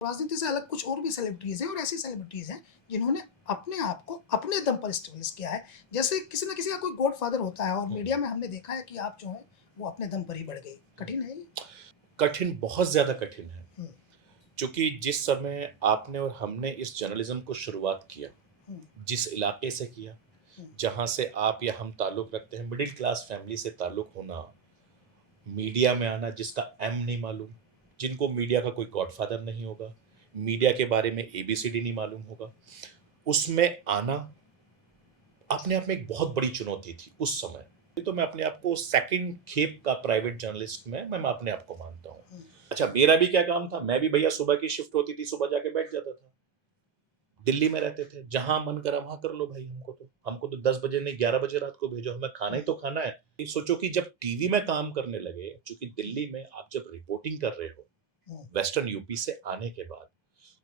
राजनीति से अलग कुछ और भी सेलिब्रिटीज़ हैं और ऐसी सेलिब्रिटीज़ हैं जिन्होंने अपने आप को अपने दम पर एस्टेब्लिश किया है। जैसे किसी न किसी का कोई गॉडफ़ादर होता है और हुँ, मीडिया हुँ, में हमने देखा है कि आप जो हैं वो अपने दम पर ही बढ़ गए। हुँ। कठिन है ये? कठिन, बहुत ज़्यादा कठिन है। हुँ, क्योंकि जिस समय आपने और हमने इस जर्नलिज़्म को शुरुआत किया, हुँ, जिस इलाके से किया, हुँ, जहाँ से आप या हम ताल्लुक़ रखते हैं, मिडल क्लास फैमिली से ताल्लुक़ होना, मीडिया में आना जिसका एम नहीं मालूम, जिनको मीडिया का कोई गॉडफ़ादर नहीं होगा, मीडिया के बारे में एबीसीडी नहीं मालूम होगा, उसमें आना अपने आप में एक बहुत बड़ी चुनौती थी उस समय। तो मैं अपने आप को सेकंड खेप का प्राइवेट जर्नलिस्ट मैं अपने आप को मानता हूँ। हुँ, अच्छा, मेरा भी क्या काम था, मैं भी भैया सुबह की शिफ्ट होती थी, सुबह जाके बैठ जाता था। दिल्ली में रहते थे, जहाँ मन करा वहाँ कर लो भाई हमको तो 10 बजे नहीं 11 बजे रात को भेजो, हमें खाना ही हुँ, तो खाना है। ये सोचो कि जब टीवी में काम करने लगे, चूँकि दिल्ली में आप जब रिपोर्टिंग कर रहे हो, हुँ, वेस्टर्न यूपी से आने के बाद,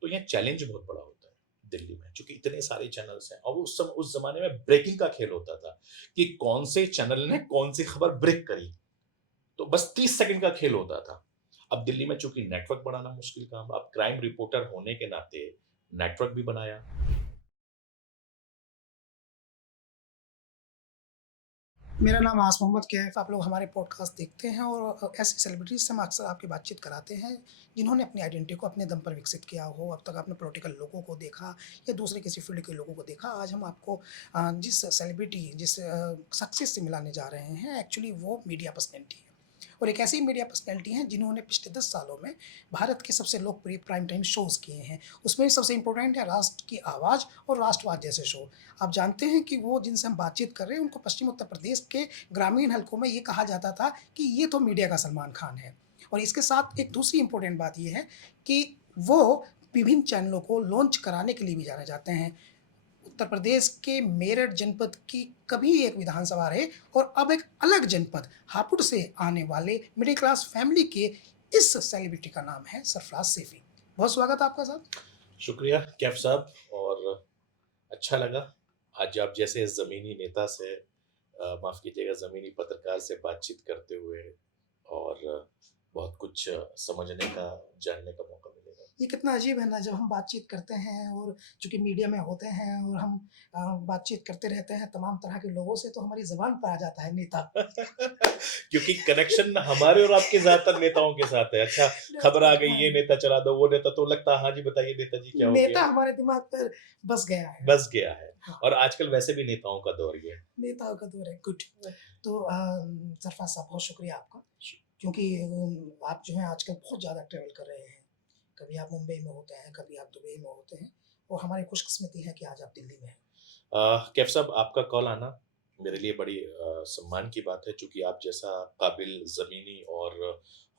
तो यहाँ चैलेंज बहुत बड़ा होता है दिल्ली में, क्योंकि इतने सारे चैनल्स हैं और उस ज़माने में ब्रेकिंग का खेल होता था कि कौन से चैनल ने कौन-सी खबर ब्रेक करी, तो बस 30 सेकंड का खेल होता था। अब दिल्ली में चूँकि नेटवर्क बनाना मुश्किल काम, अब क्राइम रिपोर्टर होने के नाते नेटवर्क भी बनाया। मेरा नाम आस मोहम्मद कैफ। आप लोग हमारे पॉडकास्ट देखते हैं और ऐसी सेलिब्रिटीज़ से हम अक्सर आपकी बातचीत कराते हैं जिन्होंने अपनी आइडेंटिटी को अपने दम पर विकसित किया हो। अब तक आपने पॉलिटिकल लोगों को देखा या दूसरे किसी फील्ड के लोगों को देखा। आज हम आपको जिस सेलिब्रिटी जिस सक्सेस से मिलाने जा रहे हैं एक्चुअली वो मीडिया पर्सनैलिटी है। और एक ऐसी मीडिया पर्सनैलिटी हैं जिन्होंने पिछले 10 सालों में भारत के सबसे लोकप्रिय प्राइम टाइम शोज़ किए हैं। उसमें सबसे इम्पोर्टेंट है राष्ट्र की आवाज़ और राष्ट्रवाद जैसे शो। आप जानते हैं कि वो जिनसे हम बातचीत कर रहे हैं उनको पश्चिम उत्तर प्रदेश के ग्रामीण हलकों में ये कहा जाता था कि ये तो मीडिया का सलमान खान है। और इसके साथ एक दूसरी इम्पोर्टेंट बात ये है कि वो विभिन्न चैनलों को लॉन्च कराने के लिए भी जाने जाते हैं। उत्तर प्रदेश के मेरठ जनपद की कभी एक विधानसभा रहे और अब एक अलग जनपद हापुड़ से आने वाले मिडिल क्लास फैमिली के इस सेलिब्रिटी का नाम है सरफराज सेफी। बहुत स्वागत है आपका साहब। शुक्रिया कैफ साहब और अच्छा लगा आज आप जैसे ज़मीनी नेता से माफ़ कीजिएगा ज़मीनी पत्रकार से बातचीत करते हुए और बहुत कुछ समझने का, जानने का मौका मिलेगा। ये कितना अजीब है ना जब हम बातचीत करते हैं और चूँकि मीडिया में होते हैं और हम बातचीत करते रहते हैं तमाम तरह के लोगों से तो हमारी ज़ुबान पर आ जाता है नेता। क्योंकि कनेक्शन हमारे और आपके ज़्यादातर नेताओं के साथ है। अच्छा, खबर आ गई, हाँ, ये नेता चला दो, वो नेता तो लगता है, हाँ जी, बताइए नेताजी क्या हो नेता गया? हमारे दिमाग पर बस गया है। बस गया है हाँ, और आजकल वैसे भी नेताओं का दौर ही है। नेताओं का दौर है, गुड। तो सरफराज साहब बहुत शुक्रिया आपका शु क्योंकि आप जो हैं आजकल बहुत ज़्यादा ट्रैवल कर रहे हैं। कभी आप मुंबई में होते हैं, कभी आप दुबई में होते हैं और हमारी खुशकिस्मती है कि आज आप दिल्ली में हैं। कैफ साहब आपका कॉल आना मेरे लिए बड़ी सम्मान की बात है चूँकि आप जैसा काबिल ज़मीनी और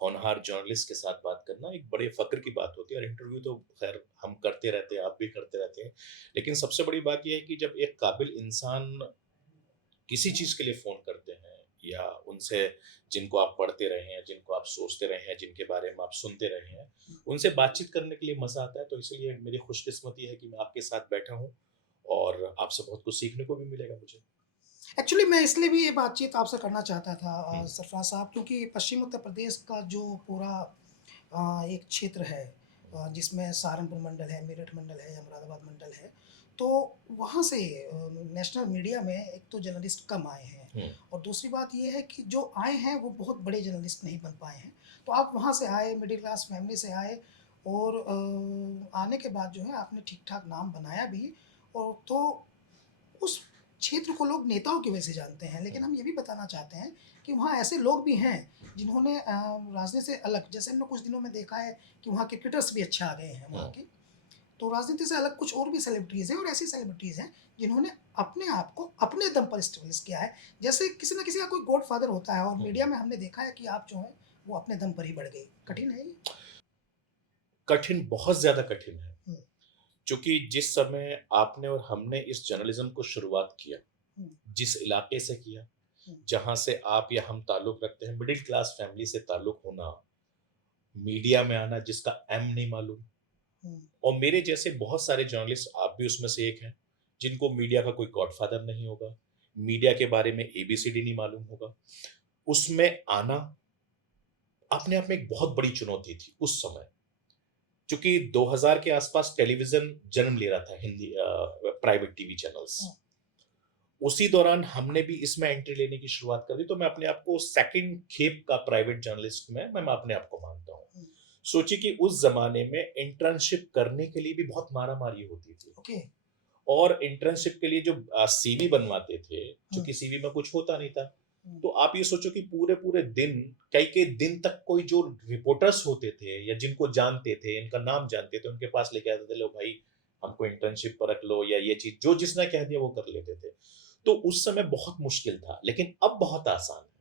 होनहार जर्नलिस्ट के साथ बात करना एक बड़े फ़क्र की बात होती है और इंटरव्यू तो ख़ैर हम करते रहते हैं, आप भी करते रहते हैं। लेकिन सबसे बड़ी बात ये है कि जब एक काबिल इंसान किसी चीज़ के लिए फ़ोन करते हैं या उनसे जिनको आप पढ़ते रहे हैं, जिनको आप सोचते रहे हैं, जिनके बारे में आप सुनते रहे हैं, उनसे बातचीत करने के लिए मज़ा आता है, तो इसलिए मेरी खुशकिस्मती है कि मैं आपके साथ बैठा हूँ और आपसे बहुत कुछ सीखने को भी मिलेगा मुझे। एक्चुअली मैं इसलिए भी ये बातचीत आपसे करना चाहता था हुँ, सरफराज साहब क्योंकि पश्चिम उत्तर प्रदेश का जो पूरा एक क्षेत्र है हुँ, जिसमें सहारनपुर मंडल है, मेरठ मंडल है, मुरादाबाद मंडल है, तो वहाँ से नेशनल मीडिया में एक तो जर्नलिस्ट कम आए हैं हुँ, और दूसरी बात ये है कि जो आए हैं वो बहुत बड़े जर्नलिस्ट नहीं बन पाए हैं। तो आप वहाँ से आए, मिडिल क्लास फैमिली से आए और आने के बाद जो है आपने ठीक-ठाक नाम बनाया भी और तो उस क्षेत्र को लोग नेताओं की वजह से जानते हैं, हुँ, लेकिन हम ये भी बताना चाहते हैं कि वहाँ ऐसे लोग भी हैं जिन्होंने राजनीति से अलग जैसे हमने कुछ दिनों में देखा है कि वहाँ क्रिकेटर्स भी अच्छे आ गए हैं वहाँ हुँ। के। तो राजनीति से अलग कुछ और भी सेलिब्रिटीज़ हैं और ऐसी सेलिब्रिटीज़ हैं जिन्होंने अपने आप को अपने दम पर एस्टेब्लिश किया है। जैसे किसी न किसी का कोई गॉडफ़ादर होता है और हुँ, मीडिया हुँ, में हमने देखा है कि आप जो हैं वो अपने दम पर ही बढ़ गए। हुँ। कठिन है ये? कठिन, बहुत ज़्यादा कठिन है, हुँ, क्योंकि जिस समय आपने और हमने इस जर्नलिज़्म को शुरुआत किया, हुँ, जिस इलाके से किया, हुँ, जहाँ से आप या हम ताल्लुक़ रखते हैं, मिडल क्लास फैमिली से ताल्लुक़ होना, मीडिया में आना जिसका एम नहीं मालूम हुँ, और मेरे जैसे बहुत सारे जर्नलिस्ट आप भी उसमें से एक हैं, जिनको मीडिया का कोई गॉडफ़ादर नहीं होगा, मीडिया के बारे में एबीसीडी नहीं मालूम होगा। उसमें आना अपने आप में एक बहुत बड़ी चुनौती थी उस समय। चूँकि 2000 के आसपास टेलीविज़न जन्म ले रहा था, हिंदी प्राइवेट टीवी चैनल्स। हुँ। उसी दौरान हमने भी इसमें एंट्री लेने की शुरुआत कर दी, तो मैं अपने आप को सेकंड खेप का प्राइवेट जर्नलिस्ट में मैं अपने आप को मानता हूँ। हुँ। सोचिए कि उस ज़माने में इंटर्नशिप करने के लिए भी बहुत मारा-मारी होती थी। ओके। और इंटर्नशिप के लिए जो सीवी बनवाते थे, हुँ। चूँकि सीवी में कुछ होता नहीं था, हुँ। तो आप ये सोचो कि पूरे-पूरे दिन, कई-कई दिन तक कोई जो रिपोर्टर्स होते थे या जिनको जानते थे, इनका नाम जानते थे, उनके पास लेके आते थे, "लो भाई, हमको इंटर्नशिप पर रख लो," या ये चीज़, जो जिसने कह दिया वो कर लेते थे। तो उस समय बहुत मुश्किल था, लेकिन अब बहुत आसान है।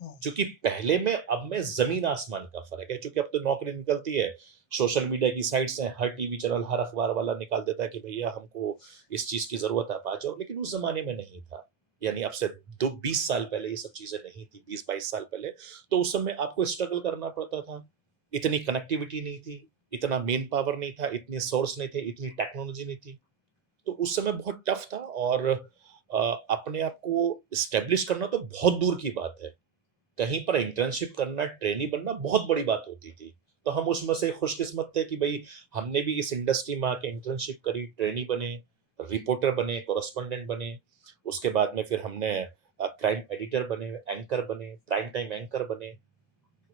हुँ। चूँकि पहले में अब में ज़मीन-आसमान का फ़र्क है, क्योंकि अब तो नौकरी निकलती है, सोशल मीडिया की साइट्स हैं, हर टीवी चैनल, हर अखबार वाला निकाल देता है कि भैया हमको इस चीज़ की ज़रूरत है, आप आ जाओ। लेकिन उस ज़माने में नहीं था। यानी अब से दो 20 साल पहले ये सब चीज़ें नहीं थी, 20-22 साल पहले। तो उस समय आपको स्ट्रगल करना पड़ता था। इतनी कनेक्टिविटी नहीं थी, इतना मेन पावर नहीं था, इतने सोर्स नहीं थे, इतनी टेक्नोलॉजी नहीं थी। तो उस समय बहुत टफ था, और अपने आप को एस्टेब्लिश करना तो बहुत दूर की बात है। कहीं पर इंटर्नशिप करना, ट्रेनी बनना बहुत बड़ी बात होती थी। तो हम उसमें से खुशकिस्मत थे कि भई हमने भी इस इंडस्ट्री में आके इंटर्नशिप करी, ट्रेनी बने, रिपोर्टर बने, कॉरेस्पोंडेंट बने। उसके बाद में फिर हमने क्राइम एडिटर बने, एंकर बने, प्राइम टाइम एंकर बने।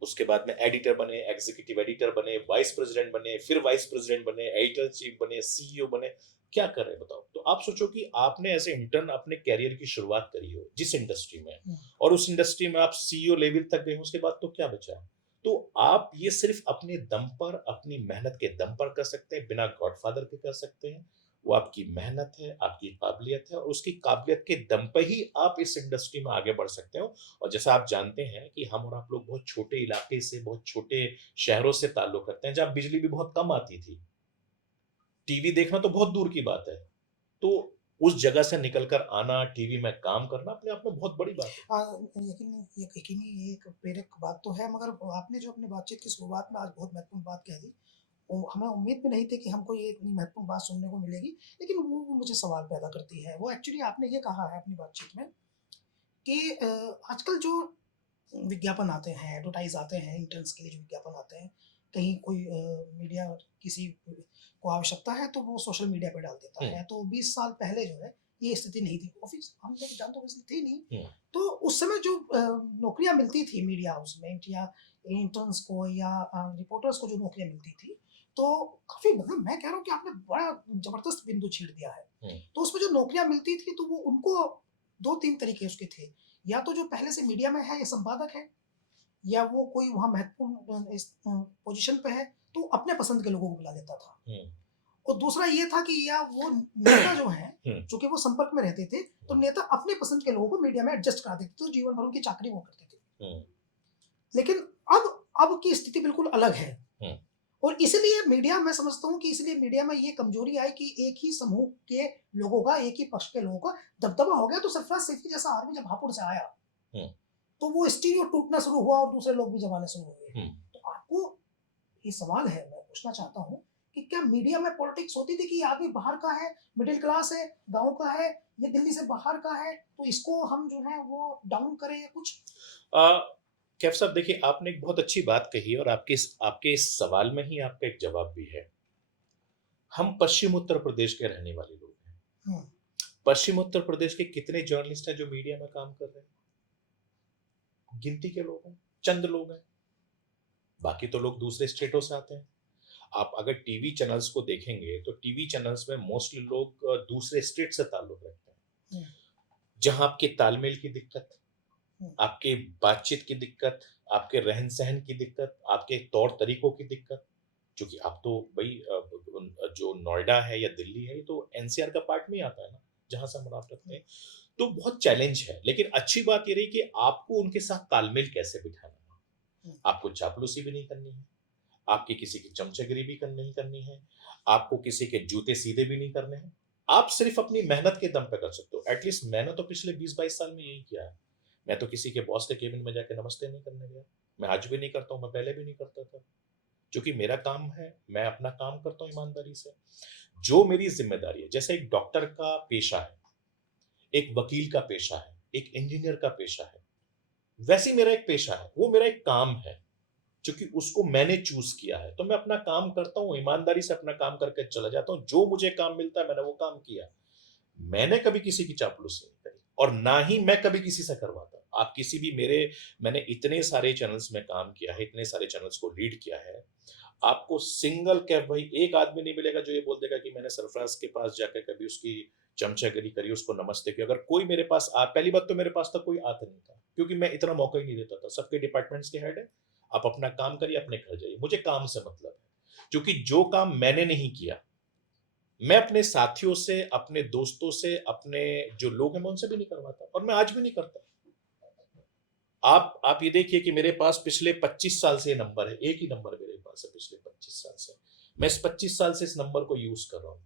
उसके बाद में एडिटर बने, एग्जीक्यूटिव एडिटर बने, वाइस प्रेज़िडेंट बने, फिर वाइस प्रेज़िडेंट बने, एडिटर चीफ बने, सीईओ बने। क्या करें बताओ? तो आप सोचो कि आपने एज़ ए इंटर्न अपने करियर की शुरुआत करी हो, जिस इंडस्ट्री में, हुँ। और उस इंडस्ट्री में आप सीईओ लेवल तक गए हो, उसके बाद तो क्या बचा? तो आप ये सिर्फ़ अपने दम पर, अपनी मेहनत के दम पर कर सकते हैं, बिना गॉडफ़ादर के कर सकते हैं। वो आपकी मेहनत है, आपकी काबिलियत है, और उसकी काबिलियत के दम पे ही आप इस इंडस्ट्री में आगे बढ़ सकते हो। और जैसा आप जानते हैं कि हम और आप लोग बहुत छोटे इलाके से, बहुत छोटे शहरों से ताल्लुक रखते हैं, जहाँ बिजली भी बहुत कम आती थी। टीवी देखना तो बहुत दूर की बात है। तो उस जगह से निकल कर आना, टीवी में काम करना अपने आप में बहुत बड़ी बात है। यकीनी ये एक प्रेरक बात तो है, मगर आपने जो अपनी बातचीत की शुरुआत में आज बहुत महत्वपूर्ण बात कह दी। हमें उम्मीद भी नहीं थी कि हमको ये इतनी महत्वपूर्ण बात सुनने को मिलेगी, लेकिन वो मुझे सवाल पैदा करती है। वो एक्चुअली आपने ये कहा है अपनी बातचीत में कि आजकल जो विज्ञापन आते हैं, एडवर्टाइज़ आते हैं, इंटर्न्स के लिए जो विज्ञापन आते हैं, कहीं कोई मीडिया किसी को आवश्यकता है तो वो सोशल मीडिया पे डाल देता हुँ, है। तो 20 साल पहले जो है, ये स्थिति नहीं थी। ऑफ़िस हम जब जानते हैं वैसे थी नहीं। हुँ, तो उस समय जो नौकरियाँ मिलती थी मीडिया हाउस में या इंटर्न्स को या रिपोर्टर्स को जो नौकरियाँ मिलती थी, तो काफ़ी मतलब मैं कह रहा हूँ कि आपने बड़ा ज़बरदस्त बिंदु छेड़ दिया है। हुँ, तो उसमें जो नौकरियाँ मिलती थी तो वो उनको 2-3 तरीके उसके थे। या तो जो पहले से मीडिया में है या संपादक है, या वो कोई वहाँ महत्वपूर्ण पोज़ीशन पे है, तो अपने पसंद के लोगों को बुला लेता था। हुँ, और दूसरा ये था कि या वो नेता जो हैं, हुँ, चूँकि वो संपर्क में रहते थे, तो नेता अपने पसंद के लोगों को मीडिया में एडजस्ट करा देते थे, तो जीवन भर उनकी चाकरी वो करते थे। हुँ, लेकिन अब की स्थिति बिल्कुल अलग है, हुँ, और इसलिए मीडिया मैं समझता हूँ कि इसलिए मीडिया में ये कमज़ोरी आई कि एक ही समूह के लोगों का, एक ही पक्ष के लोगों का दबदबा हो गया, तो सरफ़राज़ सेठी जैसा आदमी जब हापुड़ से आया, हुँ, तो वो स्टीरियो टूटना शुरू हुआ और दूसरे लोग भी जमाने शुरू हुए। हुँ। तो आपको ये सवाल है, मैं पूछना चाहता हूँ कि क्या मीडिया में पॉलिटिक्स होती थी कि ये आदमी बाहर का है, मिडिल क्लास है, गाँव का है, ये दिल्ली से बाहर का है, तो इसको हम जो है वो डाउन करें या कुछ? अ, कैफ साहब, देखिए, आपने एक बहुत अच्छी बात कही, और आपके इस सवाल में ही आपका एक जवाब भी है। हम पश्चिम उत्तर प्रदेश के रहने वाले लोग हैं। हुँ। पश्चिम उत्तर प्रदेश के कितने जर्नलिस्ट हैं जो मीडिया में काम कर रहे हैं? गिनती के लोग हैं, चंद लोग हैं। बाकी तो लोग दूसरे स्टेटों से आते हैं। आप अगर टीवी चैनल्स को देखेंगे, तो टीवी चैनल्स में मोस्टली लोग दूसरे स्टेट से ताल्लुक रखते हैं। हुँ। जहाँ आपके तालमेल की दिक्कत, हुँ। आपके बातचीत की दिक्कत, आपके रहन-सहन की दिक्कत, आपके तौर-तरीकों की दिक्कत, क्योंकि आप तो भई जो नोएडा है या दिल्ली है, ये तो एनसीआर का पार्ट में ही आता है ना, जहाँ से हम आप रखते हैं। तो बहुत चैलेंज है, लेकिन अच्छी बात ये रही कि आपको उनके साथ तालमेल कैसे बिठाना है। हुँ। आपको चापलूसी भी नहीं करनी है, आपकी किसी की चमचागिरी भी नहीं करनी है, आपको किसी के जूते सीधे भी नहीं करने हैं। आप सिर्फ़ अपनी मेहनत के दम पे कर सकते हो। एट लीस्ट मैंने तो पिछले 20-22 साल में यही किया है। मैं तो किसी के बॉस के केबिन में जाके नमस्ते नहीं करने गया। मैं आज भी नहीं करता हूँ, मैं पहले भी नहीं करता था। क्योंकि मेरा काम है, मैं अपना काम करता हूँ ईमानदारी से। जो मेरी ज़िम्मेदारी है, जैसे एक डॉक्टर का पेशा है, एक वकील का पेशा है, एक इंजीनियर का पेशा है, वैसे ही मेरा एक पेशा है, वो मेरा एक काम है। क्योंकि उसको मैंने चूज किया है। तो मैं अपना काम करता हूँ, ईमानदारी से अपना काम करके चला जाता हूँ। जो मुझे काम मिलता है मैंने वो काम किया। मैंने कभी किसी की चापलूसी नहीं करी और ना ही मैं कभी किसी से करवाता। आप किसी भी मेरे मैंने इतने सारे चैनल्स में काम किया है, इतने सारे चैनल्स को लीड किया है। आपको सिंगल कैप भाई एक आदमी नहीं मिलेगा जो ये बोल देगा कि मैंने सरफराज के पास जाकर कभी उसकी चमचागिरी करी, उसको नमस्ते किया। अगर कोई मेरे पास पहली बात तो मेरे पास तक कोई आता नहीं था, क्योंकि मैं इतना मौका ही नहीं देता था। सबके डिपार्टमेंट्स के हेड है, आप अपना काम करिए, अपने घर जाइए। मुझे काम से मतलब है, क्योंकि जो काम मैंने नहीं किया, मैं अपने साथियों से, अपने दोस्तों से, अपने जो लोग हैं मैं उनसे भी नहीं करवाता और मैं आज भी नहीं करता। आप ये देखिए कि मेरे पास पिछले 25 साल से ये नंबर है, एक ही नंबर मेरे पास है पिछले 25 साल से। मैं इस 25 साल से इस नंबर को यूज कर रहा हूं।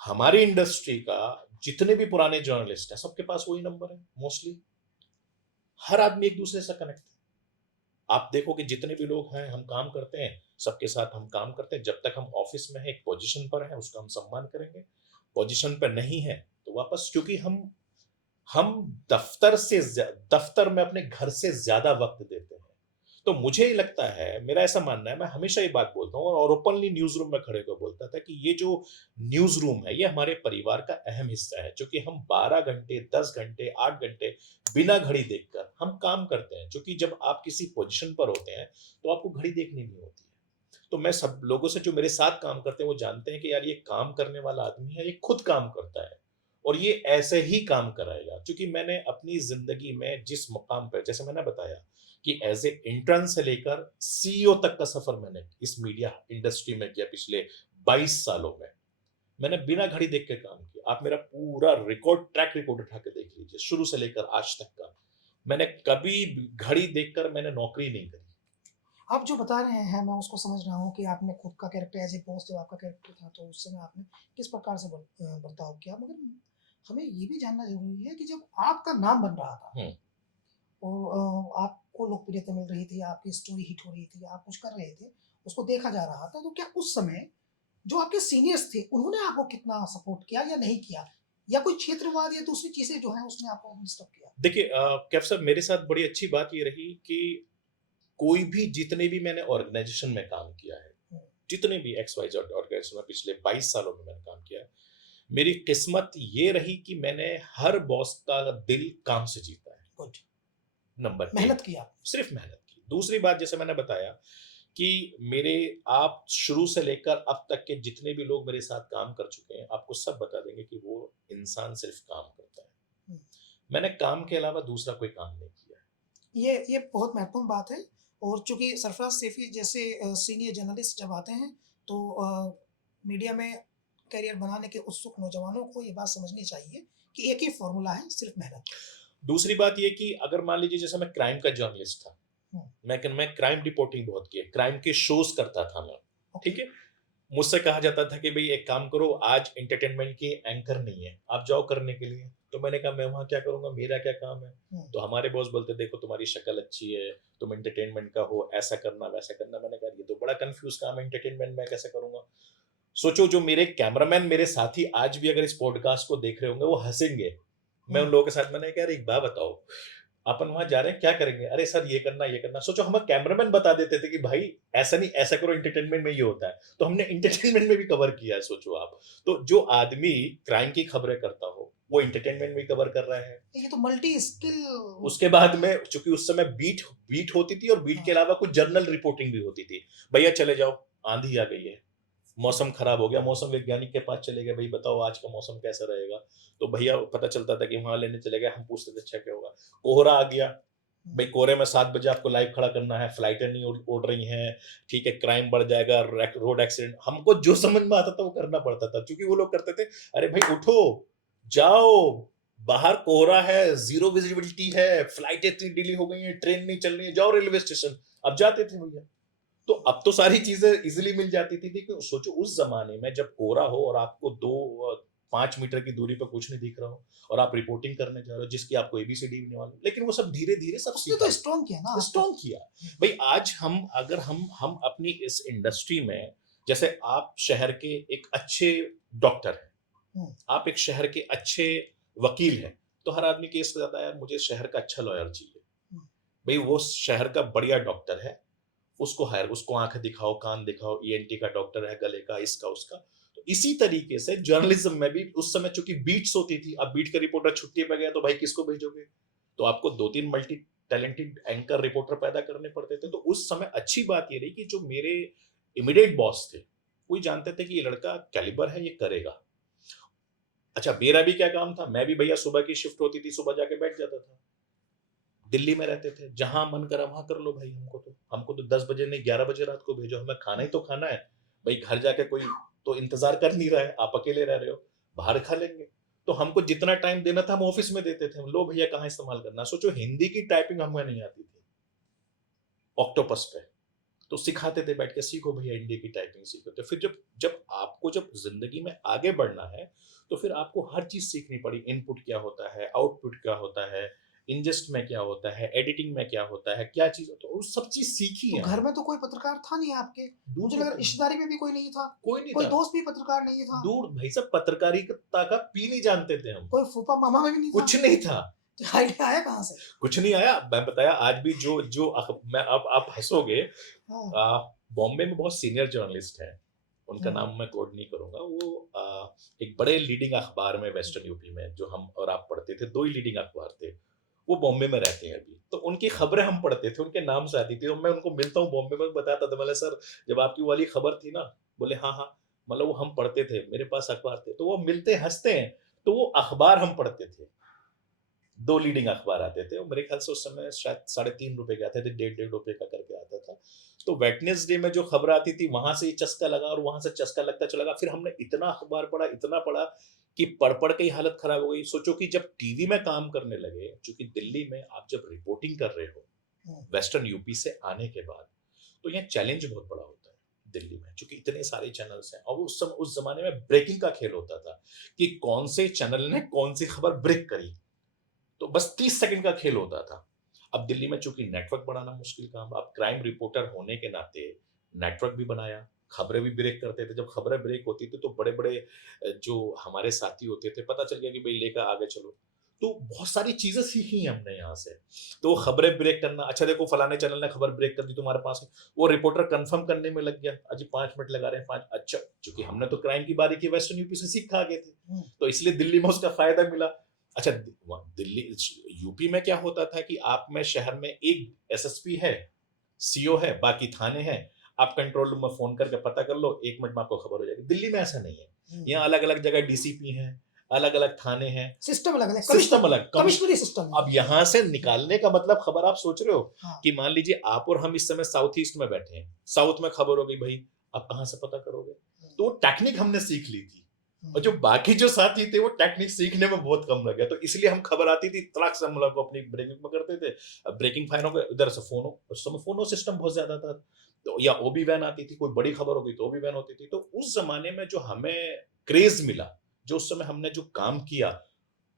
हमारी इंडस्ट्री का जितने भी पुराने जर्नलिस्ट हैं सबके पास वही नंबर है मोस्टली। हर आदमी एक दूसरे से कनेक्ट है। आप देखो कि जितने भी लोग हैं हम काम करते हैं, सबके साथ हम काम करते हैं। जब तक हम ऑफिस में हैं, एक पोजीशन पर हैं, उसका हम सम्मान करेंगे। पोजीशन पर नहीं है तो वापस, क्योंकि हम दफ्तर में अपने घर से ज्यादा वक्त देते हैं। तो मुझे लगता है, मेरा ऐसा मानना है, मैं हमेशा ये बात बोलता हूँ और ओपनली न्यूज रूम में खड़े होकर बोलता था कि ये जो न्यूज रूम है ये हमारे परिवार का अहम हिस्सा है, क्योंकि हम 12 घंटे, 10 घंटे, 8 घंटे बिना घड़ी देखकर हम काम करते हैं। क्योंकि जब आप किसी पोजीशन पर होते हैं तो आपको घड़ी देखनी नहीं होती है। तो मैं सब लोगों से, जो मेरे साथ काम करते हैं, वो जानते हैं कि यार ये काम करने वाला आदमी है, ये खुद काम करता है और ये ऐसे ही काम कराएगा। क्योंकि मैंने अपनी जिंदगी में जिस मुकाम पर, जैसे मैंने बताया कि एज ए इंटर्न से लेकर सीईओ तक का सफर मैंने इस मीडिया इंडस्ट्री में किया पिछले 22 सालों में। मैंने बिना घड़ी देख के काम किया। आप मेरा पूरा ट्रैक रिकॉर्ड उठा के देख लीजिए, शुरू से लेकर आज तक का। मैंने कभी घड़ी देखकर मैंने नौकरी नहीं करी। आप जो बता रहे हैं मैं उसको समझ रहा हूँ कि आपने खुद का कैरेक्टर एज ए बॉस, जब आपका कैरेक्टर था तो उस समय आपने किस प्रकार से बर्ताव किया। मगर हमें ये भी जानना जरूरी है कि जब आपका नाम बन रहा था हम्म। और आपको लोकप्रियता मिल रही थी, आपकी स्टोरी हिट हो रही थी, आप कुछ कर रहे थे, उसको देखा जा रहा था, तो क्या उस समय जो आपके सीनियर्स थे उन्होंने आपको कितना सपोर्ट किया या नहीं किया, या कोई क्षेत्रवाद या दूसरी चीजें जो है उसने आपको डिस्टर्ब किया? देखिए कैफ साहब, मेरे साथ बड़ी अच्छी बात ये रही कि कोई भी, जितने भी मैंने ऑर्गेनाइजेशन में काम किया है, जितने भी एक्स वाई जेड ऑर्गेनाइजेशन में पिछले 22 सालों में मैंने काम किया है, मेरी किस्मत ये रही कि मैंने हर बॉस का दिल काम से जीता है। गुड। नंबर मेहनत एक, किया। सिर्फ मेहनत की। दूसरी बात, जैसे मैंने बताया कि मेरे, आप शुरू से लेकर अब तक के जितने भी लोग मेरे साथ काम कर चुके हैं, आपको सब बता देंगे कि वो इंसान सिर्फ काम करता है। हम्म। मैंने काम के अलावा दूसरा कोई काम नहीं किया है। ये बहुत महत्वपूर्ण बात है। और चूंकि सरफराज सैफी जैसे सीनियर जर्नलिस्ट जब आते हैं तो मीडिया में करियर बनाने के उत्सुक नौजवानों को ये बात समझनी चाहिए कि एक ही फॉर्मूला है, सिर्फ मेहनत। दूसरी बात ये कि अगर मान लीजिए जैसे मैं क्राइम का जर्नलिस्ट था, मैं क्राइम रिपोर्टिंग बहुत की है, क्राइम के शोज करता था मैं, ठीक है। मुझसे कहा जाता था कि भाई एक काम करो, आज एंटरटेनमेंट की एंकर नहीं है, आप जाओ करने के लिए। तो मैंने कहा मैं वहां क्या करूंगा, मेरा क्या काम है। तो हमारे बॉस बोलते, देखो तुम्हारी शक्ल अच्छी है, तुम एंटरटेनमेंट का हो, ऐसा करना वैसा करना। मैंने कहा ये तो बड़ा कंफ्यूज काम है, एंटरटेनमेंट में कैसे करूंगा। सोचो, जो मेरे कैमरामैन, मेरे साथी आज भी अगर इस पॉडकास्ट को देख रहे होंगे वो हंसेंगे। मैं उन लोगों के साथ, मैंने कहा यार एक बात बताओ, अपन वहां जा रहे हैं क्या करेंगे, अरे सर ये करना ये करना। सोचो, हमें कैमरामैन बता देते थे कि भाई ऐसा नहीं, ऐसा करो, एंटरटेनमेंट में ये होता है। तो हमने एंटरटेनमेंट में भी कवर किया है, सोचो आप। तो जो आदमी क्राइम की खबरें करता हो वो एंटरटेनमेंट में कवर कर रहा है। ये तो मल्टी स्किल। उसके बाद में, चूंकि उस समय बीट होती थी और बीट के अलावा कुछ जर्नल रिपोर्टिंग भी होती थी। भैया चले जाओ, आंधी आ गई है, मौसम खराब हो गया, मौसम वैज्ञानिक के पास चले गए, भाई बताओ आज का मौसम कैसा रहेगा। तो भैया पता चलता था कि वहां लेने चले गए, हम पूछते थे अच्छा क्या होगा। कोहरा आ गया, भाई कोहरे में 7 बजे आपको लाइव खड़ा करना है, फ्लाइटें नहीं उड़ रही हैं, ठीक है, क्राइम बढ़ जाएगा, रोड एक्सीडेंट। हमको जो समझ में आता था वो करना पड़ता था, क्योंकि वो लोग करते थे, अरे भाई उठो जाओ, बाहर कोहरा है, जीरो विजिबिलिटी है, फ्लाइट इतनी डिले हो गई है, ट्रेन नहीं चल रही है, जाओ रेलवे स्टेशन। अब जाते थे भैया। तो अब तो सारी चीजें इजीली मिल जाती थी। लेकिन सोचो उस जमाने में जब कोहरा हो और आपको 5 मीटर की दूरी पर कुछ नहीं दिख रहा हो और आप रिपोर्टिंग करने जा रहे हो जिसकी आपको एबीसीडी भी नहीं मालूम, लेकिन वो सब धीरे धीरे सब उसने तो स्ट्रॉन्ग किया ना, स्ट्रॉन्ग किया। भाई आज अगर हम अपनी इस इंडस्ट्री में, जैसे आप शहर के एक अच्छे डॉक्टर हैं, आप एक शहर के अच्छे वकील हैं, तो हर आदमी केस करता है यार मुझे शहर का अच्छा लॉयर चाहिए। भाई वो शहर का बढ़िया डॉक्टर है, उसको आंख दिखाओ, कान दिखाओ, ईएनटी का डॉक्टर है, गले का, इसका उसका। तो इसी तरीके से जर्नलिज्म में भी उस समय चूंकि बीट्स होती थी, अब बीट का रिपोर्टर छुट्टी पे गया तो भाई किसको भेजोगे? तो आपको 2-3 मल्टी टैलेंटेड एंकर रिपोर्टर पैदा करने पड़ते थे। तो उस समय अच्छी बात ये रही कि जो मेरे इमीडिएट बॉस थे, वो जानते थे कि ये लड़का कैलिबर है, ये करेगा। अच्छा, मेरा भी क्या काम था, मैं भी भैया सुबह की शिफ्ट होती थी, सुबह जाके बैठ जाता था। दिल्ली में रहते थे, जहां मन करा वहां कर लो भाई। हमको तो 10 बजे नहीं 11 बजे रात को भेजो, हमें खाना ही तो खाना है। भाई घर जाके कोई तो इंतजार कर नहीं रहा है, आप अकेले रह रहे हो, बाहर खा लेंगे। तो हमको जितना टाइम देना था हम ऑफिस में देते थे। लो भैया कहाँ इस्तेमाल करना। सोचो हिंदी की टाइपिंग हमें नहीं आती थी ऑक्टोपस पे, तो सिखाते थे बैठ के, सीखो भैया हिंदी की टाइपिंग सीखो। तो फिर जब जिंदगी में आगे बढ़ना है तो फिर आपको हर चीज सीखनी पड़ी। इनपुट क्या होता है, आउटपुट क्या होता है, इंजेस्ट में क्या होता है, एडिटिंग में क्या होता है, क्या चीज होता है, वो सब चीज सीखी तो है घर हमने। में तो कोई पत्रकार था नहीं आपके? दूर मुझे के लगा थे, रिश्तेदारी में भी कोई नहीं था, कोई नहीं कोई था। दोस्त भी पत्रकार नहीं था, दूर भाई साहब, पत्रकारिता का पी नहीं जानते थे हम। कोई फूफा मामा में भी नहीं था। कुछ नहीं था। तो आइडिया आया कहाँ से? कुछ नहीं आया। मैं बताया आज भी जो जो मैं अब आप हंसोगे। हाँ। बॉम्बे में बहुत सीनियर जर्नलिस्ट हैं, उनका हम्म। नाम मैं कोट नहीं करूंगा। वो एक बड़े लीडिंग अखबार में वेस्टर्न यूपी में जो हम और आप पढ़ते थे, 2 ही लीडिंग अखबार थे। वो बॉम्बे में रहते हैं अभी। तो उनकी खबरें हम पढ़ते थे, उनके नाम से आती थी। और मैं उनको मिलता हूँ बॉम्बे में, बताता था, बोले सर जब आपकी वाली खबर थी ना, बोले हाँ हाँ, मतलब वो हम पढ़ते थे, मेरे पास अखबार थे। तो वो मिलते हंसते हैं। तो वो अखबार हम पढ़ते थे, 2 लीडिंग अखबार आते थे, और मेरे ख्याल से उस समय शायद ₹3.5 के आते थे, ₹1.5 का करके आता था। तो वेडनेसडे में जो खबर आती थी वहां से ही चस्का लगा, और वहां से चस्का लगता चला गया। फिर हमने इतना अखबार पढ़ा, इतना पढ़ा कि पढ़ पढ़ के ही हालत खराब हो गई। सोचो कि जब टीवी में काम करने लगे, क्योंकि दिल्ली में आप जब रिपोर्टिंग कर रहे हो हम्म। वेस्टर्न यूपी से आने के बाद, तो यहाँ चैलेंज बहुत बड़ा होता है दिल्ली में, क्योंकि इतने सारे चैनल्स हैं। और उस जमाने में ब्रेकिंग का खेल होता था कि कौन से चैनल ने कौन सी खबर ब्रेक करी। तो बस 30 सेकंड का खेल होता था। अब दिल्ली में चूंकि नेटवर्क बनाना मुश्किल काम, अब क्राइम रिपोर्टर होने के नाते नेटवर्क भी बनाया, खबरें भी ब्रेक करते थे। जब खबरें ब्रेक होती थी तो बड़े बड़े जो हमारे साथी होते थे, पता चल गया कि भाई लेकर आगे चलो। तो बहुत सारी चीजें सीखी हैं हमने यहाँ से। तो वो खबरें ब्रेक करना, अच्छा देखो फलाने चैनल ने खबर ब्रेक कर दी तुम्हारे पास है, वो रिपोर्टर कंफर्म करने में लग गया, अजी 5 मिनट लगा रहे हैं, 5, अच्छा चूंकि हमने तो क्राइम की बारी की वेस्टर्न यूपी से सीख खा गए थे, तो इसलिए दिल्ली में उसका फायदा मिला। अच्छा, दिल्ली यूपी में क्या होता था कि आप में शहर में एक एसएसपी है, सीओ है, बाकी थाने हैं। आप कंट्रोल रूम में फोन करके पता कर लो, 1 मिनट में आपको खबर हो जाएगी। दिल्ली में ऐसा नहीं है। यहाँ अलग अलग जगह डीसीपी हैं, अलग अलग थाने हैं, सिस्टम अलग है, सिस्टम अलग, कमिश्नरी सिस्टम। अब यहाँ से निकालने का मतलब खबर आप सोच रहे हो हाँ। कि मान लीजिए आप और हम इस समय साउथ ईस्ट में बैठे हैं, साउथ में खबर हो गई भाई, आप कहाँ से पता करोगे? तो टेक्निक हमने सीख ली थी। और जो बाकी जो साथी थे वो टेक्निक सीखने में बहुत कम लगे, तो इसलिए हम खबर आती थी तड़ाक से हम लोग अपनी ब्रेकिंग में करते थे। अब ब्रेकिंग फाइनों को इधर से फोनो, उस समय फोनो सिस्टम बहुत ज्यादा था, तो या ओबी वैन आती थी, कोई बड़ी खबर हो गई तो ओबी वैन होती थी। तो उस जमाने में जो हमें क्रेज मिला, जो उस समय हमने जो काम किया,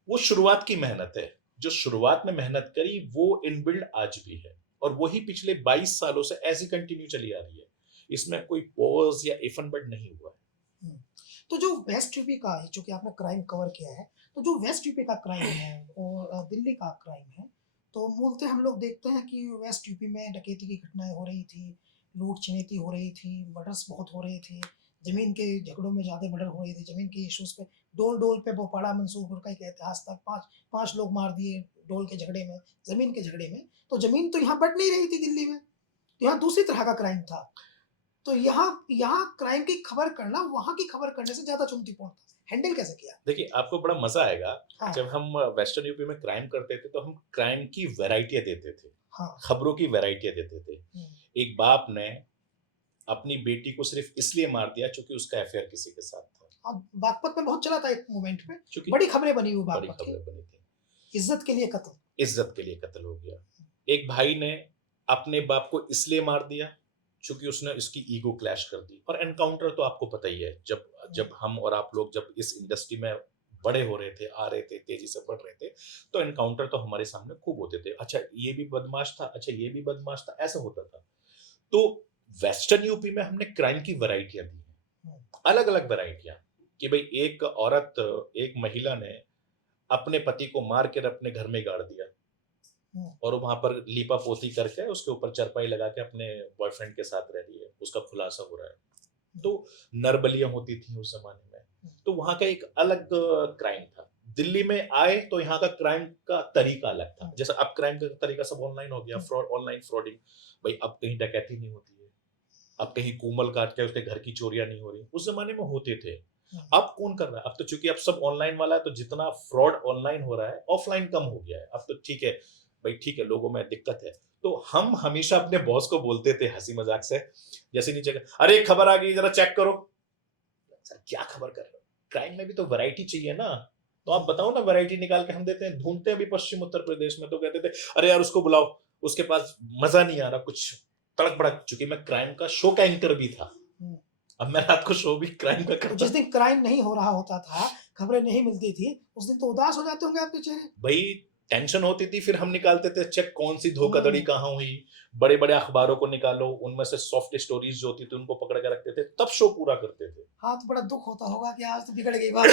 वो शुरुआत की मेहनत है। जो शुरुआत में मेहनत करी वो इनबिल्ड आज भी है, और वही पिछले 22 सालों से ऐसी कंटिन्यू चली आ रही है। इसमें कोई पॉज या इफ एंड बट नहीं हुआ है। तो जो वेस्ट यूपी का है, जो कि आपने क्राइम कवर किया है, तो जो वेस्ट यूपी का क्राइम है और दिल्ली का क्राइम है, तो मूलतः हम लोग देखते हैं कि वेस्ट यूपी में डकैती की घटनाएं हो रही थी, लूट छिनैती हो रही थी, मर्डर्स बहुत हो रहे थे, जमीन के झगड़ों में ज़्यादा मर्डर हो रहे थे, जमीन के इश्यूज पे, डोल डोल पे बोपाड़ा मंसूरपुर का एक इतिहास था, पांच लोग मार दिए डोल के झगड़े में, जमीन के झगड़े में। तो जमीन तो यहाँ बढ़ नहीं रही थी दिल्ली में, तो यहाँ दूसरी तरह का क्राइम था। तो यहाँ यहाँ क्राइम की खबर करना वहाँ की खबर करने से ज्यादा चुनौतीपूर्ण था। हैंडल कैसे किया? देखिए आपको बड़ा मजा आएगा। हाँ। जब हम वेस्टर्न यूपी में क्राइम करते थे तो हम क्राइम की वैरायटियां देते थे, हाँ। खबरों की वैरायटियां देते थे। एक बाप ने अपनी बेटी को सिर्फ इसलिए मार दिया क्योंकि उसका अफेयर किसी के साथ था। बागपत में बहुत चला था एक मोमेंट पे, क्योंकि बड़ी खबरें बनी हुई बड़ी बागपत की, खबरें बनी थी, इज्जत के लिए कत्ल, इज्जत के लिए कत्ल हो गया। एक भाई ने अपने बाप को इसलिए मार दिया क्योंकि उसने इसकी ईगो क्लैश कर दी। और एनकाउंटर तो आपको पता ही है, जब जब हम और आप लोग जब इस इंडस्ट्री में बड़े हो रहे थे, आ रहे थे, तेजी से बढ़ रहे थे, तो एनकाउंटर तो हमारे सामने खूब होते थे। अच्छा ये भी बदमाश था, अच्छा ये भी बदमाश था, ऐसा होता था। तो वेस्टर्न यूपी में हमने क्राइम की वैरायटियां दी हैं, अलग अलग वैरायटियां, कि भाई एक औरत, एक महिला ने अपने पति को मार कर अपने घर में गाड़ दिया, और वो वहां पर लीपा पोती करके उसके ऊपर चरपाई लगा के अपने बॉयफ्रेंड के साथ रह रही है, उसका खुलासा हो रहा है। तो नरबलियां होती थी उस जमाने में, तो वहां का एक अलग क्राइम था। दिल्ली में आए तो यहाँ का क्राइम का तरीका अलग था। जैसे अब क्राइम का तरीका सब ऑनलाइन हो गया, फ्रॉड, ऑनलाइन फ्रॉडिंग। भाई अब कहीं डकैती नहीं होती है, अब कहीं कूमल काट के उसके घर की चोरियां नहीं हो रही, उस जमाने में होते थे। अब कौन कर रहा है? अब तो चूंकि अब सब ऑनलाइन वाला है, तो जितना फ्रॉड ऑनलाइन हो रहा है ऑफलाइन कम हो गया है। अब तो ठीक है भाई, ठीक है, लोगों में दिक्कत है। तो हम हमेशा अपने बॉस को बोलते थे हंसी मजाक से, जैसे नीचे अरे खबर आ गई जरा चेक करो। सर क्या खबर कर रहे हो? क्राइम में भी तो वैरायटी चाहिए ना, तो आप बताओ ना, वैरायटी निकाल के हम देते हैं। ढूंढते हैं अभी पश्चिम उत्तर प्रदेश में, तो कहते थे अरे यार उसको बुलाओ, उसके पास मजा नहीं आ रहा कुछ तड़क भड़क। चूंकि मैं क्राइम का शो का एंकर भी था, अब मैं रात को शो भी क्राइम का करता। जिस दिन क्राइम नहीं हो रहा होता था, खबरें नहीं मिलती थी, उस दिन तो उदास हो जाते होंगे आपके चेहरे। भाई टेंशन होती थी, फिर हम निकालते थे चेक कौन सी धोखाधड़ी कहाँ हुई। बड़े बड़े अखबारों को निकालो, उनमें से सॉफ्ट स्टोरीज जो होती थी उनको पकड़ के रखते थे, तब शो पूरा करते थे। हाँ, तो बड़ा दुख होता होगा कि आज तो बिगड़ गई बात।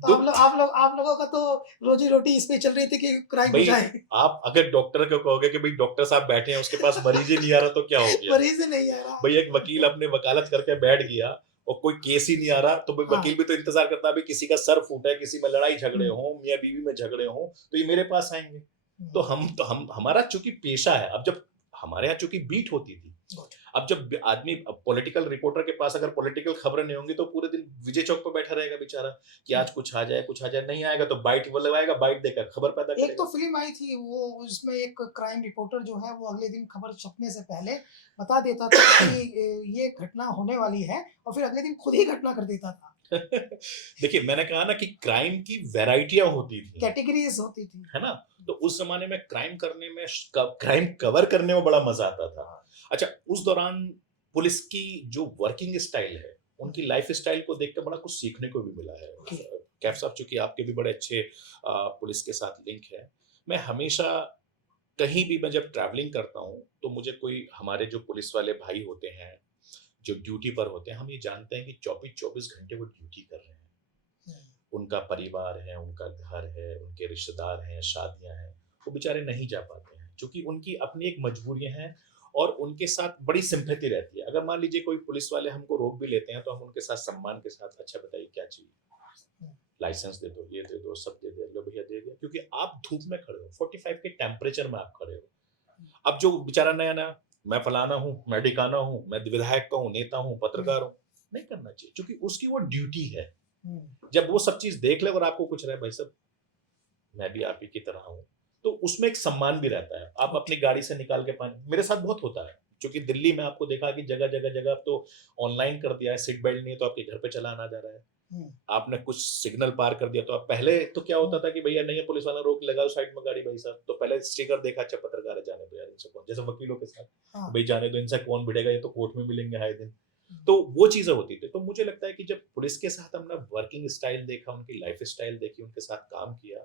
तो आप लोगों का तो रोजी रोटी इस पे चल रही थी कि क्राइम हो जाए। आप अगर डॉक्टर को कहोगे कि भाई डॉक्टर साहब बैठे हैं, उसके पास मरीज ही नहीं आ रहा, तो क्या हो गया? मरीज ही नहीं आ रहा। भाई एक वकील अपने वकालत करके बैठ गया और कोई केस ही नहीं आ रहा, तो भाई वकील भी तो इंतजार करता है, किसी का सर फूटा है, किसी में लड़ाई झगड़े हो, मियाँ बीवी में झगड़े हो, तो ये मेरे पास आएंगे। तो हम हमारा चूंकि पेशा है। अब जब हमारे यहाँ चूंकि बीट होती थी, अब जब आदमी पॉलिटिकल रिपोर्टर के पास अगर पॉलिटिकल खबरें नहीं होंगी, तो पूरे दिन विजय चौक पर बैठा रहेगा बेचारा कि आज कुछ आ जाए, कुछ आ जाए। नहीं आएगा तो बाइट वो लगाएगा, बाइट देकर खबर पैदा करेगा। एक तो फिल्म आई थी वो, उसमें एक क्राइम रिपोर्टर जो है वो अगले दिन खबर छपने से पहले बता देता था कि ये घटना होने वाली है, और फिर अगले दिन खुद ही घटना कर देता था। देखिए मैंने कहा ना कि क्राइम की वैरायटियां होती थी, कैटेगरीज होती थी, है ना? तो उस जमाने में क्राइम करने में, क्राइम कवर करने में बड़ा मजा आता था। अच्छा, उस दौरान पुलिस की जो वर्किंग स्टाइल है, उनकी लाइफ स्टाइल को देखकर बड़ा कुछ सीखने को भी मिला है। कैफ साहब, चूंकि आपके भी बड़े अच्छे पुलिस के साथ लिंक है, मैं हमेशा कहीं भी मैं जब ट्रैवलिंग करता हूँ, तो मुझे कोई हमारे जो पुलिस वाले भाई होते हैं जो ड्यूटी पर होते हैं, हम ये जानते हैं कि 24-24 घंटे वो ड्यूटी कर रहे हैं। उनका परिवार है, उनका घर है, उनके रिश्तेदार हैं, शादियां हैं, वो बेचारे नहीं जा पाते हैं क्योंकि उनकी अपनी एक मजबूरियां हैं, और उनके साथ बड़ी सिंपैथी रहती है। अगर मान लीजिए कोई पुलिस वाले हमको रोक भी लेते हैं, तो हम उनके साथ सम्मान के साथ, अच्छा बताइए क्या चाहिए, लाइसेंस दे दो, ये दे दो, सब दे दे, लो भैया दे दिया, क्योंकि आप धूप में खड़े हो, 45 के टेम्परेचर में आप खड़े हो। अब जो बेचारा नया नया, मैं फलाना हूँ, मैं ढिकाना हूँ, मैं विधायक का हूँ, नेता हूँ, पत्रकार हूँ, नहीं करना चाहिए, क्योंकि उसकी वो ड्यूटी है। जब वो सब चीज देख ले और आपको कुछ रहे, भाई साहब मैं भी आप ही की तरह हूँ, तो उसमें एक सम्मान भी रहता है। आप अपनी गाड़ी से निकाल के पानी, मेरे साथ बहुत होता है, क्योंकि दिल्ली में आपको देखा कि जगह जगह जगह अब तो ऑनलाइन कर दिया है, सीट बेल्ट नहीं है तो आपके घर पे चलान आ जा रहा है। आपने कुछ सिग्नल पार कर दिया तो आप, पहले तो क्या होता था कि भैया नहीं है, पुलिस वाला रोक लगाओ साइड में गाड़ी, भाई साहब, तो पहले स्टिकर देखा, अच्छा पत्रकार है, जाने दो यार, इनसे कौन, जैसे वकीलों के साथ, भाई जाने दो, इनसे कौन भिड़ेगा, ये तो कोर्ट में मिलेंगे आए दिन। तो वो चीजें होती थी। तो मुझे लगता है कि जब पुलिस के साथ हमने वर्किंग स्टाइल देखा, उनकी लाइफ स्टाइल देखी, उनके साथ काम किया,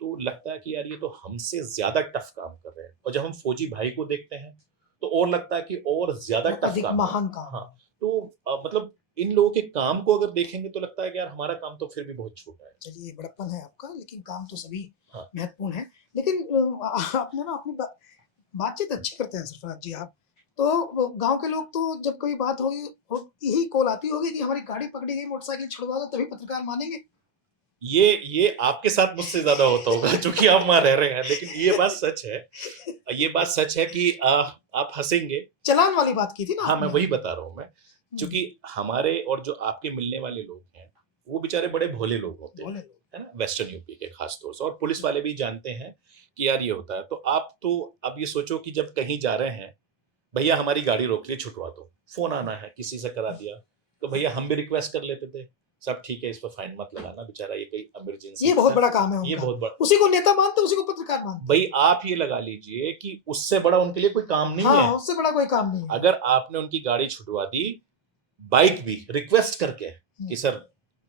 तो लगता है कि यार ये तो हमसे ज्यादा टफ काम कर रहे हैं। और जब हम फौजी भाई को देखते हैं तो और लगता है कि और ज्यादा टफ काम, महान काम। हाँ, तो मतलब इन लोगों के काम को अगर देखेंगे तो लगता है कि यार हमारा काम तो फिर भी बहुत छोटा है। चलिए, बड़प्पन है आपका, लेकिन काम तो सभी हाँ। महत्वपूर्ण है। लेकिन आपने ना अपनी बातचीत अच्छी करते हैं सरफराज जी आप। तो गांव के लोग तो जब कोई बात होगी यही कॉल आती होगी कि हमारी गाड़ी पकड़ी गई, मोटरसाइकिल छुड़वा दो, तभी पत्रकार मानेंगे। ये आपके साथ मुझसे ज्यादा होता होगा क्योंकि आप वहां रह रहे हैं, लेकिन ये बात सच है, ये बात सच है कि आप हंसेंगे। चलान वाली बात की थी ना हाँ, मैं आपने। वही बता रहा हूँ मैं, क्योंकि हमारे और जो आपके मिलने वाले लोग हैं, वो बेचारे बड़े भोले लोग होते हैं, है ना, वेस्टर्न यूपी के खास तौर से, और पुलिस वाले भी जानते हैं कि यार ये होता है। तो आप तो अब ये सोचो कि जब कहीं जा रहे हैं, भैया हमारी गाड़ी रोक ली, छुटवा दो, फोन आना है, किसी से करा दिया, तो भैया हम भी रिक्वेस्ट कर लेते थे, सब ठीक है, इस पर फाइन मत लगाना, बेचारा ये कहीं इमरजेंसी, ये बहुत बड़ा काम है उनका। ये बहुत बड़ा, उसी को नेता मानते, उसी को पत्रकार मानते। भाई आप ये लगा लीजिए कि उससे बड़ा उनके लिए कोई काम नहीं है। उससे बड़ा कोई काम नहीं है। अगर आपने उनकी गाड़ी छुटवा दी, बाइक भी रिक्वेस्ट करके कि सर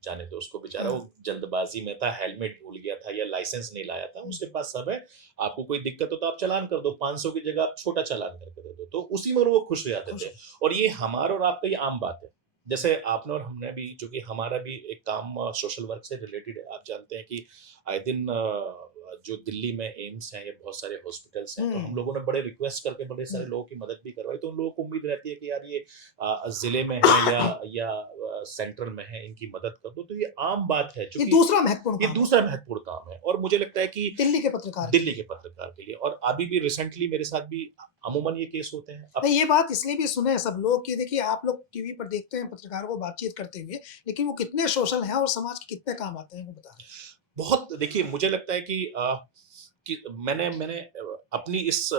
जाने दो उसको, बेचारा वो जल्दबाजी में था, हेलमेट भूल गया था या लाइसेंस नहीं लाया था, उसके पास सब है, आपको कोई दिक्कत हो तो आप चालान कर दो, 500 की जगह आप छोटा चालान करके दे दो, तो उसी में वो खुश हो जाते थे। और ये हमारा और आपका ये आम बात है। जैसे आपने और हमने भी, चूंकि हमारा भी एक काम सोशल वर्क से रिलेटेड है, आप जानते हैं कि आए दिन जो दिल्ली में एम्स है या बहुत सारे हॉस्पिटल्स हैं, तो हम हम्म। लोगों ने बड़े रिक्वेस्ट करके बड़े सारे हम्म। लोगों की मदद भी करवाई। तो उन लोगों को उम्मीद रहती है कि यार ये जिले में है या सेंट्रल में है, इनकी मदद कर दो। तो ये आम बात है, ये चूंकि दूसरा महत्वपूर्ण ये काम है दूसरा महत्वपूर्ण काम है। और मुझे लगता है कि दिल्ली के पत्रकार के दिल्ली के लिए। पत्रकार के लिए, और अभी भी रिसेंटली मेरे साथ भी अमूमन ये केस होते हैं। अब नहीं, ये बात इसलिए भी सुने सब लोग कि देखिए आप लोग टीवी पर देखते हैं पत्रकारों को बातचीत करते हुए, लेकिन वो कितने सोशल हैं और समाज के कितने काम आते हैं वो बता रहे हैं। बहुत, देखिए मुझे लगता है कि मैंने अपनी इस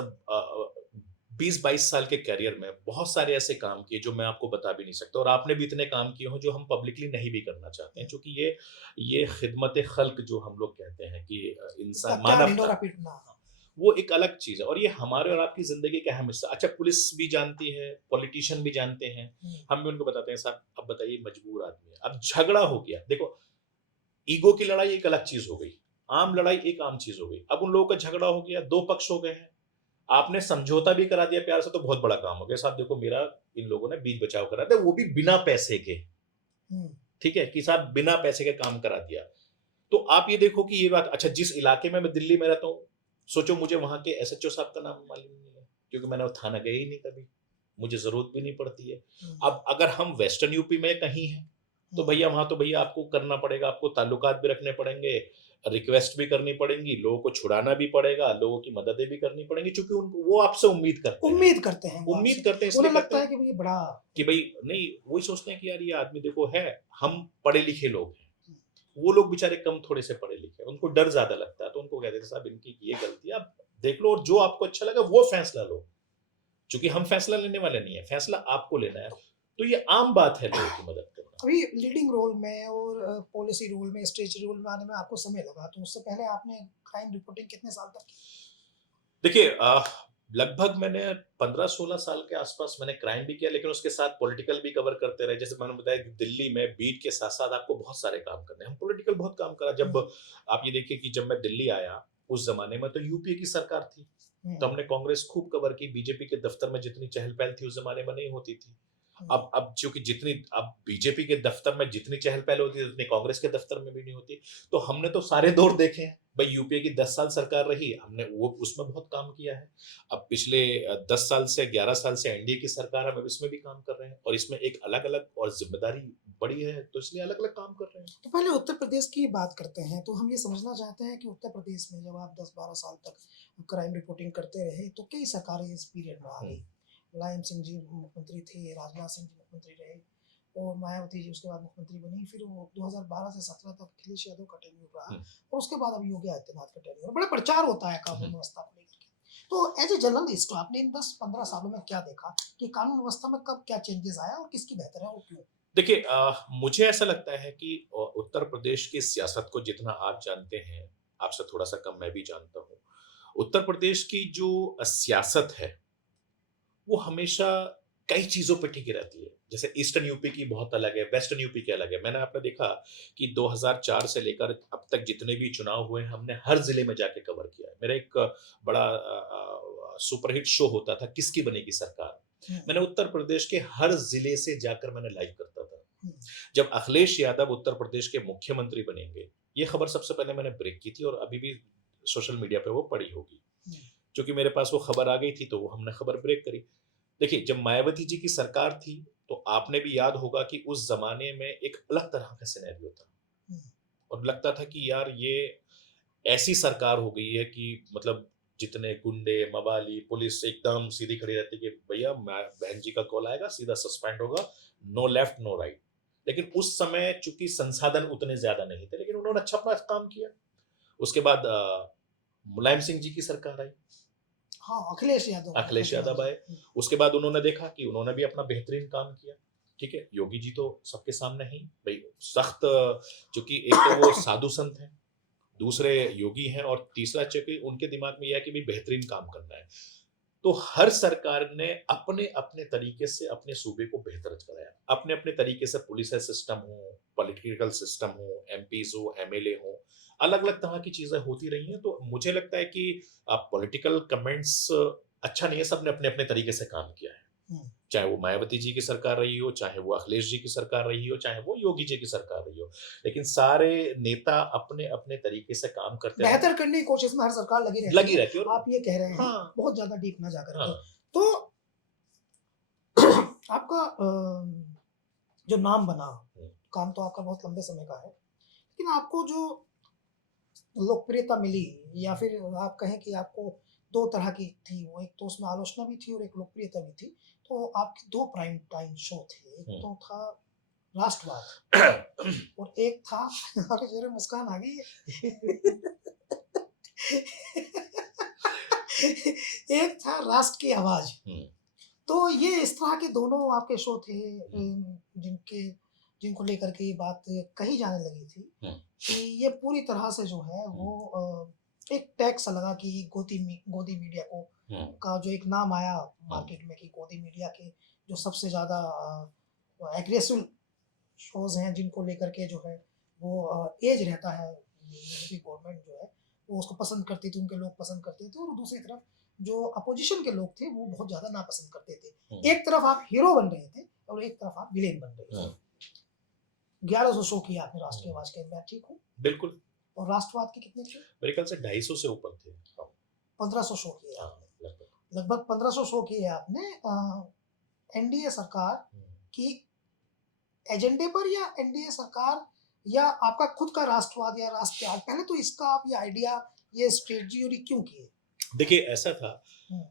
20-22 साल के करियर में बहुत सारे ऐसे काम किए जो मैं आपको बता भी नहीं सकता, और आपने भी इतने काम किए हों जो हम पब्लिकली नहीं भी करना चाहते हैं, क्योंकि ये खिदमत खल्क जो हम लोग कहते हैं कि इंसान सत्या मानवता, ढिंडोरा पीटना। वो एक अलग चीज है, और ये हमारे और आपकी जिंदगी का अहम हिस्सा। अच्छा, पुलिस भी जानती है, पॉलिटिशियन भी जानते हैं, हम भी उनको बताते हैं साहब अब बताइए मजबूर आदमी है, अब झगड़ा हो गया, देखो ईगो की लड़ाई एक अलग चीज हो गई, आम लड़ाई एक आम चीज हो गई। अब उन लोगों का झगड़ा हो गया, दो पक्ष हो गए हैं, आपने समझौता भी करा दिया प्यार से, तो बहुत बड़ा काम हो गया साहब। देखो मेरा इन लोगों ने बीच बचाव करा दिया, वो भी बिना पैसे के, ठीक है कि साहब बिना पैसे के काम करा दिया। तो आप ये देखो कि ये बात, अच्छा जिस इलाके में मैं दिल्ली में रहता हूँ, सोचो मुझे वहां के एसएचओ साहब का नाम मालूम नहीं है, क्योंकि मैंने वो थाना गया ही नहीं कभी, मुझे जरूरत भी नहीं पड़ती है। अब अगर हम वेस्टर्न यूपी में कहीं हैं, तो भैया वहां तो भैया आपको करना पड़ेगा, आपको ताल्लुकात भी रखने पड़ेंगे, रिक्वेस्ट भी करनी पड़ेंगी, लोगों को छुड़ाना भी पड़ेगा, लोगों की मददें भी करनी पड़ेंगी, क्योंकि उनको वो आपसे उम्मीद करते हैं, उम्मीद करते हैं वो उम्मीद आपसे। करते हैं, इसलिए उन्हें करते लगता है हैं कि ये बड़ा कि भाई नहीं, वही सोचते हैं कि यार ये आदमी देखो है, हम पढ़े लिखे लोग हैं, वो लोग बेचारे कम थोड़े से पढ़े लिखे, उनको डर ज्यादा लगता है, तो उनको कहते हैं साहब इनकी ये गलती है, आप देख लो और जो आपको अच्छा लगा वो फैसला लो, क्योंकि हम फैसला लेने वाले नहीं है, फैसला आपको लेना है। तो ये आम बात है लोगों की मदद करना। अभी लीडिंग रोल में और पॉलिसी रोल में, स्टेज रोल में आने में आपको समय लगा, तो उससे पहले आपने क्राइम रिपोर्टिंग कितने साल तक की? देखिए लगभग मैंने 15-16 साल के आसपास मैंने क्राइम भी किया, लेकिन उसके साथ पॉलिटिकल भी कवर करते रहे। जैसे मैंने बताया कि दिल्ली में बीट के साथ साथ आपको बहुत सारे काम करने हैं, हम पॉलिटिकल बहुत काम करा। जब आप ये देखिए कि जब मैं दिल्ली आया उस जमाने में तो यूपीए की सरकार थी, तो हमने कांग्रेस खूब कवर की, बीजेपी के दफ्तर में जितनी चहल पहल थी उस जमाने में नहीं होती थी। अब चूंकि जितनी अब बीजेपी के दफ्तर में जितनी चहल पहल होती है उतनी कांग्रेस के दफ्तर में भी नहीं होती। तो हमने तो सारे दौर देखे हैं भाई, यूपीए की 10 साल सरकार रही, हमने वो उसमें बहुत काम किया है। अब पिछले 10 साल से 11 साल से एनडीए की सरकार है, हम इसमें भी काम कर रहे हैं, और इसमें एक अलग अलग और जिम्मेदारी बड़ी है, तो इसलिए अलग अलग काम कर रहे हैं। तो पहले उत्तर प्रदेश की बात करते हैं, तो हम ये समझना चाहते हैं कि उत्तर प्रदेश में जब आप 10-12 साल तक क्राइम रिपोर्टिंग करते रहे, तो कई सरकारें इस पीरियड में आ गई। मुलायम सिंह जी मुख्यमंत्री थे, राजनाथ सिंह जी मुख्यमंत्री रहे, और मायावती जी उसके बाद मुख्यमंत्री बनी। फिर वो 2012 से 17 तक अखिलेश यादव का टेन्योर रहा, और उसके बाद अब योगी आदित्यनाथ का टेन्योर। बड़ा प्रचार होता है कानून व्यवस्था को लेकर के। तो एज ए जर्नलिस्ट आपने इन 10-15 सालों में क्या देखा कि कानून व्यवस्था में कब क्या चेंजेस आया और किसकी बेहतर है और क्यों? देखिए मुझे ऐसा लगता है कि उत्तर प्रदेश की सियासत को जितना आप जानते हैं, आपसे थोड़ा सा कम मैं भी जानता हूँ। उत्तर प्रदेश की जो सियासत है वो हमेशा कई चीजों पे टिकी रहती है। जैसे ईस्टर्न यूपी की बहुत अलग है, वेस्टर्न यूपी की अलग है। मैंने आपने देखा कि 2004 से लेकर अब तक जितने भी चुनाव हुए हैं, हमने हर जिले में जाके कवर किया है। मेरा एक बड़ा सुपरहिट शो होता था, किसकी बनेगी सरकार। मैंने उत्तर प्रदेश के हर जिले से जाकर मैंने लाइव करता था। जब अखिलेश यादव उत्तर प्रदेश के मुख्यमंत्री बनेंगे, ये खबर सबसे पहले मैंने ब्रेक की थी, और अभी भी सोशल मीडिया पे वो पड़ी होगी। क्योंकि मेरे पास वो खबर आ गई थी, तो वो हमने खबर ब्रेक करी। देखिए, जब मायावती जी की सरकार थी, तो आपने भी याद होगा कि उस जमाने में एक अलग तरह का सिनेरियो था, और लगता था कि यार ये ऐसी सरकार हो गई है कि मतलब जितने गुंडे, मवाली, पुलिस एकदम सीधी खड़ी रहती कि भैया बहन जी का कॉल आएगा सीधा सस्पेंड होगा, नो लेफ्ट नो राइट। लेकिन उस समय चूंकि संसाधन उतने ज्यादा नहीं थे, लेकिन उन्होंने अच्छा अपना काम किया। उसके बाद मुलायम सिंह जी की सरकार आई, हाँ, अखिलेश यादव आए। उसके बाद उन्होंने देखा कि उन्होंने भी अपना बेहतरीन काम किया। ठीक है, योगी जी तो सबके सामने ही भाई सख्त, चूंकि एक तो वो साधु संत हैं, दूसरे योगी हैं, और तीसरा चूंकि उनके दिमाग में यह है कि भाई बेहतरीन काम करना है। तो हर सरकार ने अपने अपने तरीके से अपने सूबे को बेहतर कराया, अपने अपने तरीके से पुलिस सिस्टम हो, पॉलिटिकल सिस्टम हो, एमपीज हो, एमएलए हो, अलग अलग तरह की चीजें होती रही हैं। तो मुझे लगता है कि पॉलिटिकल कमेंट्स अच्छा नहीं है, सबने अपने अपने तरीके से काम किया है। चाहे वो मायावती जी की सरकार रही हो, चाहे वो अखिलेश जी की सरकार रही हो, चाहे वो योगी जी की सरकार रही हो। लेकिन सारे नेता अपने-अपने तरीके से काम करते रहे, बेहतर करने की कोशिश में हर सरकार लगी रहती लगी है। रहती है और आप ये कह रहे हैं, हाँ, बहुत ज़्यादा डीप ना जा करके। हाँ, तो आपका जो नाम बना, हुँ, काम तो आपका बहुत लंबे समय का है, लेकिन आपको जो लोकप्रियता मिली या फिर आप कहें कि आपको 2 तरह की थी, वो एक तो उसमें आलोचना भी थी और एक लोकप्रियता भी थी। तो आपके 2 प्राइम टाइम शो थे, एक हुँ। तो था राष्ट्रवाद और एक था अरे ज़रा मुस्कान आ गई है। एक था राष्ट्र की आवाज़। हुँ, तो ये इस तरह के दोनों आपके शो थे हुँ, जिनके जिनको लेकर के ये बात कही जाने लगी थी हुँ, कि ये पूरी तरह से जो है हुँ, वो एक टैग सा लगा कि गोदी मीडिया को हुँ, का जो एक नाम आया हुँ, मार्केट में कि गोदी मीडिया के जो सबसे ज़्यादा एग्रेसिव शोज़ हैं जिनको लेकर के जो है वो एज रहता है बीजेपी गवर्नमेंट जो है वो उसको पसंद करती थी, उनके लोग पसंद करते थे और दूसरी तरफ जो अपोजिशन के लोग थे वो बहुत ज़्यादा नापसंद करते हुँ, थे। एक तरफ आप हीरो बन रहे थे और एक तरफ आप विलेन बन रहे थे। हुँ, 1100 शो किया आपने राष्ट्रीय हुँ। आवाज़ के, मैं ठीक हूँ? बिल्कुल, और राष्ट्रवाद के कितने थे? मेरे ख्याल से 250 से ऊपर थे। हाँ, 1500 शो किए हाँ, आपने। लगभग। लगभग 1500 शो किए आपने एनडीए सरकार हुँ। की एजेंडे पर या एनडीए सरकार या आपका खुद का राष्ट्रवाद या राष्ट्र त्याग? पहले तो इसका आप ये आइडिया, ये स्ट्रेटजी और ये क्यों किए? देखिए ऐसा था हुँ,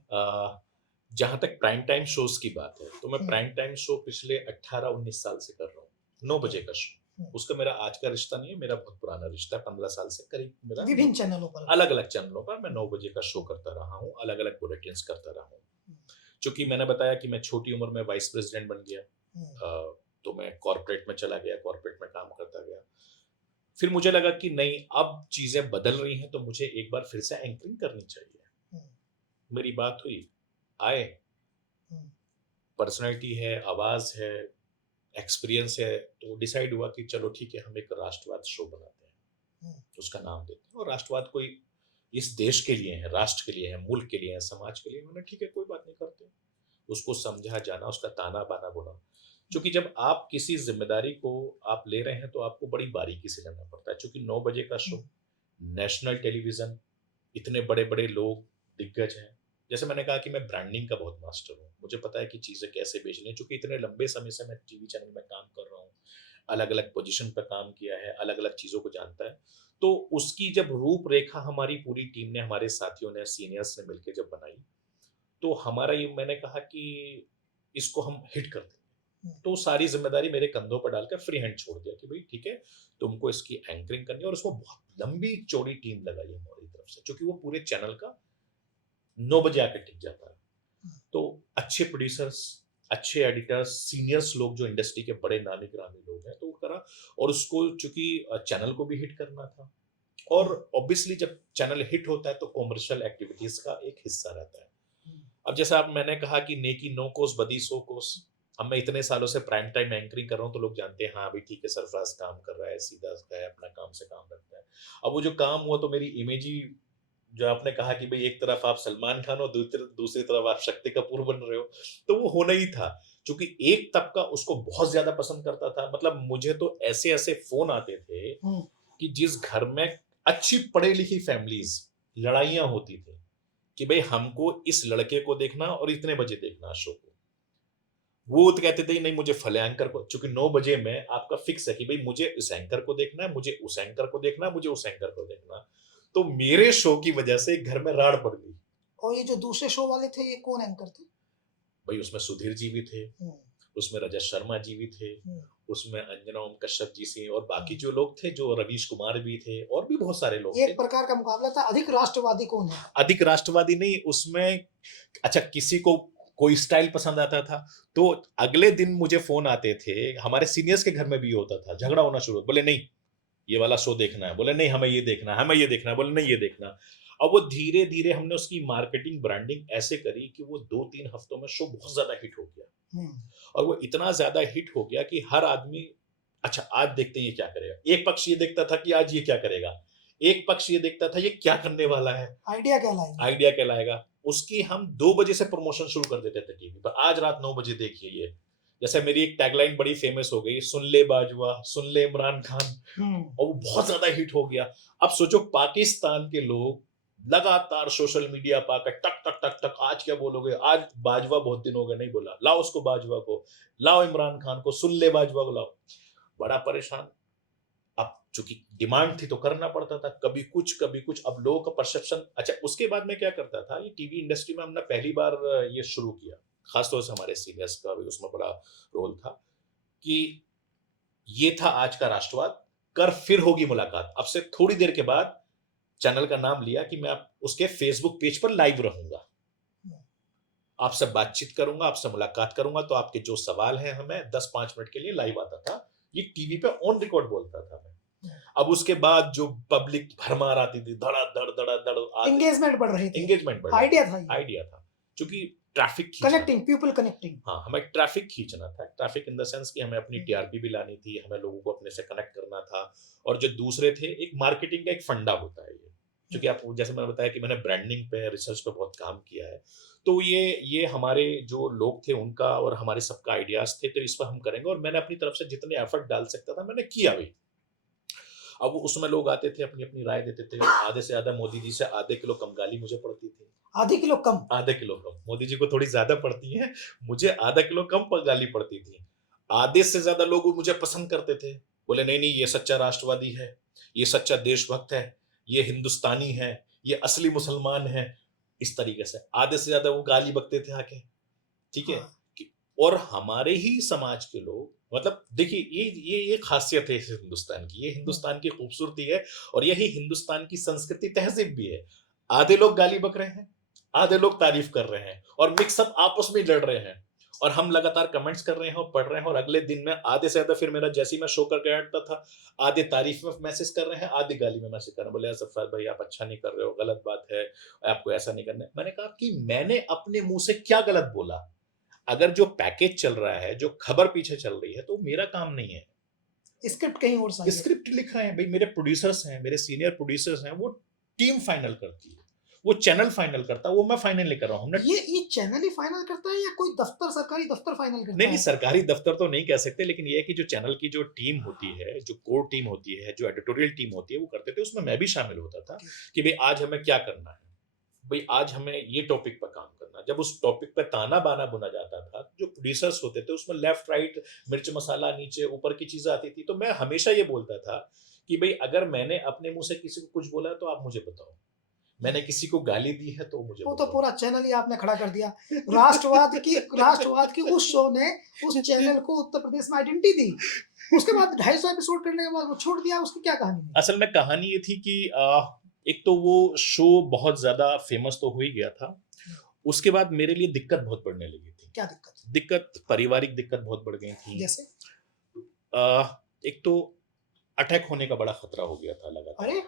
जहाँ तक प्राइम टाइम शोज़ की बात है, तो मैं हुँ, प्राइम टाइम शो पिछले 18-19 साल से कर रहा हूँ। 9 ओके। बजे का शो। हुँ, उसका मेरा आज का रिश्ता नहीं है, मेरा बहुत पुराना रिश्ता है, 15 साल से करीब मेरा विभिन्न चैनलों पर। अलग-अलग चैनलों पर मैं 9 बजे का शो करता रहा हूँ, अलग-अलग बुलेटिन्स करता रहा हूँ। हुँ, चूँकि मैंने बताया कि मैं छोटी उम्र में वाइस प्रेज़िडेंट बन गया, हुँ, तो मैं कॉर्पोरेट में चला गया, कॉर्पोरेट में काम करता गया। फिर मुझे लगा कि नहीं, अब चीज़ें बदल रही हैं, तो मुझे एक बार फिर से एंकरिंग करनी चाहिए। हुँ, मेरी बात हुई, आए, हुँ, पर्सनैलिटी है, आवाज़ है, एक्सपीरियंस है, तो डिसाइड हुआ कि चलो ठीक है, हम एक राष्ट्रवाद शो बनाते हैं। हुँ, उसका नाम देते हैं और राष्ट्रवाद कोई इस देश के लिए है, राष्ट्र के लिए है, मुल्क के लिए है, समाज के लिए है। मैंने ठीक है, कोई बात नहीं करते। उसको समझा जाना, उसका ताना-बाना बुना। चूँकि जब आप किसी ज़िम्मेदारी को आप ले रहे हैं, तो आपको बड़ी बारीकी से लेना पड़ता है। चूँकि 9 बजे का हुँ, शो, नेशनल टेलीविज़न, इतने बड़े-बड़े लोग, दिग्गज हैं। जैसे मैंने कहा कि मैं ब्रांडिंग का बहुत मास्टर हूँ। मुझे पता है कि चीज़ें कैसे बेचनी है, चूँकि इतने लंबे समय से मैं टीवी चैनल में काम कर रहा हूँ। अलग-अलग पोज़ीशन पे काम किया है, अलग-अलग चीज़ों को जानता है। तो उसकी जब रूपरेखा हमारी पूरी टीम ने, हमारे साथियों ने, सीनियर्स ने मिलके जब बनाई, तो हमारा ये मैंने कहा कि इसको हम हिट कर देंगे। हुँ, तो सारी ज़िम्मेदारी मेरे कंधों पर डालकर फ्री हैंड छोड़ दिया कि भई ठीक है, तुमको इसकी एंकरिंग करनी है और उसमें बहुत लंबी-चौड़ी टीम लगाई है हमारी तरफ से, क्योंकि वो पूरे चैनल का 9 बजे आके टिक जाता है। हुँ, तो अच्छे प्रोड्यूसर्स, अच्छे एडिटर्स, सीनियर्स लोग जो इंडस्ट्री के बड़े नामी-गिरामी लोग हैं, तो वो करा और उसको चूँकि चैनल को भी हिट करना था और हुँ, ऑब्वियसली जब चैनल हिट होता है, तो कमर्शियल एक्टिविटीज़ का एक हिस्सा रहता है। हुँ, अब जैसा अब मैंने कहा कि नेकी नो कोस बदी सो कोस। अब मैं इतने सालों से प्राइम टाइम एंकरिंग कर रहा हूँ, तो लोग जानते हैं, हाँ, अभी ठीक है, सरफराज काम कर रहा है, सीधा है, अपना काम से काम रखता है। अब वो जो काम हुआ, तो मेरी इमेज ही, जो आपने कहा कि भई एक तरफ आप सलमान खान हो, दूसरी तरफ आप शक्ति कपूर बन रहे हो, तो वो होना ही था। चूँकि एक तबका उसको बहुत ज़्यादा पसंद करता था, मतलब मुझे तो ऐसे-ऐसे फ़ोन आते थे हुँ, कि जिस घर में अच्छी पढ़ी-लिखी फैमिलीज़, लड़ाइयाँ होती थी कि भई हमको इस लड़के को देखना और इतने बजे देखना शो को। वो तो कहते थे नहीं, मुझे फलाँ एंकर को, चूँकि 9 बजे में आपका फिक्स है कि भई मुझे इस एंकर को देखना है, मुझे उस एंकर को देखना है, मुझे उस एंकर को देखना है। तो मेरे शो की वजह से घर में राड़ पड़ गई। और ये जो दूसरे शो वाले थे ये कौन एंकर थे? भई उसमें सुधीर जी भी थे, हुँ, उसमें रजत शर्मा जी भी थे, हुँ, उसमें अंजना ओम कश्यप जी सी और बाकी हुँ। जो लोग थे, जो रवीश कुमार भी थे और भी बहुत सारे लोग थे। एक प्रकार का मुकाबला था, अधिक राष्ट्रवादी कौन है? अधिक राष्ट्रवादी नहीं, उसमें अच्छा, किसी को कोई स्टाइल पसंद आता था, तो अगले दिन मुझे फ़ोन आते थे, हमारे सीनियर्स के घर में भी ये होता था, झगड़ा होना शुरू, बोले नहीं, ये वाला शो देखना है, बोले नहीं हमें ये देखना है, हमें ये देखना है, बोले नहीं ये देखना है। अब वो धीरे-धीरे हमने उसकी मार्केटिंग, ब्रांडिंग ऐसे करी कि वो 2-3 हफ्तों में शो बहुत ज़्यादा हिट हो गया हुँ, और वो इतना ज़्यादा हिट हो गया कि हर आदमी, अच्छा आज देखते हैं ये क्या करेगा। एक पक्ष ये देखता था कि आज ये क्या करेगा, एक पक्ष ये देखता था ये क्या करने वाला है, आइडिया क्या लाएँगे? आइडिया क्या लाएगा। उसकी हम 2 बजे से प्रमोशन शुरू कर देते थे टीवी पर, आज रात 9 बजे देखिए ये। जैसे मेरी एक टैगलाइन बड़ी फेमस हो गई, सुन ले बाजवा, सुन ले इमरान खान, और वो बहुत ज्यादा हिट हो गया। अब सोचो पाकिस्तान के लोग लगातार सोशल मीडिया पर आकर टक टक टक टक, आज क्या बोलोगे, आज बाजवा बहुत दिन हो गए नहीं बोला, लाओ उसको बाजवा को, लाओ इमरान खान को, सुन ले बाजवा को लाओ। बड़ा परेशान। अब चूंकि डिमांड थी तो करना पड़ता था, कभी कुछ। अब लोगों का परसेप्शन, अच्छा उसके बाद मैं क्या करता था, ये टीवी इंडस्ट्री में हमने पहली बार ये शुरू किया, खासतौर से हमारे सीनियर्स का भी उसमें बड़ा रोल था, कि ये था आज का राष्ट्रवाद, कर फिर होगी मुलाकात। अब से थोड़ी देर के बाद चैनल का नाम लिया कि मैं आप उसके फेसबुक पेज पर लाइव रहूंगा, आपसे बातचीत करूंगा, आपसे मुलाकात करूंगा, तो आपके जो सवाल हैं हमें 10-5 मिनट के लिए लाइव आता था, ये टीवी पे ऑन रिकॉर्ड बोलता था मैं। अब उसके बाद जो पब्लिक भरमार आती थी, धड़ा धड़ एंगेजमेंट बढ़ रही थी, एंगेजमेंट बढ़ आइडिया था, आइडिया था, क्योंकि ट्रैफिक कनेक्टिंग, पीपल कनेक्टिंग। हाँ, हमें ट्रैफिक खींचना था, ट्रैफिक इन द सेंस कि हमें अपनी टीआरपी भी लानी थी, हमें लोगों को अपने से कनेक्ट करना था, और जो दूसरे थे, एक मार्केटिंग का एक फंडा होता है ये, क्योंकि आप जैसे मैंने बताया कि मैंने ब्रांडिंग पे, रिसर्च पे बहुत काम किया है, तो ये हमारे जो लोग थे उनका और हमारे सबका आइडियाज थे, तो इस पर हम करेंगे, और मैंने अपनी तरफ से जितने एफर्ट डाल सकता था मैंने किया भी। अब उसमें लोग आते थे, अपनी अपनी राय देते थे, आधे से ज्यादा मोदी जी से आधे किलो कम गाली मुझे पड़ती थी। आधे किलो कम? आधा किलो कम, मोदी जी को थोड़ी ज्यादा पड़ती है, मुझे आधा किलो कम गाली पड़ती थी। आधे से ज्यादा लोग मुझे पसंद करते थे, बोले नहीं नहीं ये सच्चा राष्ट्रवादी है, ये सच्चा देशभक्त है, ये हिंदुस्तानी है, ये असली मुसलमान है, इस तरीके से आधे से ज्यादा वो गाली बकते थे आके, ठीक है। हाँ। और हमारे ही समाज के लोग, मतलब देखिए ये खासियत है इस हिंदुस्तान की, ये हिंदुस्तान की खूबसूरती है, और यही हिंदुस्तान की संस्कृति तहजीब भी है। आधे लोग गाली बक रहे हैं, आधे लोग तारीफ कर रहे हैं, और मिक्सअप आपस में लड़ रहे हैं, और हम लगातार कमेंट्स कर रहे हैं और पढ़ रहे हैं, और अगले दिन में आधे से ज्यादा, फिर मेरा जैसे ही मैं शो करके हटता था, आधे तारीफ में मैसेज कर रहे हैं, आधे गाली में मैसेज कर रहे हैं, बोले सफाद भाई आप अच्छा नहीं कर रहे हो, गलत बात है, आपको ऐसा नहीं करना है। मैंने कहा कि मैंने अपने मुंह से क्या गलत बोला? अगर जो पैकेज चल रहा है, जो खबर पीछे चल रही है, तो मेरा काम नहीं है, स्क्रिप्ट कहीं और सा स्क्रिप्ट लिख रहे हैं भाई, मेरे प्रोड्यूसर्स हैं, मेरे सीनियर प्रोड्यूसर्स हैं, वो टीम फाइनल करती है, वो चैनल फाइनल करता है, वो मैं फाइनल नहीं कर रहा हूँ। हमने ये चैनल ही फाइनल करता है या कोई दफ्तर, सरकारी दफ्तर फाइनल करता नहीं है? सरकारी दफ्तर तो नहीं कह सकते, लेकिन ये है कि जो चैनल की जो टीम होती है, जो कोर टीम होती है, जो एडिटोरियल टीम होती है, वो करते थे, उसमें मैं भी शामिल होता था कि भाई आज हमें क्या करना है, भाई आज हमें ये टॉपिक पर काम करना। जब उस टॉपिक पर ताना बाना बुना जाता था, जो प्रोड्यूसर्स होते थे उसमें लेफ्ट राइट, मिर्च मसाला, नीचे ऊपर की चीजें आती थी, तो मैं हमेशा ये बोलता था कि भाई अगर मैंने अपने मुंह से किसी को कुछ बोला तो आप मुझे बताओ, मैंने किसी को गाली दी है तो मुझे वो तो बताओ। पूरा चैनल ही आपने खड़ा कर दिया। राष्ट्रवाद की उस शो ने उस चैनल को उत्तर प्रदेश में आइडेंटिटी दी। उसके बाद 250 एपिसोड करने के बाद वो छोड़ दिया, उसकी क्या कहानी है? असल में कहानी ये थी कि एक तो वो शो बहुत ज्यादा फेमस तो हो ही गया था, उसके बाद मेरे लिए दिक्कत बहुत बढ़ने लगी थी। क्या दिक्कत? दिक्कत, पारिवारिक दिक्कत बहुत बढ़ गई थी। जैसे? एक तो अटैक होने का बड़ा खतरा हो गया था लगातार, अरे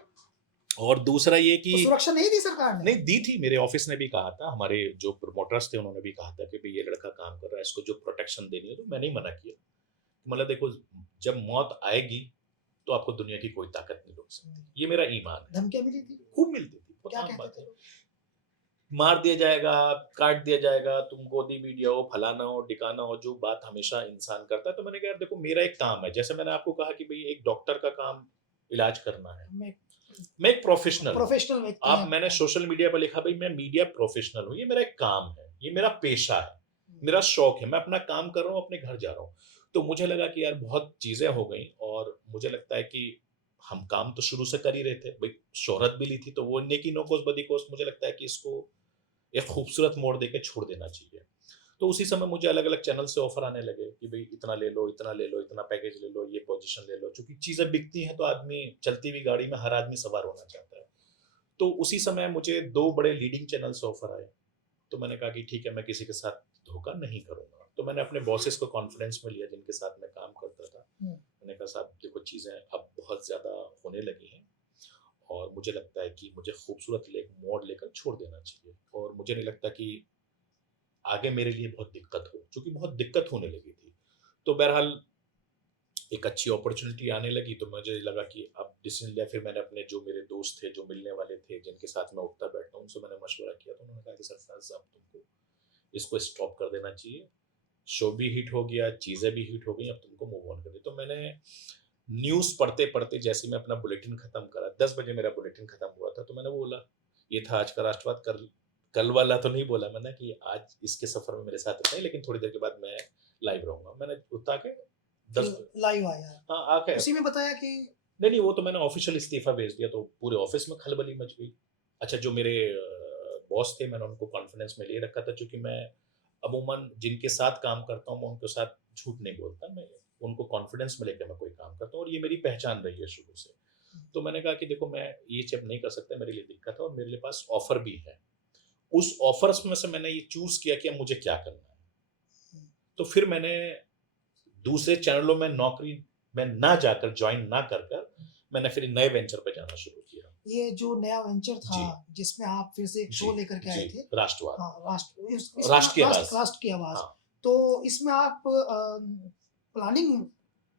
और दूसरा ये कि तो सुरक्षा नहीं दी सरकार ने? नहीं दी थी, मेरे ऑफिस ने भी कहा था, हमारे जो प्रमोटर्स थे उन्होंने भी कहा था कि भाई ये लड़का काम कर रहा है, इसको जो प्रोटेक्शन देनी है, तो मैंने ही मना किया। मतलब देखो, जब मौत आएगी तो आपको दुनिया की कोई ताकत नहीं रोक सकती, ये मेरा ईमान है। धमकियां मिली थी? खूब मिलती थी, क्या आम कहते बात थे है, लोग? मार दिया जाएगा, काट दिया जाएगा, तुम गोदी मीडिया हो, फलाना हो, डिकाना हो, जो बात हमेशा इंसान करता है। तो मैंने कहा यार देखो, मेरा एक काम है, जैसे मैंने आपको कहा कि भाई एक डॉक्टर का काम इलाज करना है, मैं एक प्रोफेशनल व्यक्ति आप हैं। मैंने सोशल मीडिया पर लिखा भाई मैं मीडिया प्रोफेशनल हूँ, ये मेरा एक काम है, ये मेरा पेशा है, मेरा शौक है, मैं अपना काम कर रहा हूँ, अपने घर जा रहा हूँ। तो मुझे लगा कि यार बहुत चीजें हो गई, और मुझे लगता है कि हम काम तो शुरू से कर ही रहे थे भाई, शोहरत भी ली थी, तो वो नेकी नो कोस बदी कोस, मुझे लगता है कि इसको एक खूबसूरत मोड़ देके छोड़ देना चाहिए। तो उसी समय मुझे अलग अलग चैनल से ऑफर आने लगे कि भाई इतना ले लो, इतना ले लो, इतना पैकेज ले लो, ये पोजीशन ले लो, क्योंकि चीजें बिकती हैं तो आदमी, चलती हुई गाड़ी में हर आदमी सवार होना चाहता है। तो उसी समय मुझे 2 बड़े लीडिंग चैनल से ऑफर आए, तो मैंने कहा कि ठीक है, मैं किसी के साथ धोखा नहीं करूंगा। तो मैंने अपने बॉसेस को कॉन्फिडेंस में लिया जिनके साथ मैं काम करता था। मैंने कहा साहब देखो, चीज़ें अब बहुत ज़्यादा होने लगी हैं, और मुझे लगता है कि मुझे खूबसूरत मोड़ लेकर छोड़ देना चाहिए, और मुझे नहीं लगता कि आगे मेरे लिए बहुत दिक्कत हो, क्योंकि बहुत दिक्कत होने लगी थी। तो बहरहाल एक अच्छी अपॉर्चुनिटी आने लगी, तो मुझे लगा कि अब डिसीजन लिया। फिर मैंने अपने जो मेरे दोस्त थे, जो मिलने वाले थे, जिनके साथ मैं उठता बैठता हूँ, उनसे मैंने मशवरा किया। तो उन्होंने कहा कि सरफराज अब तुमको इसको स्टॉप कर देना चाहिए। शो भी हिट हो गया, चीज़ें भी हिट हो गई, अब तुमको मूव ऑन कर दे। तो मैंने न्यूज़ पढ़ते-पढ़ते जैसे ही मैं अपना बुलेटिन खत्म करा, 10 बजे मेरा बुलेटिन खत्म हुआ था, तो मैंने बोला, ये था आज का राष्ट्रवाद। कल कल वाला तो नहीं बोला मैंने कि आज इसके सफ़र में मेरे साथ इतना ही, लेकिन थोड़ी देर के बाद मैं लाइव रहूँगा। मैंने उठा के 10 लाइव आया, हाँ, आके उसी में बताया कि नहीं, नहीं, वो तो मैंने ऑफ़िशियल इस्तीफ़ा भेज दिया, तो पूरे ऑफ़िस में खलबली मच गई। अच्छा, जो मेरे बॉस थे, मैंने उनको कॉन्फिडेंस में लिए रखा था, चूँकि मैं अमूमन जिनके साथ काम करता हूँ, मैं उनके साथ झूठ नहीं बोलता। मैं उनको कॉन्फिडेंस में लेके मैं कोई काम करता हूँ, और ये मेरी पहचान रही है शुरू से। तो मैंने कहा कि देखो, मैं ये सब नहीं कर सकता, मेरे लिए दिक्कत है और मेरे लिए पास ऑफ़र भी है। उस ऑफ़र्स में से मैंने ये चूज़ किया कि अब मुझे क्या करना है। तो फिर मैंने दूसरे चैनलों में नौकरी में ना जाकर, जॉइन ना कर कर, मैंने फिर नए वेंचर पे जाना शुरू किया। ये जो नया वेंचर था, जी, जिसमें आप फिर से एक जी, शो लेकर के जी, आए थे, राष्ट्रवाद, हाँ, इसका राष्ट्र की आवाज़। राष्ट्र की आवाज़। हाँ, तो इसमें आप प्लानिंग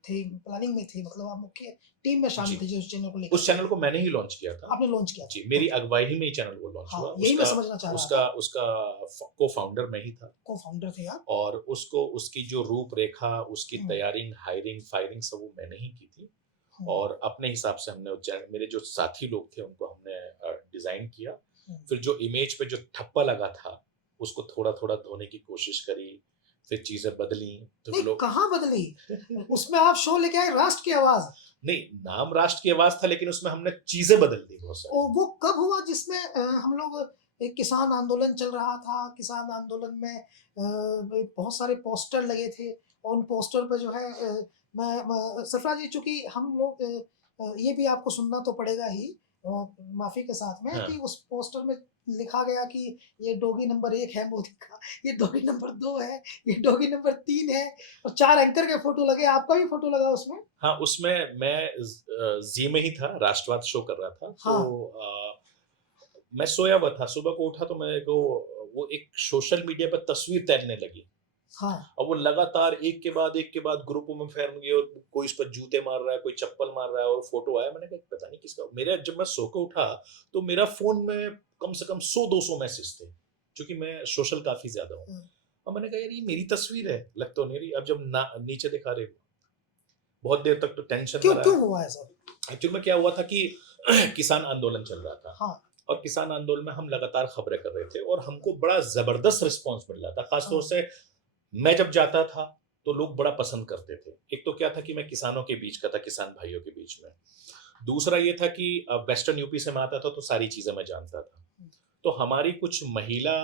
प्लानिंग में थे, मतलब आप मुख्य टीम में शामिल जी। थे जो उस चैनल को लेकर उस के चैनल आए। को मैंने ही लॉन्च किया था। आपने लॉन्च किया जी, था, मेरी ओके। अगुवाई में ही चैनल वो लॉन्च हाँ, हुआ। यही मैं उसका समझना चाह रहा उसका था। उसका को-फाउंडर मैं ही था, को-फाउंडर थे आप? और उसको उसकी जो रूपरेखा, उसकी हुँ, तैयारी, हायरिंग, फायरिंग सब वो मैंने ही की थी। हुँ, और अपने हिसाब से हमने वो मेरे जो साथी लोग थे, उनको हमने डिज़ाइन किया। हुँ। फिर जो इमेज पे जो ठप्पा लगा था, उसको थोड़ा-थोड़ा धोने की कोशिश करी, फिर चीज़ें बदलीं, तो नहीं, लोग कहाँ बदली? उसमें आप शो लेके आए राष्ट्र की आवाज़। नहीं, नाम राष्ट्र की आवाज़ था, लेकिन उसमें हमने चीज़ें बदल दी बहुत सारी। वो कब हुआ जिसमें हम लोग, एक किसान आंदोलन चल रहा था, किसान आंदोलन में बहुत सारे पोस्टर लगे थे, और उन पोस्टर पे जो है सरफराज जी, चूँकि हम लोग ये भी आपको सुनना तो पड़ेगा ही, माफ़ी के साथ में, हाँ, कि उस पोस्टर में लिखा गया कि ये डॉगी नंबर 1 है मोदी का, ये डॉगी नंबर 2 है, ये डॉगी नंबर 3 है, और 4 एंकर के फ़ोटो लगे, आपका भी फ़ोटो लगा उसमें? हाँ, उसमें मैं ज़ी में ही था, राष्ट्रवाद शो कर रहा था। तो हाँ, मैं सोया हुआ था, सुबह को उठा तो मेरे को वो एक सोशल मीडिया पर तस्वीर तैरने लगी। हाँ, और वो लगातार एक के बाद ग्रुपों में फैल गई, और कोई इस पर जूते मार रहा है, कोई चप्पल मार रहा है, और फोटो आया। मैंने कहा पता नहीं किसका। मेरा जब मैं सो के उठा, तो मेरा फोन में कम से कम 100-200 मैसेज थे, क्योंकि मैं सोशल काफी ज्यादा हूँ। हुँ। और मैंने कहा यार, ये मेरी तस्वीर है, लग तो नहीं रही। अब जब नीचे दिखा रहे, बहुत देर तक तो टेंशन में क्यों रहा। क्यों हुआ ऐसा? एक्चुअल में क्या हुआ था कि किसान आंदोलन चल रहा था, हाँ, और किसान आंदोलन में हम लगातार खबरें कर रहे थे, और हमको बड़ा जबरदस्त रिस्पॉन्स मिल रहा था। खासतौर हाँ, से मैं जब जाता था, तो लोग बड़ा पसंद करते थे। एक तो क्या था कि मैं किसानों के बीच का था, किसान भाइयों के बीच में। दूसरा ये था कि वेस्टर्न यूपी से मैं आता था, तो सारी चीज़ें मैं जानता था। हुँ, तो हमारी कुछ महिला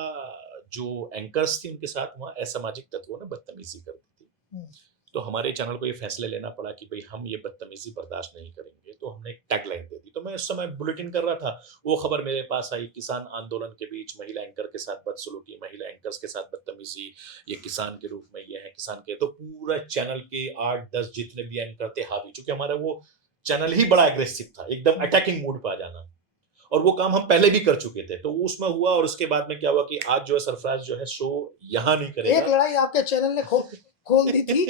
जो एंकर्स थी, उनके साथ वहाँ असामाजिक तत्वों ने बदतमीज़ी कर दी थी। हुँ, तो हमारे चैनल को ये फैसला लेना पड़ा कि भई हम ये बदतमीज़ी बर्दाश्त नहीं करेंगे। तो हमने एक टैगलाइन दे दी। तो मैं उस समय बुलेटिन कर रहा था, वो खबर मेरे पास आई, किसान आंदोलन के बीच महिला एंकर के साथ बदसलूकी, महिला एंकर्स के साथ बदतमीज़ी, ये किसान के रूप में ये है, किसान के। तो पूरा चैनल के 8-10 जितने भी एंकर थे हावी, चूँकि हमारा वो चैनल ही बड़ा एग्रेसिव था, एकदम हुँ। अटैकिंग मूड पे आ जाना। और वो काम हम पहले भी कर चुके थे, तो वो उसमें हुआ। और उसके बाद में क्या हुआ कि आज जो है सरफराज जो है शो यहाँ नहीं एक करेगा। लड़ाई आपके चैनल ने खोल दी थी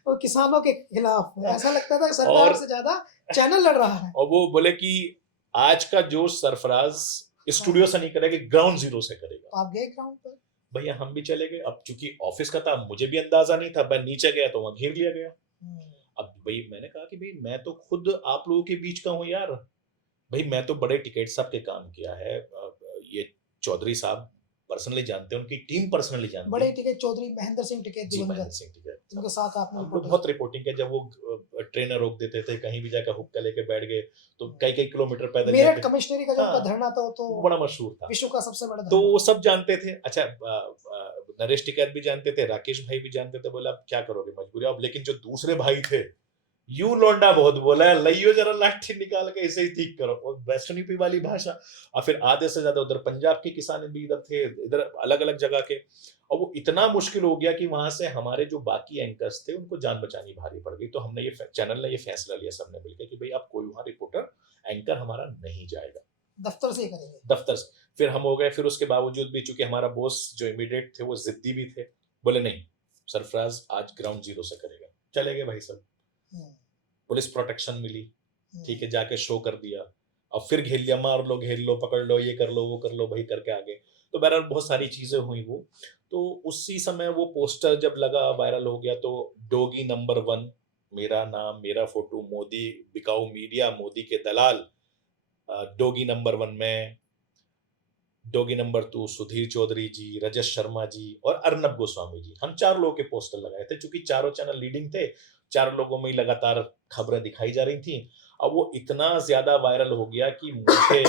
वो किसानों के खिलाफ। ऐसा लगता था सरकार और से ज़्यादा चैनल लड़ रहा है। और वो बोले कि आज का जोश सरफराज हाँ, स्टूडियो से नहीं करेगा, ग्राउंड जीरो से करेगा। तो आप गए ग्राउंड पर? भैया हम भी चले गए। अब चूंकि ऑफिस का था, मुझे भी अंदाजा नहीं था, मैं नीचे गया तो वहां घेर लिया गया। हुँ, अब भाई मैंने कहा कि भाई मैं तो खुद आप लोगों के बीच का हूँ यार। भाई मैं तो बड़े टिकैत साहब के काम किया है। ये चौधरी साहब पर्सनली जानते हैं, उनकी टीम पर्सनली जानती बड़े है। टिकैत चौधरी महेंद्र सिंह टिकैत जी, महेंद्र दिवंगत, सिंह टिकैत उनके साहब। साथ आपने हम लोग रिपोर्टिंग बहुत रिपोर्टिंग किया। जब वो ट्रेनर रोक देते थे, कहीं भी जाकर हुक्का लेके बैठ गए, तो हुँ। कई-कई किलोमीटर पैदल मेरठ जाके। कमिश्नरी का जो उनका हाँ, धरना था, वो तो वो बड़ा मशहूर था। विश्व का सबसे बड़ा तो धरना। वो सब जानते थे। अच्छा, नरेश टिकैत भी जानते थे, राकेश भाई भी जानते थे। बोला अब क्या करोगे, मजबूरी अब। लेकिन जो दूसरे भाई थे, यू लौंडा बहुत बोला है, लइयो जरा लाठी निकाल के इसे ही ठीक करो। और वेस्टर्न यूपी वाली भाषा। और फिर आधे से ज्यादा उधर पंजाब के किसान भी इधर थे, इधर अलग अलग जगह के। और वो इतना मुश्किल हो गया कि वहां से हमारे जो बाकी एंकर्स थे, उनको जान बचानी भारी पड़ गई। तो हमने ये चैनल ने ये फैसला लिया सबने मिलकर कि भाई अब कोई वहां रिपोर्टर एंकर हमारा नहीं जाएगा, दफ्तर से ही करेंगे। दफ्तर से। फिर हम हो गए। फिर उसके बावजूद भी, चूंकि हमारा बॉस जो इमीडिएट थे वो जिद्दी भी थे, बोले नहीं, सरफराज आज ग्राउंड जीरो से करेगा। चले गए भाई सब। हुँ, पुलिस प्रोटेक्शन मिली, ठीक है, जाके शो कर दिया, अब फिर घेर लिया, मार लो, घेर लो, पकड़ लो, ये कर लो, वो कर लो, भाई करके आगे। तो बहरहाल बहुत सारी चीजें हुई वो। तो उसी समय वो पोस्टर जब लगा, वायरल हो गया, तो डोगी नंबर वन, मेरा नाम, मेरा फोटो, मोदी, बिकाऊ मीडिया, मोदी के दलाल, डोगी नंबर वन में, doggy number two Sudhir Chaudhary ji, Rajat Sharma ji और अर्नब गोस्वामी जी, हम चार लोगों के पोस्टर लगाए थे, क्योंकि चारों चैनल लीडिंग थे, चार लोगों में ही लगातार खबरें दिखाई जा रही थी। अब वो इतना ज्यादा वायरल हो गया कि मुझे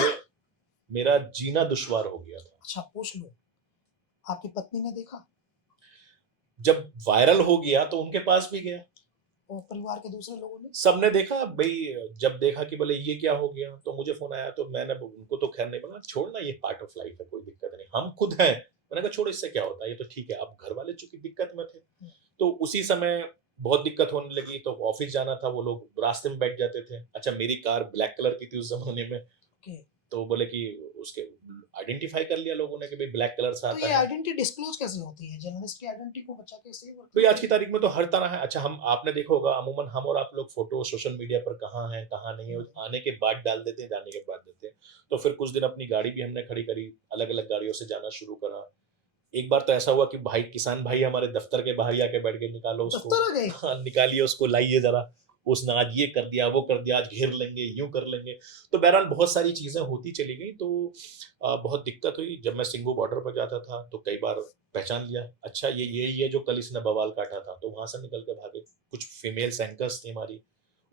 मेरा जीना दुश्वार हो गया था। अच्छा पूछ लो, आपकी पत्नी ने देखा जब वायरल हो गया तो उनके पास भी गया, और परिवार के दूसरे लोगों ने? सबने देखा भाई। जब देखा कि बोले ये क्या हो गया, तो मुझे फोन आया, तो मैंने उनको तो खैर नहीं बोला, छोड़ना, ये पार्ट ऑफ लाइफ है, कोई दिक्कत नहीं, हम खुद हैं। मैंने कहा छोड़, इससे क्या होता है, ये तो ठीक है। अब घर वाले चूंकि दिक्कत में थे, तो उसी समय बहुत दिक्कत होने लगी, तो ऑफिस जाना था, वो लोग रास्ते में बैठ जाते थे। अच्छा, मेरी कार ब्लैक कलर की थी उस जमाने में, ओके। तो बोले कि उसके आइडेंटिफाई कर लिया लोगों ने कि भाई ब्लैक कलर से तो आता ये है। आइडेंटिटी डिस्क्लोज कैसे होती है? जर्नलिस्ट की आइडेंटिटी को बचा के सही वर्क भाई आज की तारीख में तो हर तरह है। अच्छा, हम, आपने देखा होगा अमूमन हम और आप लोग फोटो सोशल मीडिया पर कहाँ हैं कहाँ नहीं है, आने के बाद डाल देते हैं, जाने के बाद देते हैं। तो फिर कुछ दिन अपनी गाड़ी भी हमने खड़ी करी, अलग अलग गाड़ियों से जाना शुरू करा। एक बार तो ऐसा हुआ कि भाई, किसान भाई हमारे दफ्तर के बाहर ही आके बैठ गए, निकालो उसको, दफ्तर आ गए? हाँ निकालिए उसको, लाइए जरा, उसने आज ये कर दिया, वो कर दिया, आज घेर लेंगे, यूं कर लेंगे। तो बहरहाल बहुत सारी चीजें होती चली गई। तो बहुत दिक्कत हुई। जब मैं सिंगू बॉर्डर पर जाता था तो कई बार पहचान लिया, अच्छा ये यही है जो कल इसने बवाल काटा था, तो वहां से निकल के भागे। कुछ फीमेल एंकर्स थी हमारी,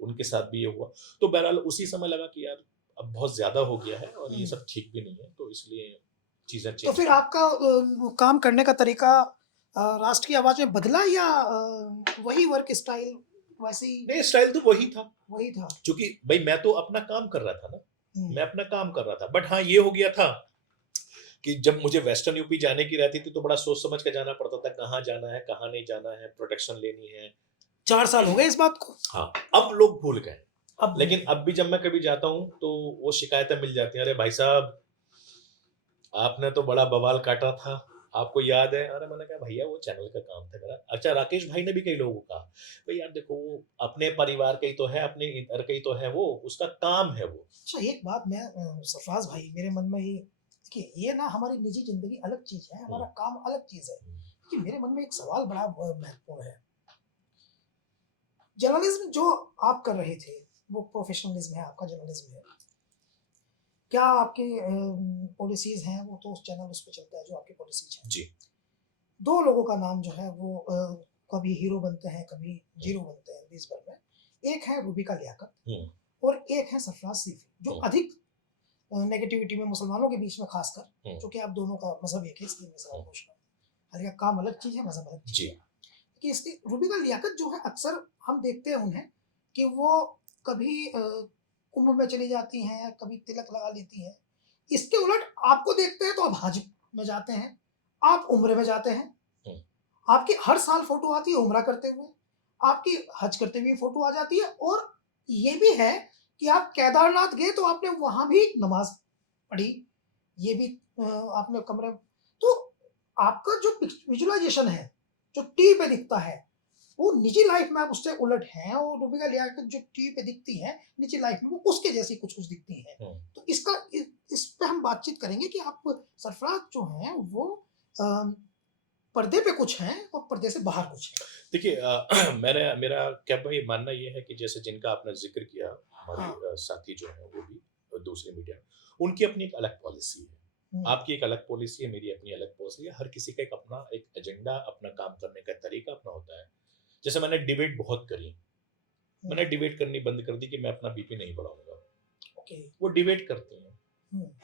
उनके साथ भी ये हुआ। तो बहरहाल उसी समय लगा कि यार अब बहुत ज्यादा हो गया है और ये सब ठीक भी नहीं है, तो इसलिए चीजें तो चेंज। फिर आपका काम करने का तरीका राष्ट्र की आवाज में बदला या वही वर्क स्टाइल वैसे ही नहीं, स्टाइल तो वही था, वही था? क्योंकि भाई मैं तो अपना काम कर रहा था ना, हम्म, मैं अपना काम कर रहा था। बट हाँ, ये हो गया था कि जब मुझे वेस्टर्न यूपी जाने की रहती थी, तो बड़ा सोच समझ के जाना पड़ता था, कहाँ जाना है, कहाँ नहीं जाना है, प्रोटेक्शन लेनी है। 4 साल हो गए इस बात को। हाँ, अब लोग भूल गए। अब लेकिन अब भी जब मैं कभी जाता हूँ तो वो शिकायतें मिल जाती हैं, अरे भाई साहब आपने तो बड़ा बवाल काटा था, आपको याद है? अरे मैंने कहा भैया वो चैनल का काम था मेरा। अच्छा, राकेश भाई ने भी कई लोगों को कहा, भाई यार देखो, वो अपने परिवार का ही तो है, अपने इधर का ही तो है, वो उसका काम है वो। अच्छा एक बात मैं सरफराज भाई मेरे मन में ही देखिए, ये ना हमारी निजी जिंदगी अलग चीज है, हमारा काम अलग चीज है। कि मेरे मन में एक सवाल बड़ा महत्वपूर्ण है। जर्नलिज्म जो आप कर रहे थे वो प्रोफेशनलिज्म है, आपका जर्नलिज्म है। क्या आपके पॉलिसीज हैं? वो तो उस चैनल उस पर चलता है जो आपकी पॉलिसीज हैं। जी। 2 लोगों का नाम जो है वो कभी हीरो बनते हैं, कभी जीरो बनते हैं देश भर में। एक है रूबिका लियाकत हम्म, और एक है सरफराज सीफी, जो अधिक नेगेटिविटी में मुसलमानों के बीच में खासकर, क्योंकि आप दोनों का मजहब एक है, इसलिए मैं सवाल पूछ रहा हूँ। हालांकि काम अलग चीज है, मजहब अलग चीज जी। है। कि इसकी रूबिका लियाकत जो है, अक्सर हम देखते हैं उन्हें कि वो कभी कुंभ में चली जाती हैं, कभी तिलक लगा लेती हैं। इसके उलट आपको देखते हैं तो आप हज में जाते हैं, आप उम्रे में जाते हैं, हम्म, आपकी हर साल फोटो आती है उम्रा करते हुए, आपकी हज करते हुए फोटो आ जाती है। और ये भी है कि आप केदारनाथ गए तो आपने वहां भी नमाज पढ़ी, ये भी आपने कमरे। तो आपका जो विजुअलाइजेशन है, जो टीवी पे दिखता है, वो निजी लाइफ में आप उससे उलट हैं। और रूबिका लियाकत जो टीवी पे दिखती हैं निजी लाइफ में, वो उसके जैसी कुछ कुछ दिखती हैं। तो इसका इस पे हम बातचीत करेंगे कि आप सरफराज जो हैं वो पर्दे पे कुछ हैं और पर्दे से बाहर कुछ हैं। देखिए, मेरा क्या भाई मानना ये है कि जैसे जिनका आपने जिक्र किया, हमारे हाँ। साथी जो हैं वो भी दूसरे मीडिया, उनकी अपनी एक अलग पॉलिसी है, आपकी एक अलग पॉलिसी है, मेरी अपनी अलग पॉलिसी है। हर किसी का एक अपना एक एजेंडा, अपना काम करने का तरीका अपना होता है। जैसे मैंने डिबेट बहुत करी, मैंने डिबेट करनी बंद कर दी कि मैं अपना बीपी नहीं बढ़ाऊंगा। ओके। वो डिबेट करते हैं,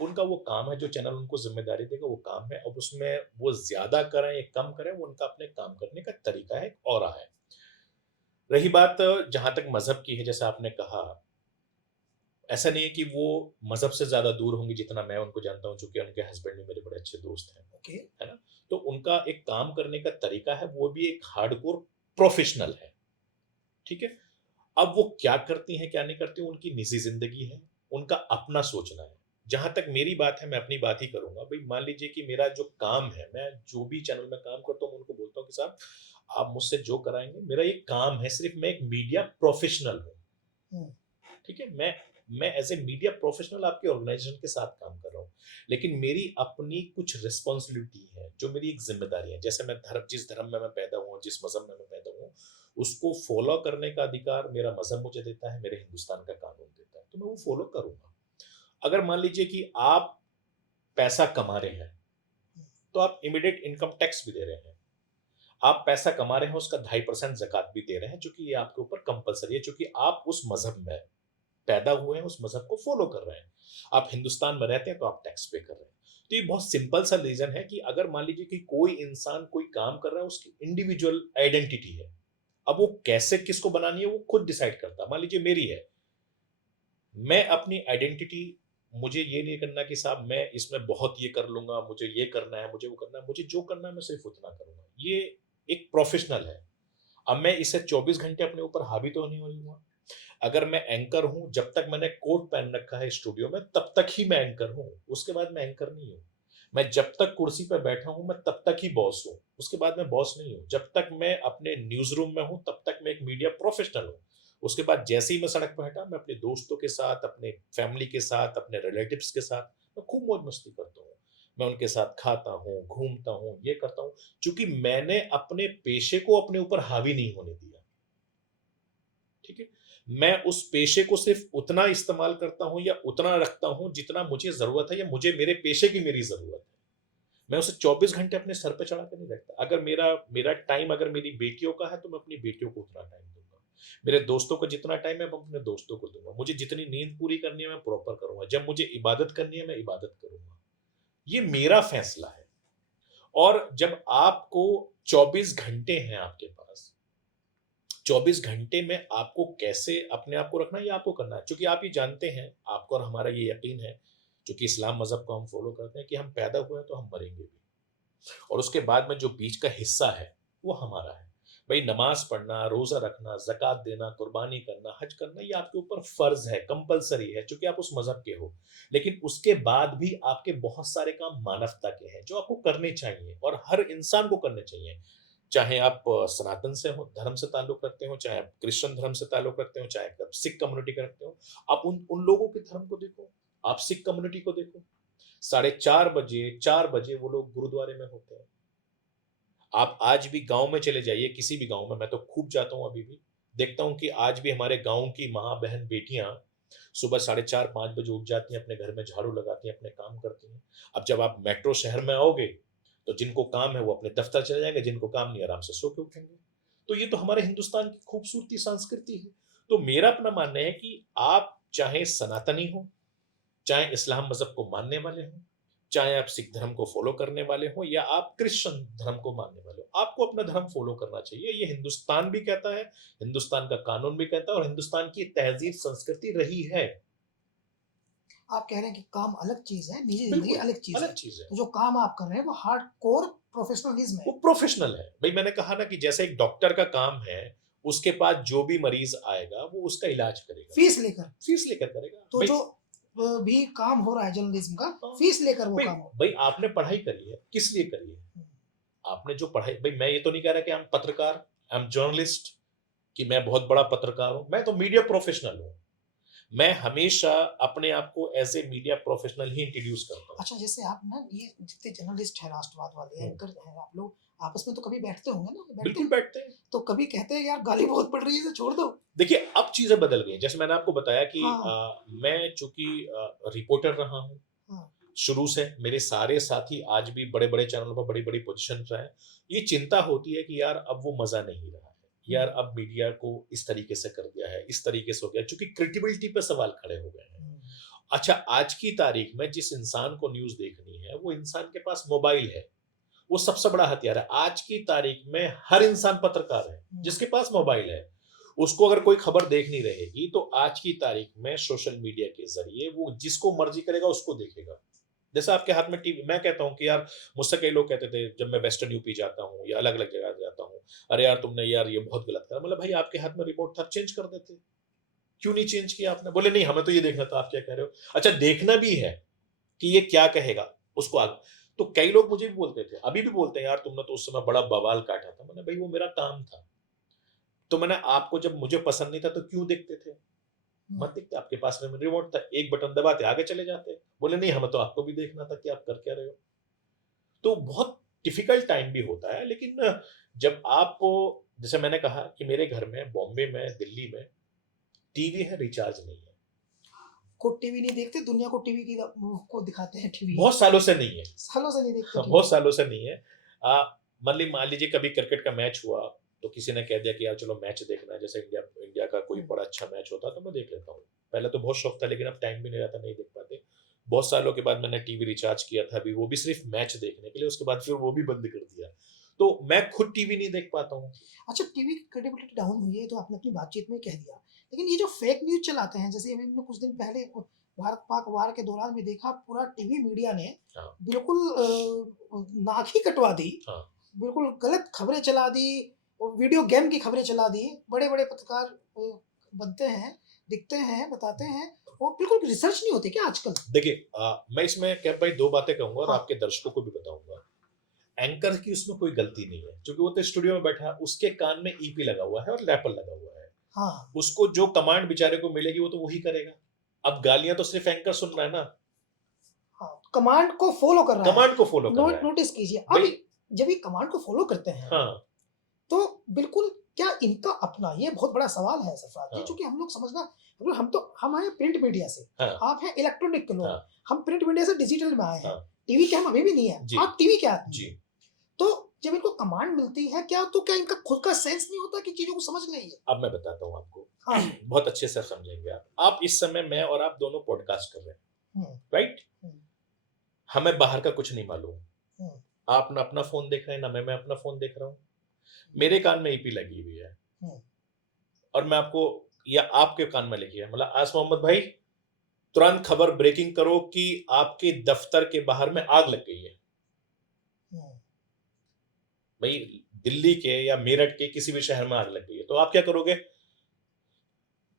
उनका वो काम है, जो चैनल उनको जिम्मेदारी देगा वो काम है। अब उसमें वो ज्यादा करें या कम करें, वो उनका अपने काम करने का तरीका है और है। रही बात जहां तक मजहब की है, जैसा आपने कहा, ऐसा नहीं है कि वो मजहब से ज्यादा दूर होंगी, जितना मैं उनको जानता हूं, चूंकि उनके हस्बैंड भी मेरे बड़े अच्छे दोस्त हैं। ओके। है ना? तो उनका एक काम करने का तरीका है, वो भी एक हार्डकोर प्रोफेशनल है। ठीक है? अब वो क्या करती हैं क्या नहीं करती, उनकी निजी जिंदगी है, उनका अपना सोचना है। जहां तक मेरी बात है, मैं अपनी बात ही करूंगा। भाई मान लीजिए कि मेरा जो काम है, मैं जो भी चैनल में काम करता हूँ, उनको बोलता हूँ कि साहब आप मुझसे जो कराएंगे, मेरा ये काम है, सिर्फ मैं एक मीडिया प्रोफेशनल हूँ। ठीक है, मैं एज ए मीडिया प्रोफेशनल आपके ऑर्गेनाइजेशन के साथ काम कर रहा हूँ, लेकिन मेरी अपनी कुछ रिस्पॉन्सिबिलिटी है, जो मेरी एक जिम्मेदारी है। जैसे मैं जिस धर्म में मैं पैदा हुआ, जिस मजहब में मैं पैदा हुआ, उसको फॉलो करने का अधिकार मेरा मजहब मुझे देता है, मेरे हिंदुस्तान का कानून देता है, तो मैं वो फॉलो करूंगा। अगर मान लीजिए कि आप पैसा कमा रहे हैं, तो आप इमीडिएट इनकम टैक्स भी दे रहे हैं। आप पैसा कमा रहे हैं, उसका 2.5% ज़कात भी दे रहे हैं, जो कि ये आपके ऊपर कंपल्सरी है, क्योंकि आप उस मजहब में पैदा हुए हैं, उस मजहब को फॉलो कर रहे हैं। आप हिंदुस्तान में रहते हैं, तो आप टैक्स पे कर रहे हैं। तो ये बहुत सिंपल सा रीजन है कि अगर मान लीजिए कि कोई इंसान कोई काम कर रहा है, उसकी इंडिविजुअल आइडेंटिटी है। अब वो कैसे किसको बनानी है, वो खुद डिसाइड करता है। मान लीजिए मेरी है, मैं अपनी आइडेंटिटी, मुझे ये नहीं करना कि साहब मैं इसमें बहुत ये कर लूंगा, मुझे ये करना है, मुझे वो करना है, मुझे जो करना है मैं सिर्फ उतना करूंगा। ये एक प्रोफेशनल है। अब मैं इसे 24 घंटे अपने ऊपर हावी तो नहीं होऊंगा। अगर मैं एंकर हूं, जब तक मैंने कोट पहन रखा है स्टूडियो में, तब तक ही मैं एंकर हूं। उसके बाद मैं एंकर नहीं हूं। मैं जब तक कुर्सी पर बैठा हूं, मैं तब तक ही बॉस हूं। उसके बाद मैं बॉस नहीं हूं। जब तक मैं अपने न्यूज रूम में हूं, तब तक मैं एक मीडिया प्रोफेशनल हूं। उसके बाद जैसे ही मैं सड़क पर हटा, मैं अपने दोस्तों के साथ, अपने फैमिली के साथ, अपने रिलेटिव्स के साथ मैं खूब मौज मस्ती करता हूँ। मैं उनके साथ खाता हूँ, घूमता हूँ, ये करता हूँ, क्योंकि मैंने अपने पेशे को अपने ऊपर हावी नहीं होने दिया। ठीक है, मैं उस पेशे को सिर्फ उतना इस्तेमाल करता हूं या उतना रखता हूं जितना मुझे जरूरत है, या मुझे मेरे पेशे की मेरी जरूरत है। मैं उसे 24 घंटे अपने सर पे चढ़ा कर नहीं रखता। अगर मेरा मेरा टाइम अगर मेरी बेटियों का है, तो मैं अपनी बेटियों को उतना टाइम दूंगा। मेरे दोस्तों को जितना टाइम है, मैं अपने दोस्तों को दूंगा। मुझे जितनी नींद पूरी करनी है, मैं प्रॉपर करूंगा। जब मुझे इबादत करनी है, मैं इबादत करूंगा। ये मेरा फैसला है। और जब आपको 24 घंटे हैं आपके पास, 24 घंटे में आपको कैसे अपने आप को रखना है, ये आपको करना है। क्योंकि आप ये जानते हैं, आपको और हमारा ये यकीन है, क्योंकि इस्लाम मजहब को हम फॉलो करते हैं, कि हम पैदा हुए हैं तो हम मरेंगे भी, और उसके बाद में जो बीच का हिस्सा है वो हमारा है। भाई, नमाज पढ़ना, रोजा रखना, जक़ात देना, कुर्बानी करना, हज करना, ये आपके ऊपर फर्ज है, कंपलसरी है, क्योंकि आप उस मजहब के हो। लेकिन उसके बाद भी आपके बहुत सारे काम मानवता के हैं, जो आपको करने चाहिए और हर इंसान को करने चाहिए। चाहे आप सनातन से हो, धर्म से ताल्लुक रखते हो, चाहे आप क्रिश्चियन धर्म से ताल्लुक रखते हो, चाहे आप सिख कम्युनिटी का रखते हो। आप उन उन लोगों के धर्म को देखो, आप सिख कम्युनिटी को देखो। 4:30 बजे, 4 बजे वो लोग गुरुद्वारे में होते हैं। आप आज भी गांव में चले जाइए, किसी भी गांव में, मैं तो खूब जाता हूं अभी भी, देखता हूं कि आज भी हमारे गांव की माँ बहन बेटियां सुबह 4:30-5 बजे उठ जाती हैं, अपने घर में झाड़ू लगाती हैं, अपने काम करती हैं। अब जब आप मेट्रो शहर में आओगे, तो जिनको काम है वो अपने दफ्तर चले जाएंगे, जिनको काम नहीं, आराम से सो के उठेंगे। तो ये तो हमारे हिंदुस्तान की खूबसूरती, संस्कृति है। तो मेरा अपना मानना है कि आप चाहे सनातनी हो, चाहे इस्लाम मजहब को मानने वाले हो, चाहे आप सिख धर्म को फॉलो करने वाले हो, या आप क्रिश्चियन धर्म को मानने वाले हो, आपको अपना धर्म फॉलो करना चाहिए। ये हिंदुस्तान भी कहता है, हिंदुस्तान का कानून भी कहता है, और हिंदुस्तान की तहजीब संस्कृति रही है। आप कह रहे हैं कि काम अलग चीज़ है, निजी ज़िंदगी बिल्कुल अलग चीज़ अलग है। चीज है। तो जो काम आप कर रहे हैं वो हार्डकोर प्रोफेशनलिज्म वो है। प्रोफेशनल है। भाई, मैंने कहा ना कि जैसे एक डॉक्टर का काम है, उसके पास जो भी मरीज आएगा वो उसका इलाज करेगा, फीस लेकर। फीस लेकर करेगा। तो भाई, जो भी काम हो रहा है जर्नलिज्म का, हाँ, फीस लेकर वो भाई काम हो भाई आपने पढ़ाई करी है, किस लिए करी है? रहा है। आपने जो पढ़ाई, भाई मैं ये तो नहीं कह रहा कि हम पत्रकार, हम जर्नलिस्ट, कि मैं बहुत बड़ा पत्रकार हूं। मैं तो मीडिया प्रोफेशनल हूं। मैं हमेशा अपने आप को एज ए मीडिया प्रोफेशनल ही इंट्रोड्यूस करता हूं। अच्छा, जैसे आप ना ये जितने जर्नलिस्ट हैं, राष्ट्रवाद वाले हम्म, एंकर हैं, आप लोग आपस में तो कभी बैठते होंगे ना? बैठते बिल्कुल हैं? बैठते हैं। तो कभी कहते हैं यार गाली बहुत पड़ रही है, इसे छोड़ दो? देखिए, अब चीजें बदल गई हैं। जैसे मैंने आपको बताया कि हाँ, मैं चूंकि रिपोर्टर रहा हूं हाँ। शुरू से, मेरे सारे साथी आज भी बड़े बड़े चैनलों पर बड़ी बड़ी पोजीशन पर हैं। ये चिंता होती है कि यार अब वो मजा नहीं रहा है, यार अब मीडिया को इस तरीके से कर दिया है, इस तरीके से हो गया, क्योंकि क्रेडिबिलिटी पे सवाल खड़े हो गए हैं। हुँ, अच्छा, आज की तारीख में जिस इंसान को न्यूज देखनी है, वो इंसान के पास मोबाइल है। वो सबसे बड़ा हथियार है। आज की तारीख में हर इंसान पत्रकार है, हुँ। जिसके पास मोबाइल है। उसको अगर कोई खबर देखनी रहेगी, तो आज की तारीख में सोशल मीडिया के जरिए वो जिसको मर्जी करेगा उसको देखेगा। जैसे आपके हाथ में टीवी, मैं कहता हूँ कि यार, मुझसे कई लोग कहते थे जब मैं वेस्टर्न यूपी जाता हूँ या अलग अलग जगह जाता हूँ, अरे यार तुमने यार ये बहुत गलत करा। मतलब भाई, आपके हाथ में रिपोर्ट था, चेंज कर देते। क्यों नहीं चेंज किया आपने? बोले नहीं, हमें तो ये देखना था, आप क्या कह रहे हो। अच्छा, देखना भी है कि ये क्या कहेगा, उसको आगे। तो कई लोग मुझे भी बोलते थे, अभी भी बोलते हैं, यार तुमने तो उस समय बड़ा बवाल काटा था। मैंने, भाई वो मेरा काम था। तो मैंने आपको, जब मुझे पसंद नहीं था तो क्यों देखते थे? मत देखते, आपके पास में रिमोट था, एक बटन दबाते आगे चले जाते। बोले नहीं, हमें तो आपको भी देखना था कि आप कर क्या रहे हो। तो बहुत डिफिकल्ट टाइम भी होता है, लेकिन जब आप, जैसे मैंने कहा कि मेरे घर में बॉम्बे में, दिल्ली में टीवी है, रिचार्ज नहीं है। को टीवी नहीं देखते, दुनिया को टीवी की को दिखाते हैं टीवी। बहुत सालों से नहीं है। सालों से नहीं देखते हाँ, टीवी। बहुत सालों से नहीं है। मान लीजिए कभी क्रिकेट का मैच हुआ तो किसी ने कह दिया कि यार चलो मैच देखना है, जैसे इंडिया इंडिया का कोई बड़ा अच्छा मैच होता तो मैं देख लेता हूँ। पहले तो बहुत शौक था, लेकिन अब टाइम भी नहीं रहता, नहीं देख पाते। बहुत सालों के बाद मैंने टीवी रिचार्ज किया था, अभी वो भी सिर्फ मैच देखने के लिए, उसके बाद फिर वो भी बंद कर दिया। तो मैं खुद टीवी नहीं देख पाता हूँ। अच्छा, टीवी की क्रेडिबिलिटी डाउन हुई है तो आपने अपनी बातचीत में कह दिया, लेकिन ये जो फेक न्यूज चलाते हैं, जैसे हमने कुछ दिन पहले भारत पाक वार के दौरान भी देखा, पूरा टीवी मीडिया ने हाँ। बिल्कुल नाक ही कटवा दी। हाँ। बिल्कुल गलत खबरें चला दी और वीडियो गेम की खबरें चला दी। बड़े बड़े पत्रकार बनते हैं, दिखते हैं, बताते हैं, और बिल्कुल रिसर्च नहीं होती क्या आजकल? देखिए, मैं इसमें क्या भाई दो बातें कहूंगा और हाँ। आपके दर्शकों को भी बताऊंगा। एंकर की उसमें कोई गलती नहीं है, क्योंकि वो तो स्टूडियो में बैठा है, उसके कान में ईपी लगा हुआ है और लैपल लगा हुआ है। हाँ। उसको जो कमांड बेचारे को मिलेगी वो तो वही करेगा। अब गालियां तो सिर्फ एंकर सुन रहा है ना, हाँ, कमांड को फॉलो कर रहा है। कमांड को फॉलो कर रहा है नोटिस कीजिए, अब भाई। जब ये कमांड को फॉलो करते हैं, हाँ। तो बिल्कुल क्या इनका अपना, ये बहुत बड़ा सवाल है सरफराज जी, हाँ। चूंकि हम लोग समझना, हम आए प्रिंट मीडिया से, हाँ। आप हैं इलेक्ट्रॉनिक के लोग। हाँ। हम प्रिंट मीडिया से डिजिटल में आए हैं। हाँ। टीवी के हम अभी भी नहीं है, जी। आप टीवी के आदमी जी। हैं। तो जब इनको कमांड मिलती है, क्या इनका खुद का सेंस नहीं होता कि चीजों को समझ नहीं है? अब मैं बताता हूँ आपको। हाँ। बहुत अच्छे से समझेंगे आप इस समय मैं और आप दोनों पॉडकास्ट कर रहे हैं, राइट? हमें बाहर का कुछ नहीं मालूम। आप ना अपना फोन देख रहे हैं, ना मैं अपना फोन देख रहा हूँ। मेरे कान में ईपी लगी हुई है और मैं आपको, या आपके कान में लगी है, मतलब आज मोहम्मद भाई तुरंत खबर ब्रेकिंग करो कि आपके दफ्तर के बाहर में आग लग गई है। भाई दिल्ली के या मेरठ के किसी भी शहर में आग लग गई है, तो आप क्या करोगे?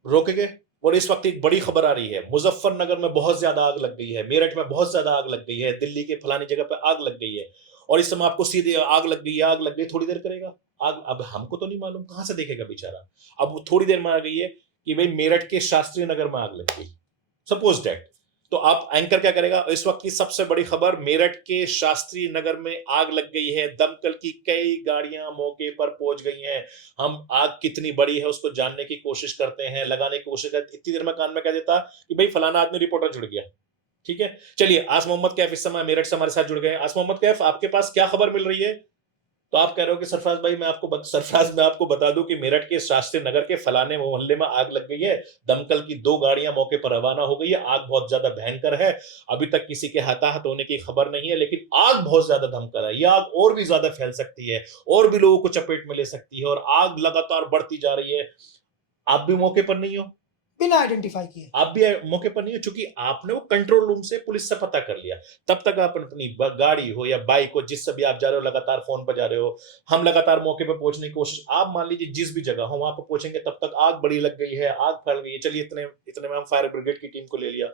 रोकेगे? और इस वक्त एक बड़ी खबर आ रही है, मुजफ्फरनगर में बहुत ज्यादा आग लग गई है, मेरठ में बहुत ज्यादा आग लग गई है, दिल्ली के फलानी जगह पे आग लग गई है, और इस समय आपको सीधे आग लग गई, आग लग गई, थोड़ी देर करेगा आग। अब हमको तो नहीं मालूम, कहां से देखेगा बेचारा। अब वो थोड़ी देर में आ गई है कि भाई मेरठ के शास्त्री नगर में आग लग गई, सपोज दैट। तो आप एंकर क्या करेगा? इस वक्त की सबसे बड़ी खबर, मेरठ के शास्त्री नगर में आग लग गई है, दमकल की कई गाड़ियां मौके पर पहुंच गई हैं, हम आग कितनी बड़ी है उसको जानने की कोशिश करते हैं, लगाने की कोशिश करते। इतनी देर में कान में कह देता कि भाई फलाना आदमी रिपोर्टर जुड़ गया। ठीक है, चलिए आस मोहम्मद कैफ इस समय मेरठ से हमारे साथ जुड़ गए। आस मोहम्मद कैफ, आपके पास क्या खबर मिल रही है? तो आप कह रहे हो कि सरफराज भाई सरफराज मैं आपको बता दूं कि मेरठ के शास्त्री नगर के फलाने मोहल्ले में आग लग गई है, दमकल की 2 गाड़ियां मौके पर रवाना हो गई है, आग बहुत ज्यादा भयंकर है, अभी तक किसी के हताहत होने की खबर नहीं है, लेकिन आग बहुत ज्यादा भयंकर है, यह आग और भी ज्यादा फैल सकती है और भी लोगों को चपेट में ले सकती है, और आग लगातार बढ़ती जा रही है। आप भी मौके पर नहीं हो, बिना आइडेंटिफाई किए। आप भी मौके पर नहीं हो, चूंकि आपने वो कंट्रोल रूम से पुलिस से पता कर लिया। तब तक आप अपनी गाड़ी हो या बाइक हो, जिससे भी आप जा रहे हो, लगातार फोन पर जा रहे हो, हम लगातार मौके पर पहुंचने की कोशिश, आप मान लीजिए जिस भी जगह हो वहां पर पहुंचेंगे, तब तक आग बड़ी लग गई है, आग फैल गई है। चलिए इतने इतने में हम फायर ब्रिगेड की टीम को ले लिया,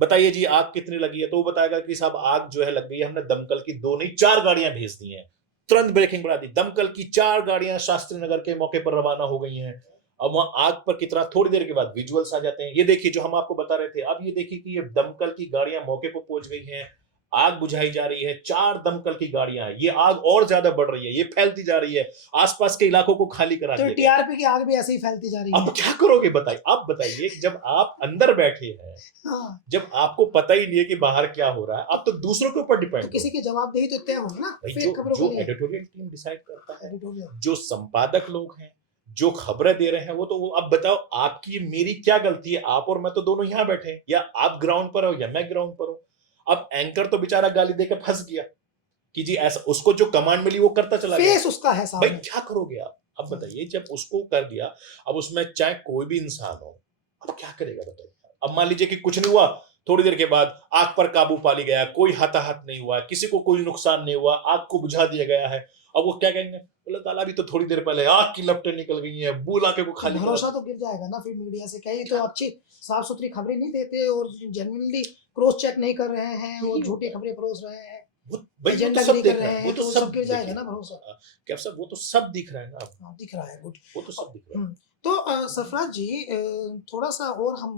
बताइए जी आग कितनी लगी है? तो वो बताएगा कि साहब आग जो है लग गई है, हमने दमकल की 2 नहीं 4 गाड़ियां भेज दी हैं, तुरंत ब्रेकिंग बढ़ा दी, दमकल की 4 गाड़ियां शास्त्री नगर के मौके पर रवाना हो गई हैं। अब वहां आग पर कितना, थोड़ी देर के बाद विजुअल्स आ जाते हैं, ये देखिए जो हम आपको बता रहे थे, अब ये देखिए कि ये दमकल की गाड़ियां मौके पर पहुंच गई हैं, आग बुझाई जा रही है, 4 दमकल की गाड़ियां हैं, ये आग और ज्यादा बढ़ रही है, ये फैलती जा रही है, आसपास के इलाकों को खाली करा तो दिया गया। टीआरपी की आग भी ऐसे ही फैलती जा रही है। अब क्या करोगे बताइए? आप बताइए, जब आप अंदर बैठे हैं, हाँ। जब आपको पता ही नहीं है कि बाहर क्या हो रहा है, आप तो दूसरों के ऊपर डिपेंड तो हो। किसी की जवाबदेही तो तय होगी ना भाई फेक खबरों जो के लिए। एडिटोरियल टीम डिसाइड करता है, एडिटोरियल। जो संपादक लोग हैं, जो खबरें दे रहे हैं, वो तो अब बताओ आपकी मेरी क्या गलती है? आप और मैं तो दोनों यहां बैठे हैं, या आप ग्राउंड पर हो या मैं ग्राउंड पर हूं। अब एंकर तो बेचारा गाली देकर फंस गया कि जी ऐसा, उसको जो कमांड मिली वो करता चला गया, फेस उसका है भाई सामने। क्या करोगे आप? अब बताइए, जब उसको कर दिया, अब उसमें चाहे कोई भी इंसान हो, अब क्या करेगा बताइए? अब मान लीजिए कि कुछ नहीं हुआ, थोड़ी देर के बाद आग पर काबू पा लिया गया, कोई हताहत नहीं हुआ, किसी को कोई नुकसान नहीं हुआ, आग को बुझा दिया गया है। अब वो क्या कहेंगे? बोले ताला भी तो थोड़ी देर पहले आग की लपटें निकल गई हैं, बूल आके को खाली भरोसा तो गिर जाएगा ना फिर मीडिया से, कहीं तो अच्छी साफ सुथरी खबरें नहीं देते और जेन्युइनली क्रॉस चेक नहीं कर रहे हैं, वो झूठी खबरें परोस रहे हैं, एजेंडा सब गिरी देख कर रहे रहे हैं, हैं, वो तो तो सब सब गिर जाएगा देखिए, ना भरोसा। क्या सब वो तो सब दिख रहा है ना, हाँ, दिख रहा है, गुड। वो तो सब दिख रहा है। तो सरफराज जी, थोड़ा-सा और हम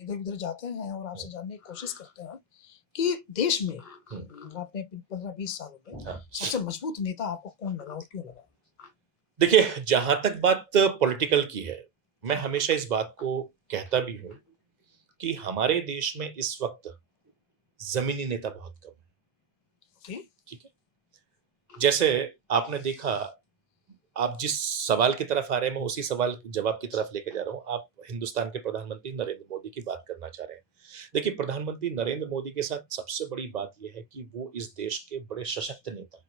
इधर-उधर जाते हैं और आपसे जानने की कोशिश करते हैं कि देश में आपने 15-20 सालों में हाँ। सबसे मजबूत नेता आपको कौन लगा और क्यों लगा? देखिए, जहाँ तक बात पॉलिटिकल की है, मैं हमेशा इस बात को कहता भी हूँ कि हमारे देश में इस वक़्त ज़मीनी नेता बहुत कम हैं, ओके। ठीक है? जैसे आपने देखा, आप जिस सवाल की तरफ आ रहे हैं, मैं उसी सवाल जवाब की तरफ लेके जा रहा हूँ। आप हिंदुस्तान के प्रधानमंत्री नरेंद्र मोदी की बात करना चाह रहे हैं। देखिए, प्रधानमंत्री नरेंद्र मोदी के साथ सबसे बड़ी बात ये है कि वो इस देश के बड़े सशक्त नेता हैं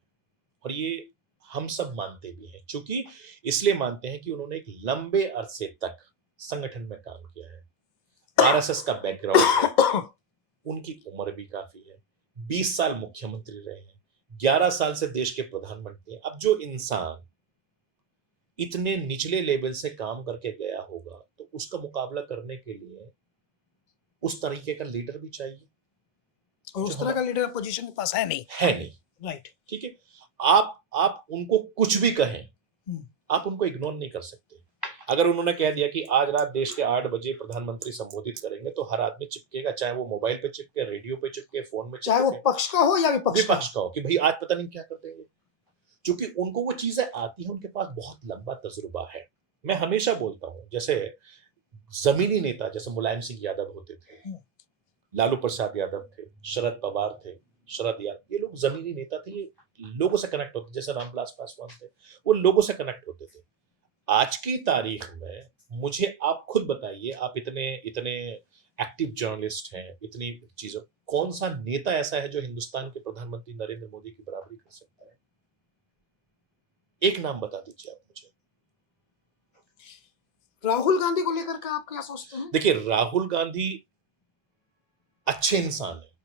और ये हम सब मानते भी हैं। चूँकि इसलिए मानते हैं कि उन्होंने एक लंबे अरसे तक संगठन में काम किया है। आरएसएस का बैकग्राउंड है, उनकी उम्र भी काफ़ी है। 20 साल मुख्यमंत्री रहे हैं, 11 साल से देश के प्रधानमंत्री हैं। अब जो इंसान इतने निचले लेवल से काम करके गया होगा, तो उसका मुकाबला करने के लिए उस तरीके का लीडर भी चाहिए, और जो उस तरह का लीडर पोजीशन के पास है नहीं। है नहीं, राइट। ठीक है? आप उनको कुछ भी कहें, हुँ। आप उनको इग्नोर नहीं कर सकते। अगर उन्होंने कह दिया कि आज रात देश के 8 बजे प्रधानमंत्री संबोधित करेंगे, तो हर आदमी चिपकेगा, चाहे वो मोबाइल पे चिपके, रेडियो पे चिपके, फ़ोन में चाहे वो चिपके, पक्ष का हो या विपक्ष का विपक्ष का हो कि भई आज पता नहीं क्या कर देंगे। चूँकि उनको वो चीज़ें आती हैं, उनके पास बहुत लंबा तजुर्बा है। मैं हमेशा बोलता हूँ, जैसे ज़मीनी नेता जैसे मुलायम सिंह यादव होते थे, हो। लालू प्रसाद यादव थे, शरद पवार थे, शरद यादव, ये लोग ज़मीनी नेता थे, ये लोगों से कनेक्ट होते, जैसे रामविलास पासवान थे, वो लोगों से कनेक्ट होते थे। आज की तारीख में मुझे आप खुद बताइए, आप इतने इतने एक्टिव जर्नलिस्ट हैं, इतनी चीज़ों, कौन-सा नेता ऐसा है जो हिंदुस्तान के प्रधानमंत्री नरेंद्र मोदी की बराबरी कर सकता है? एक नाम बता दीजिए आप मुझे। राहुल गांधी को लेकर के आप क्या सोचते हैं? देखिए, राहुल गांधी अच्छे इंसान हैं,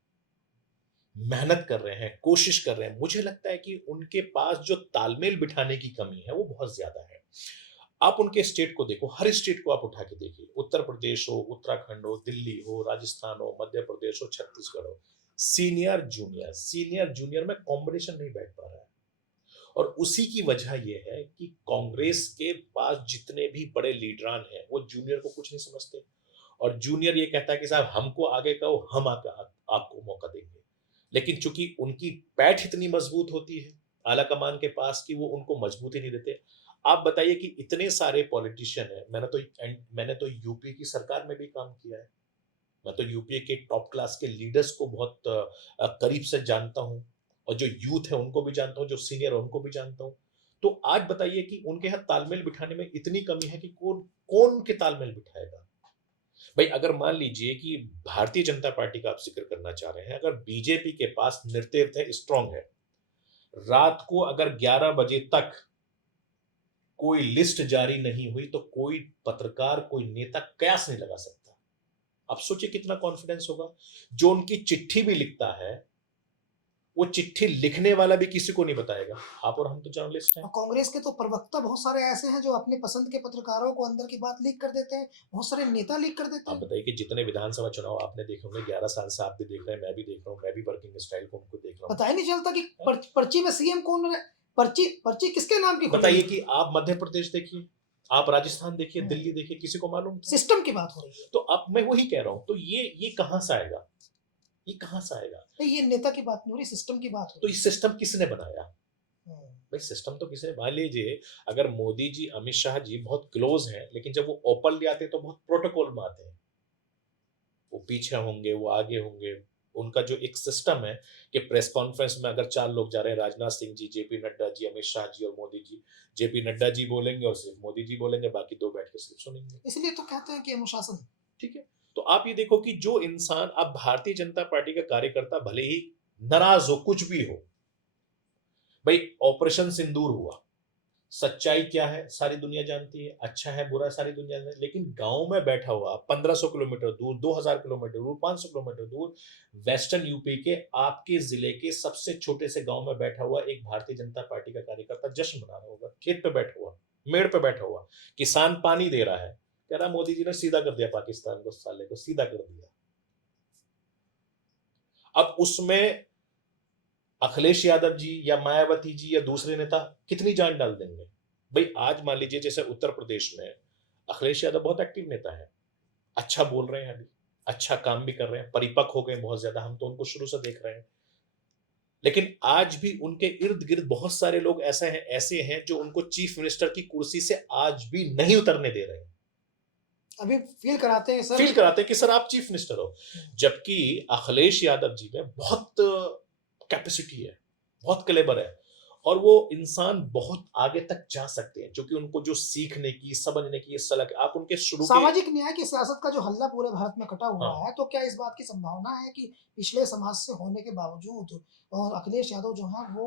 मेहनत कर रहे हैं, कोशिश कर रहे हैं। मुझे लगता है कि उनके पास जो तालमेल बिठाने की कमी है, वो बहुत ज़्यादा है। आप उनके स्टेट को देखो, हर स्टेट को आप उठा के देखिए, उत्तर प्रदेश हो, उत्तराखंड हो, दिल्ली हो, राजस्थान हो, मध्य प्रदेश हो, छत्तीसगढ़ हो, सीनियर जूनियर में कॉम्बिनेशन नहीं बैठ पा रहा है। और उसी की वजह ये है कि कांग्रेस के पास जितने भी बड़े लीडरान हैं, वो जूनियर को कुछ नहीं समझते और जूनियर ये कहता है कि साहब हमको आगे कहो, हम आपको मौका देंगे। लेकिन चूंकि उनकी पैठ इतनी मजबूत होती है आला कमान के पास कि वो उनको मजबूती नहीं देते। आप बताइए कि इतने सारे पॉलिटिशियन हैं, मैंने तो यूपी की सरकार में भी काम किया है। मैं तो यूपीए के टॉप क्लास के लीडर्स को बहुत करीब से जानता हूँ और जो यूथ है उनको भी जानता हूँ, जो सीनियर है उनको भी जानता हूँ। तो आज बताइए कि उनके यहाँ तालमेल बिठाने में इतनी कमी है कि कौन कौन उनके तालमेल बिठाएगा। भाई अगर मान लीजिए कि भारतीय जनता पार्टी का आप जिक्र करना चाह रहे हैं, अगर बीजेपी के पास नेतृत्व स्ट्रांग है, रात को अगर 11 बजे तक कोई लिस्ट जारी नहीं हुई तो कोई पत्रकार, कोई नेता कयास नहीं लगा सकता। आप सोचिए कितना कॉन्फिडेंस होगा। जो उनकी चिट्ठी भी लिखता है, वो चिट्ठी लिखने वाला भी किसी को नहीं बताएगा। आप और हम तो जर्नलिस्ट हैं। और कांग्रेस के तो प्रवक्ता बहुत सारे ऐसे हैं जो अपने पसंद के पत्रकारों को अंदर की बात लीक कर देते हैं, बहुत सारे नेता लीक कर देते आप हैं। बताइए कि जितने विधानसभा चुनाव आपने देखे होंगे, 11 साल से आप भी देख रहे हैं, मैं भी देख रहा हूँ, मैं भी वर्किंग स्टाइल को उनको देख रहा हूँ। पता ही नहीं चलता कि पर्ची में सीएम कौन है, पर्ची पर्ची किसके नाम की बताइए खुलेगी। कि आप मध्य प्रदेश देखिए, आप राजस्थान देखिए, हम्म, दिल्ली देखिए, किसी को मालूम था? सिस्टम की बात हो रही है। तो अब मैं वही कह रहा हूँ, तो ये कहाँ से आएगा? ये कहाँ से आएगा? नहीं, ये नेता की बात नहीं हो रही, सिस्टम की बात हो तो रही ये सिस्टम किसने बनाया? है। भाई सिस्टम तो किसी ने, मान लीजिए अगर मोदी जी, अमित शाह जी बहुत क्लोज हैं, लेकिन जब वो ओपनली आते हैं तो बहुत प्रोटोकॉल में आते हैं। वो पीछे होंगे, वो आगे होंगे। उनका जो एक सिस्टम है कि प्रेस कॉन्फ्रेंस में अगर 4 लोग जा रहे हैं, राजनाथ सिंह जी, जेपी नड्डा जी, अमित शाह जी और मोदी जी, जेपी नड्डा जी बोलेंगे और सिर्फ मोदी जी बोलेंगे, बाकी 2 बैठ के सिर्फ सुनेंगे। इसलिए तो कहते हैं कि अनुशासन। ठीक है? तो आप ये देखो कि जो इंसान, अब भारतीय जनता पार्टी का कार्यकर्ता भले ही नाराज हो, कुछ भी हो, भाई ऑपरेशन सिंदूर हुआ, सच्चाई क्या है सारी दुनिया जानती है, अच्छा है बुरा सारी दुनिया जानती है, लेकिन गांव में बैठा हुआ 1500 किलोमीटर दूर, 2000 किलोमीटर दूर, 500 किलोमीटर दूर, वेस्टर्न यूपी के आपके जिले के सबसे छोटे से गांव में बैठा हुआ एक भारतीय जनता पार्टी का कार्यकर्ता जश्न मना रहा होगा, खेत पे बैठा हुआ, मेड़ पे बैठा हुआ, किसान पानी दे रहा है, कह रहा मोदी जी ने सीधा कर दिया पाकिस्तान को, साले को सीधा कर दिया। अब उसमें अखिलेश यादव जी या मायावती जी या दूसरे नेता कितनी जान डाल देंगे। भाई आज मान लीजिए जैसे उत्तर प्रदेश में अखिलेश यादव बहुत एक्टिव नेता है, अच्छा बोल रहे हैं अभी, अच्छा काम भी कर रहे हैं, परिपक्व हो गए बहुत ज्यादा, हम तो उनको शुरू से देख रहे हैं। लेकिन आज भी उनके इर्द गिर्द बहुत सारे लोग ऐसे हैं जो उनको चीफ मिनिस्टर की कुर्सी से आज भी नहीं उतरने दे रहे हैं। अभी फील कराते हैं सर। फील कराते हैं कि सर आप चीफ मिनिस्टर हो, जबकि अखिलेश यादव जी में बहुत कैपेसिटी है, बहुत क्लेवर है, और वो इंसान बहुत आगे तक जा सकते हैं, क्योंकि उनको जो सीखने की, समझने की सलाह, आप उनके शुरू के सामाजिक न्याय की सियासत का जो हल्ला पूरे भारत में कटा हुआ हाँ है, तो क्या इस बात की संभावना है कि पिछले समाज से होने के बावजूद अखिलेश यादव जो है वो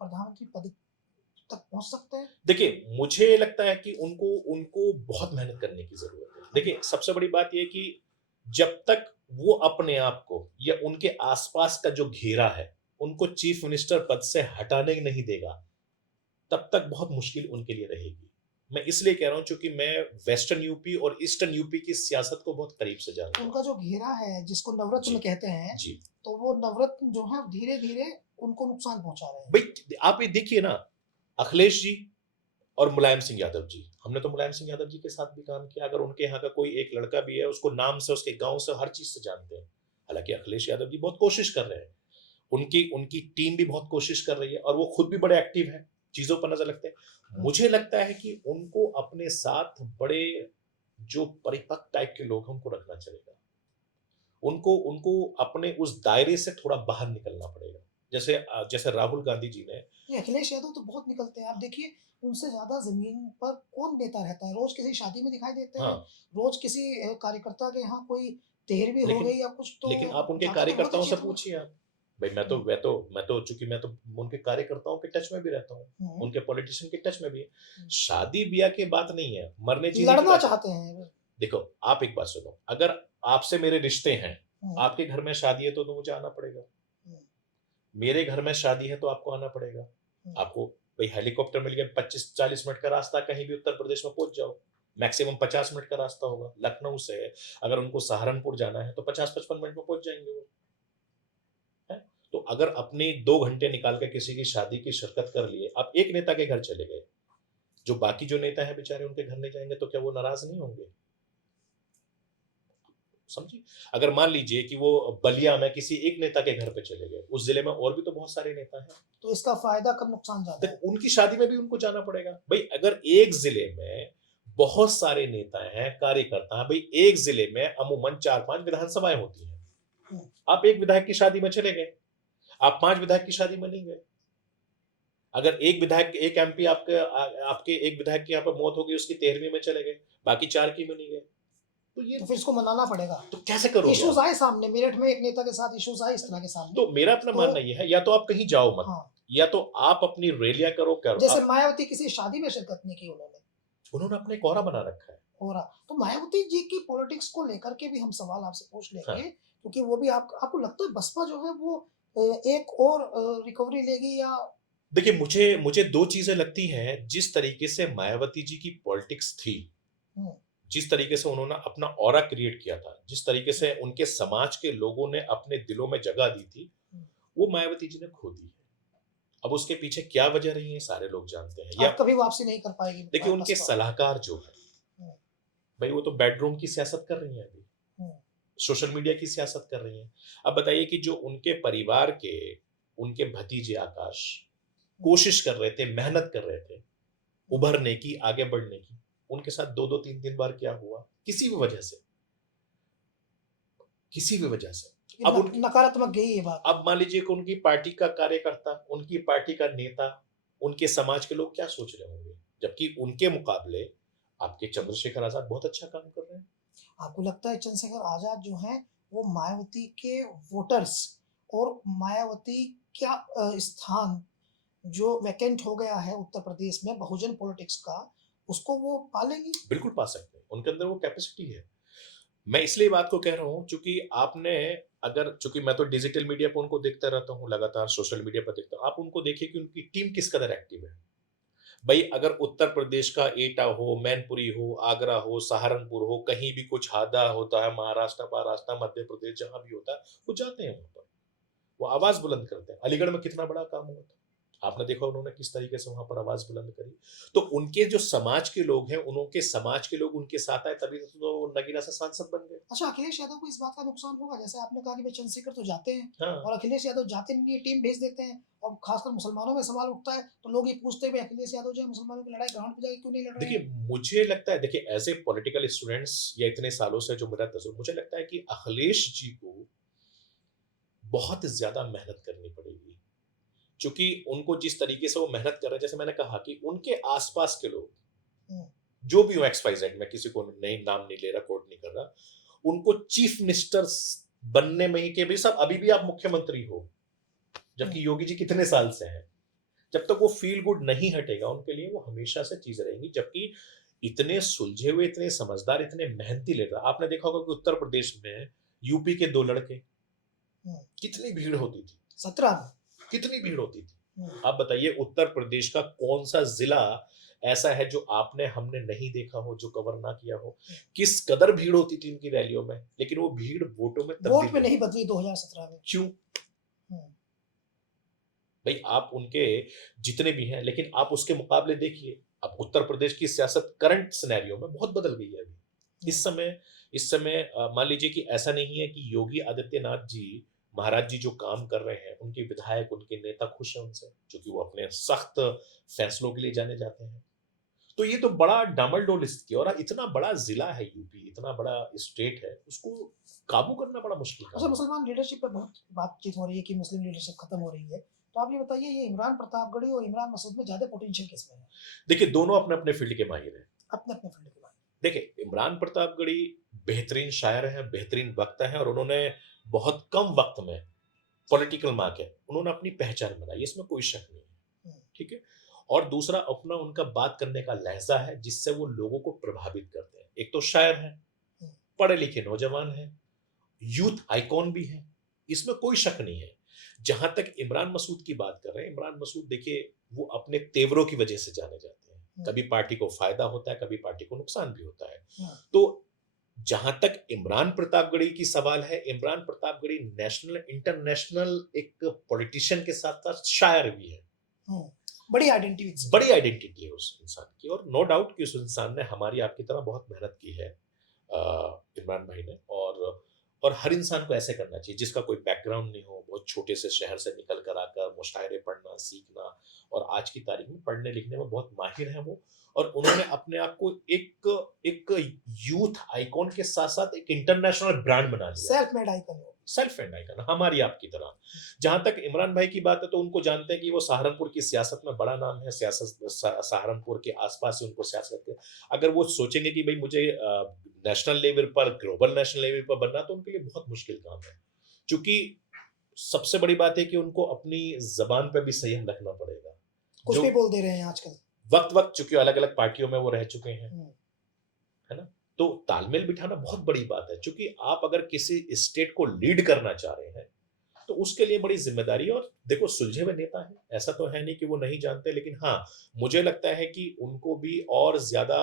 प्रधानमंत्री पद तक पहुंच सकते हैं? देखिए, मुझे लगता है कि उनको उनको बहुत मेहनत करने की जरूरत है। देखिए, सबसे बड़ी बात यह है कि जब तक वो अपने आप को या उनके आसपास का जो घेरा है उनको चीफ मिनिस्टर पद से हटाने नहीं देगा, तब तक बहुत मुश्किल उनके लिए रहेगी। मैं इसलिए कह रहा हूं क्योंकि मैं वेस्टर्न यूपी और ईस्टर्न यूपी की सियासत को बहुत करीब से जानता हूं। उनका जो घेरा है जिसको नवरत्न जी कहते हैं, जी तो वो नवरत्न जो है धीरे धीरे उनको नुकसान पहुंचा रहे हैं। भाई, आप ये देखिए ना, अखिलेश जी और मुलायम सिंह यादव जी, हमने तो मुलायम सिंह यादव जी के साथ भी काम किया। अगर उनके यहाँ का कोई एक लड़का भी है, उसको नाम से, उसके गांव से, हर चीज से जानते हैं। हालांकि अखिलेश यादव जी बहुत कोशिश कर रहे हैं, उनकी उनकी टीम भी बहुत कोशिश कर रही है, और वो खुद भी बड़े एक्टिव हैं, चीजों पर नजर रखते हैं। मुझे लगता है कि उनको अपने साथ बड़े जो परिपक्व टाइप के लोग हैं उनको रखना चाहिए। उनको उनको अपने उस दायरे से थोड़ा बाहर निकलना पड़ेगा। जैसे राहुल गांधी जी ने, ये अखिलेश यादव तो बहुत निकलते हैं। आप देखिए, उनसे ज्यादा जमीन पर कौन नेता रहता है? रोज किसी शादी में दिखाई देते हैं, हाँ, रोज किसी कार्यकर्ता के यहाँ कोई तेरहवीं हो लेकिन गई या कुछ, तो लेकिन आप उनके जाते तो बहुत कार्यकर्ताओं अच्छी से थी वो। पूछिए आप। भाई, चूंकि मैं तो उनके कार्यकर्ताओं के टच में भी रहता हूँ, हम्म, उनके पॉलिटिशियन के टच में भी है। हम्म। शादी ब्याह की बात नहीं है, मरने जीने की लड़ना बात है। चाहते हैं। देखो, आप एक बात सुनो, अगर आपसे मेरे रिश्ते हैं, हम्म, आपके घर में शादी है तो मुझे आना पड़ेगा, हम्म, मेरे घर में शादी है तो आपको आना पड़ेगा। हम्म। आपको भाई हेलीकॉप्टर मिल गया, 25-40 मिनट का रास्ता, कहीं भी उत्तर प्रदेश में पहुंच जाओ। मैक्सिमम 50 मिनट का रास्ता होगा लखनऊ से। अगर उनको सहारनपुर जाना है तो 50-55 मिनट में पहुंच जाएंगे वो, है? तो अगर अपने 2 घंटे निकाल के किसी की शादी की शिरकत कर लिए, आप एक नेता के घर चले गए, जो बाकी जो नेता है बेचारे उनके घर नहीं जाएंगे, तो क्या वो नाराज नहीं होंगे? समझिए, अगर मान लीजिए कि वो बलिया में किसी एक नेता के घर पे चले गए, उस जिले में और भी तो बहुत सारे नेता हैं, तो इसका फायदा कम, नुकसान ज्यादा है। देखो उनकी शादी में भी उनको जाना पड़ेगा। भाई, अगर एक जिले में बहुत सारे नेता हैं, कार्यकर्ता हैं, भाई एक जिले में अमूमन 4-5 विधानसभाएं होती हैं। हम्म। आप एक विधायक की शादी में चले गए, आप 5 विधायक की शादी में नहीं गए। अगर एक विधायक, एक एमपी आपके एक विधायक की यहाँ पर मौत हो गई, उसकी 13वीं में चले गए, बाकी 4 की में नहीं गए, तो ये तो फिर इसको मनाना पड़ेगा। तो कैसे करोगे इश्यूज आप? आए सामने, मेरठ में एक नेता के साथ इश्यूज आए इस तरह के सामने। तो मेरा अपना तो मानना ये है, या तो आप कहीं जाओ मत, हाँ, या तो आप अपनी रैलियां करो जैसे आप। मायावती किसी शादी में शिरकत नहीं की उन्होंने, उन्होंने अपने कोहरा बना रखा है। हो रहा। तो मायावती जी की पॉलिटिक्स को लेकर के भी हम सवाल आपसे पूछ लेंगे, हाँ, क्योंकि वो भी आपको लगता है बसपा जो है वो एक और रिकवरी लेगी या? देखिए, मुझे मुझे दो चीजें लगती हैं। जिस तरीके से मायावती जी की पॉलिटिक्स थी, हम्म, जिस तरीके से उन्होंने अपना ऑरा क्रिएट किया था, जिस तरीके से उनके समाज के लोगों ने अपने दिलों में जगह दी थी, हम्म। वो मायावती जी ने खो दी है। अब उसके पीछे क्या वजह रही है सारे लोग जानते हैं। या आप कभी वापसी नहीं कर पाएगी देखिए, उनके बसपा। सलाहकार जो है, हम्म, भाई वो तो बेडरूम की सियासत कर रही हैं अभी, हम्म, सोशल मीडिया की सियासत कर रही हैं। अब बताइए कि जो उनके परिवार के, उनके भतीजे आकाश कोशिश कर रहे थे, मेहनत कर रहे थे उभरने की, आगे बढ़ने की, उनके साथ 2-2 3-3 बार क्या हुआ, किसी भी वजह से, किसी भी वजह से। ये अब उनकी नकारात्मक गई ये बात। अब मान लीजिए कि उनकी पार्टी का कार्यकर्ता, उनकी पार्टी का नेता, उनके समाज के लोग क्या सोच रहे होंगे, जबकि उनके मुकाबले आपके चंद्रशेखर आजाद बहुत अच्छा काम कर रहे हैं। आपको लगता है चंद्रशेखर आजाद जो है वो मायावती के वोटर्स और मायावती क्या स्थान जो वैकेंट हो गया है उत्तर प्रदेश में बहुजन पॉलिटिक्स का, उसको वो पालेंगी? बिल्कुल पा सकते हैं, उनके अंदर वो कैपेसिटी है। मैं इसलिए बात को कह रहा हूं क्योंकि आपने, अगर, चूंकि मैं तो डिजिटल मीडिया पर उनको देखता रहता हूं, लगातार सोशल मीडिया पर देखता हूं, आप उनको देखिए कि उनकी टीम किस कदर एक्टिव है। भाई, अगर उत्तर प्रदेश का एटा हो, मैनपुरी हो, आगरा हो, सहारनपुर हो, कहीं भी कुछ हादसा होता है, महाराष्ट्र, महाराष्ट्र, मध्य प्रदेश, जहां भी होता है, वो जाते हैं वहां पर, वो आवाज बुलंद करते हैं। अलीगढ़ में कितना बड़ा काम हुआ था, आपने देखा उन्होंने किस तरीके से वहां पर आवाज बुलंद करी। तो उनके जो समाज के लोग हैं, उनके समाज के लोग उनके साथ आए, तभी तो नगीना से सांसद बन गए। अच्छा, अखिलेश यादव को इस बात का नुकसान होगा? जैसे आपने कहा कि भाई चंद्रशेखर तो जाते हैं हाँ। और अखिलेश यादव जाते नहीं है, टीम भेज देते हैं और खासकर मुसलमानों में सवाल उठता है, तो लोग ये पूछते हैं भाई अखिलेश यादव जो है मुसलमानों की लड़ाई ग्राउंड पे जाके क्यों नहीं लड़ रहे देखिए, हैं? मुझे लगता है, देखिए एज़ ए पॉलिटिकल स्टूडेंट्स या इतने सालों से जो मेरा तजुर्बा, मुझे लगता है कि अखिलेश जी को बहुत ज़्यादा मेहनत करनी पड़ेगी। चूँकि उनको जिस तरीके से वो मेहनत कर रहे हैं, जैसे मैंने कहा कि उनके आस-पास के लोग, हुँ, जो भी हो एक्स वाई ज़ेड, मैं किसी को नहीं नाम नहीं ले रहा, कोट नहीं कर रहा, उनको चीफ मिनिस्टर्स बनने में ही कि भई साहब अभी भी आप मुख्यमंत्री हो, हुँ, जबकि योगी जी कितने साल से हैं। जब तक वो फील गुड नहीं हटेगा उनके लिए, वो हमेशा से चीज़ें रहेंगी। जबकि इतने सुलझे हुए, इतने समझदार, इतने मेहनती लीडर, आपने देखा होगा कि उत्तर प्रदेश में यूपी के 2 लड़के, हुँ, कितनी भीड़ होती थी, 17 में। कितनी भीड़ होती थी। हुँ, आप बताइए उत्तर प्रदेश का कौन-सा ज़िला ऐसा है जो आपने हमने नहीं देखा हो, जो कवर ना किया हो? किस कदर भीड़ होती थी उनकी रैलियों में, लेकिन वो भीड़ वोटों में वोट तब्दील में नहीं नहीं हुई। बदली 2017 में। क्यों? हुँ, भई आप उनके जितने भी हैं, लेकिन आप उसके मुकाबले देखिए, अब उत्तर प्रदेश की सियासत करंट सिनेरियो में बहुत बदल गई है अभी। हुँ, इस समय मान लीजिए कि ऐसा नहीं है कि योगी आदित्यनाथ जी, महाराज जी जो काम कर रहे हैं, उनके विधायक, उनके नेता खुश हैं उनसे, क्योंकि वो अपने सख्त फैसलों के लिए जाने जाते हैं। तो ये तो बड़ा डामाडोल स्थिति है, और इतना बड़ा ज़िला है यूपी, इतना बड़ा स्टेट है, उसको काबू करना बड़ा मुश्किल अच्छा, काम है। मुसलमान लीडरशिप पे बहुत बातचीत हो रही है कि मुस्लिम लीडरशिप खत्म हो रही है। तो आप ये बताइए ये इमरान प्रतापगढ़ी और इमरान मसूद में ज़्यादा पोटेंशियल किसमें है? देखिए, दोनों अपने-अपने फील्ड के माहिर हैं। अपने-अपने फील्ड के बारे देखिए, इमरान प्रतापगढ़ी बेहतरीन शायर हैं, बेहतरीन वक्ता हैं, और उन्होंने बहुत कम वक़्त में पॉलिटिकल मार्केट उन्होंने अपनी पहचान बनाई, इसमें कोई शक नहीं है, में। हुँ, ठीक है? और दूसरा अपना उनका बात करने का लहज़ा है, जिससे वो लोगों को प्रभावित करते हैं। एक तो शायर हैं, हुँ, पढ़े-लिखे नौजवान हैं, यूथ आइकॉन भी हैं, इसमें कोई शक नहीं है। जहाँ तक इमरान मसूद की बात कर रहे हैं, इमरान मसूद देखिए वो अपने तेवरों की वजह से जाने जाते हैं। हुँ, कभी पार्टी को फ़ायदा होता है, कभी पार्टी को नुकसान भी होता है। हुँ, तो जहां तक इमरान प्रतापगढ़ी की सवाल है, इमरान प्रतापगढ़ी नेशनल इंटरनेशनल एक पॉलिटिशियन के साथ-साथ शायर भी है। हुँ। बड़ी आइडेंटिटी बड़ी आइडेंटिटी है उस इंसान की, और नो डाउट कि उस इंसान ने हमारी आपकी तरह बहुत मेहनत की है, इमरान भाई ने। और हर इंसान को ऐसे करना चाहिए जिसका कोई बैकग्राउंड नहीं हो, बहुत छोटे से शहर से निकल कर आकर मुशायरे पढ़ना, सीखना, और आज की तारीख में पढ़ने लिखने में बहुत माहिर हैं वो। और उन्होंने अपने आप को एक एक यूथ आइकॉन के साथ-साथ एक इंटरनेशनल ब्रांड बना लिया है। सेल्फ मेड आइकन है वो। सेल्फ एंड आइकन हमारी आपकी तरह। जहां तक इमरान भाई की बात है, तो उनको जानते हैं कि वो सहारनपुर की सियासत में बड़ा नाम है, सहारनपुर के आसपास ही उनको सियासत के, अगर वो सोचेंगे कि भाई मुझे नेशनल लेवल पर, ग्लोबल नेशनल लेवल पर बनना, तो उनके लिए बहुत मुश्किल काम है। क्योंकि सबसे बड़ी बात है कि उनको अपनी जबान पे भी संयम रखना पड़ेगा। कुछ जो भी बोल दे रहे हैं आजकल। वक्त वक्त चूंकि अलग अलग पार्टियों में वो रह चुके हैं, हुँ, है ना? तो तालमेल बिठाना बहुत बड़ी बात है, क्योंकि आप अगर किसी स्टेट को लीड करना चाह रहे हैं, तो उसके लिए बड़ी जिम्मेदारी है। और देखो सुलझे हुए नेता है, ऐसा तो है नहीं कि वो नहीं जानते, लेकिन हाँ, मुझे लगता है कि उनको भी और ज्यादा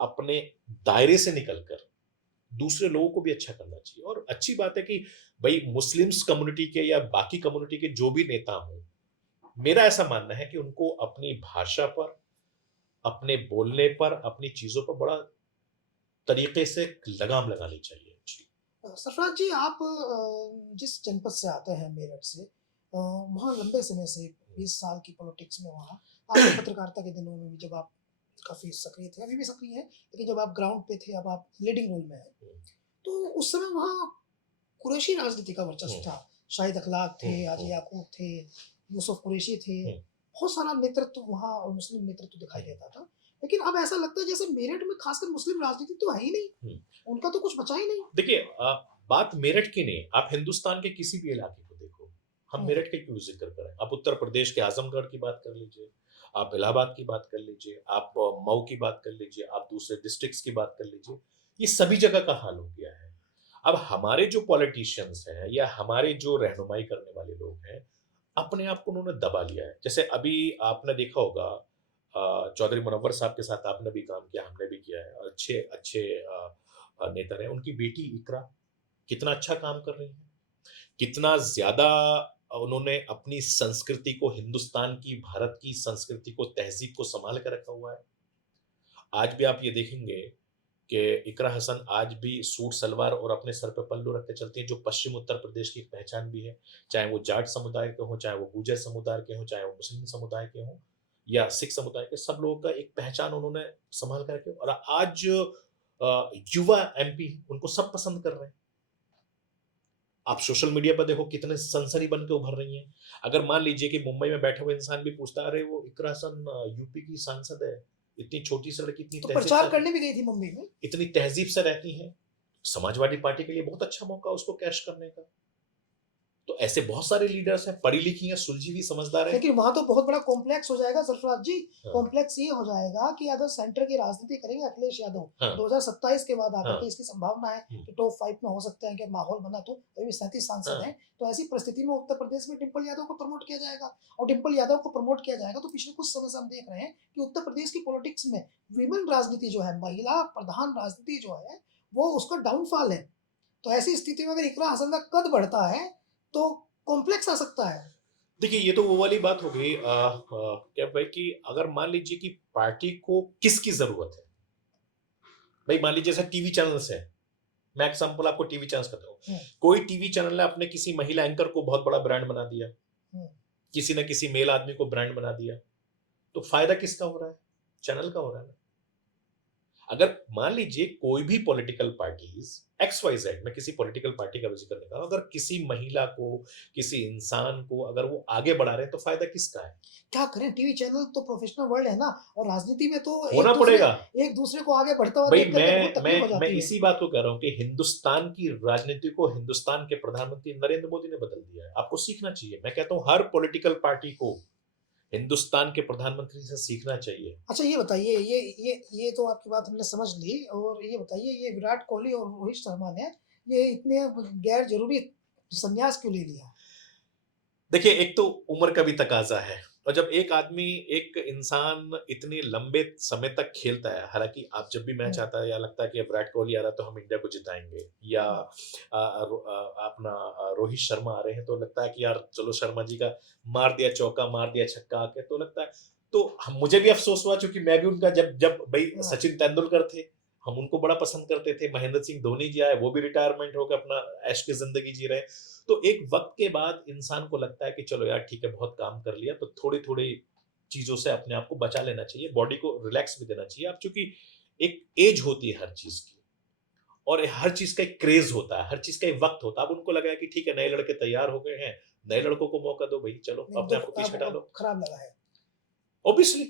अपने दायरे से निकलकर दूसरे लोगों को भी अच्छा करना चाहिए। और अच्छी बात है कि भाई मुस्लिम्स कम्युनिटी के या बाकी कम्युनिटी के जो भी नेता हों, मेरा ऐसा मानना है कि उनको अपनी भाषा पर, अपने बोलने पर, अपनी चीजों पर बड़ा तरीके से लगाम लगानी चाहिए। जी। सरफराज जी आप जिस जनपद से आते हैं मेरठ से वहाँ लंबे समय से 20 साल की पॉलिटिक्स में वहाँ आपने पत्रकारिता के दिनों में भी जब आप काफ़ी सक्रिय थे, अभी भी सक्रिय हैं, लेकिन जब आप ग्राउंड पे थे, अब आप लीडिंग रोल में हैं, तो उस समय वहाँ कुरैशी राजनीति का वर्चस्व हम्म, था। शाहिद अखलाक थे, हाजी हम्म, याकूब थे, यूसुफ कुरैशी थे, हम्म, बहुत सारा नेतृत्व वहाँ और मुस्लिम नेतृत्व दिखाई देता था। लेकिन अब ऐसा लगता है जैसे मेरठ में खासकर मुस्लिम राजनीति तो है ही नहीं, हम्म। उनका तो कुछ बचा ही नहीं। देखिए बात मेरठ की नहीं, आप हिंदुस्तान के किसी भी इलाके को देखो, हम हुँ, मेरठ के क्यों जिक्र करें? आप उत्तर प्रदेश के आजमगढ़ की बात कर लीजिए, आप इलाहाबाद की बात कर लीजिए, आप मऊ की बात कर लीजिए, आप दूसरे डिस्ट्रिक्ट्स की बात कर लीजिए, ये सभी जगह का हाल हो गया है। अब हमारे जो पॉलिटिशियंस हैं या हमारे जो रहनुमाई करने वाले लोग हैं, अपने आप को उन्होंने दबा लिया है। जैसे अभी आपने देखा होगा, चौधरी मुनव्वर साहब के साथ आपने भी काम किया, हमने भी किया है, और अच्छे अच्छे नेता रहे। उनकी बेटी इकरा कितना अच्छा काम कर रही है, कितना ज़्यादा उन्होंने अपनी संस्कृति को, हिंदुस्तान की, भारत की संस्कृति को, तहज़ीब को सँभाल के रखा हुआ है। आज भी आप ये देखेंगे कि इकरा हसन आज भी सूट सलवार और अपने सर पे पल्लू रख के चलती हैं, जो पश्चिम उत्तर प्रदेश की एक पहचान भी है। चाहे वो जाट समुदाय के हों, चाहे वो गुर्जर समुदाय के हों, चाहे वो मुस्लिम समुदाय के हों या सिख समुदाय के, सब लोगों का एक पहचान उन्होंने सँभाल के रखी है और आज युवा एमपी उनको सब पसंद कर रहे हैं। आप सोशल मीडिया पर देखो कितने सनसनी बन के उभर रही हैं। अगर मान लीजिए कि मुंबई में बैठा हुआ इंसान भी पूछता है, अरे वो इकरा हसन यूपी की सांसद है, इतनी छोटी सी लड़की, इतनी तो तहज़ीब प्रचार से करने भी गई थी मुंबई में। इतनी तहज़ीब से रहती हैं, समाजवादी पार्टी के लिए बहुत अच्छा मौका उसको कैश करने का। तो ऐसे बहुत सारे लीडर्स हैं, पढ़ी लिखी हैं, सुलझी हुई, समझदार हैं। लेकिन वहां तो बहुत बड़ा कॉम्प्लेक्स हो जाएगा सरफराज जी। हाँ, कॉम्प्लेक्स ये हो जाएगा कि अगर सेंटर की राजनीति करेंगे अखिलेश यादव हाँ, 2027 के बाद आकर हाँ, के, इसकी संभावना है हुँ, कि टॉप 5 में हो सकते हैं, कि माहौल बना तो अभी 37 सांसद हाँ, हैं। तो ऐसी परिस्थिति में उत्तर प्रदेश में डिम्पल यादव को प्रमोट किया जाएगा, और डिम्पल यादव को प्रमोट किया जाएगा तो पिछले कुछ समय से हम देख रहे हैं कि उत्तर प्रदेश की पॉलिटिक्स में विमेन राजनीति जो है, महिला प्रधान राजनीति जो है, वो उसका डाउनफॉल है। तो ऐसी स्थिति में अगर इकरा हसन का कद बढ़ता है तो कॉम्प्लेक्स आ सकता है। देखिए ये तो वो वाली बात हो गई क्या भाई कि अगर मान लीजिए कि पार्टी को किसकी ज़रूरत है? भई मान लीजिए जैसे टीवी चैनल्स हैं, मैं एग्ज़ाम्पल आपको टीवी चैनल्स का दूँ। हुँ, कोई टीवी चैनल ने अपने किसी महिला एंकर को बहुत बड़ा ब्रांड बना दिया, हुँ। किसी ने किसी मेल आदमी को ब्रांड बना दिया, तो फ़ायदा किसका हो रहा है? चैनल का हो रहा है ना। अगर मान लीजिए कोई भी political parties X Y Z, मैं किसी पॉलिटिकल पार्टी का भी जिक्र नहीं कर रहा हूं, अगर किसी महिला को, किसी इंसान को अगर वो आगे बढ़ा रहे हैं तो फायदा किसका है? क्या करें, टीवी चैनल तो प्रोफेशनल वर्ल्ड है ना, और राजनीति में तो होना पड़ेगा। एक दूसरे को आगे बढ़ता हुआ भाई देख करके बहुत मैं तकलीफ हो मैं जाती है। इसी बात को कह रहा हूं कि हिंदुस्तान की राजनीति को हिंदुस्तान के प्रधानमंत्री नरेंद्र मोदी ने बदल दिया है। आपको सीखना चाहिए। मैं कहता हूं हर पॉलिटिकल पार्टी को हिंदुस्तान के प्रधानमंत्री से सीखना चाहिए। अच्छा ये बताइए, ये तो आपकी बात हमने समझ ली, और ये बताइए, ये विराट कोहली और रोहित शर्मा ने ये इतने गैर जरूरी संन्यास क्यों ले लिया? देखिए, एक तो उम्र का भी तकाज़ा है और जब एक आदमी, एक इंसान इतने लंबे समय तक खेलता है, हालाँकि आप जब भी मैच हम्म, आता है या लगता है कि अब विराट कोहली आ रहा है तो हम इंडिया को जिताएँगे या हम्म, अपना रोहित शर्मा आ रहे हैं तो लगता है कि यार चलो शर्मा जी का मार दिया चौका, मार दिया छक्का आके तो लगता है। तो मुझे भी अफ़सोस हुआ क्योंकि मैं भी उनका जब जब भई हाँ, सचिन तेंदुलकर थे, हम उनको बड़ा पसंद करते थे, महेंद्र सिंह धोनी जी आए, वो भी रिटायरमेंट होके अपना ऐश की ज़िंदगी जी रहे हैं। तो एक वक़्त के बाद इंसान को लगता है कि चलो यार ठीक है, बहुत काम कर लिया, तो थोड़ी-थोड़ी चीज़ों से अपने आप को बचा लेना चाहिए, बॉडी को रिलैक्स भी देना चाहिए। अब चूँकि एक एज होती है हर चीज़ की और हर चीज़ का एक क्रेज़ होता है, हर चीज़ का एक वक़्त होता है। अब उनको लगा है कि ठीक है, नए लड़के तैयार हो गए हैं, नए लड़कों को मौका दो भई, चलो नहीं अपने तो आप को पीछे आपको डालो। खराब लगा है। ऑब्वियसली।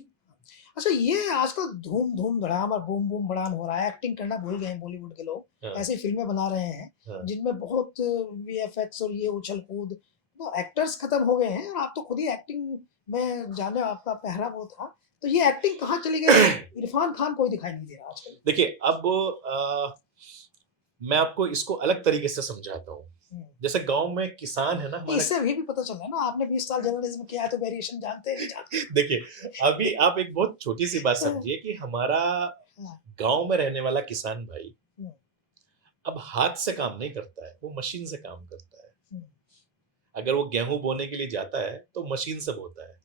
अच्छा, ये आजकल धूम धूम धड़ाम और बूम बूम बड़ाम हो रहा है, एक्टिंग करना भूल गए हैं बॉलीवुड के लोग। हाँ, ऐसी फिल्में बना रहे हैं हाँ। जिनमें बहुत वीएफएक्स और ये उछल कूद, तो एक्टर्स खत्म हो गए हैं, और आप तो खुद ही एक्टिंग में जाने, आपका पहरा वो था। तो ये एक्टिंग कहाँ चली गई? इरफान खान कोई दिखाई नहीं दे रहा आजकल। देखिए, अब मैं आपको इसको अलग तरीके से समझाता हूँ। हम्म। जैसे गाँव में किसान है ना नहीं, हमारे। इससे ये भी पता चल रहा है ना, आपने 20 साल जर्नलिज्म किया है तो वेरिएशन जानते हैं, नहीं जानते? देखिए, अभी आप एक बहुत छोटी-सी बात समझिए कि हमारा हाँ, गाँव में रहने वाला किसान भाई हम्म, अब हाथ से काम नहीं करता है, वो मशीन से काम करता है। हम्म, अगर वो गेहूँ बोने के लिए जाता है, तो मशीन से बोता है।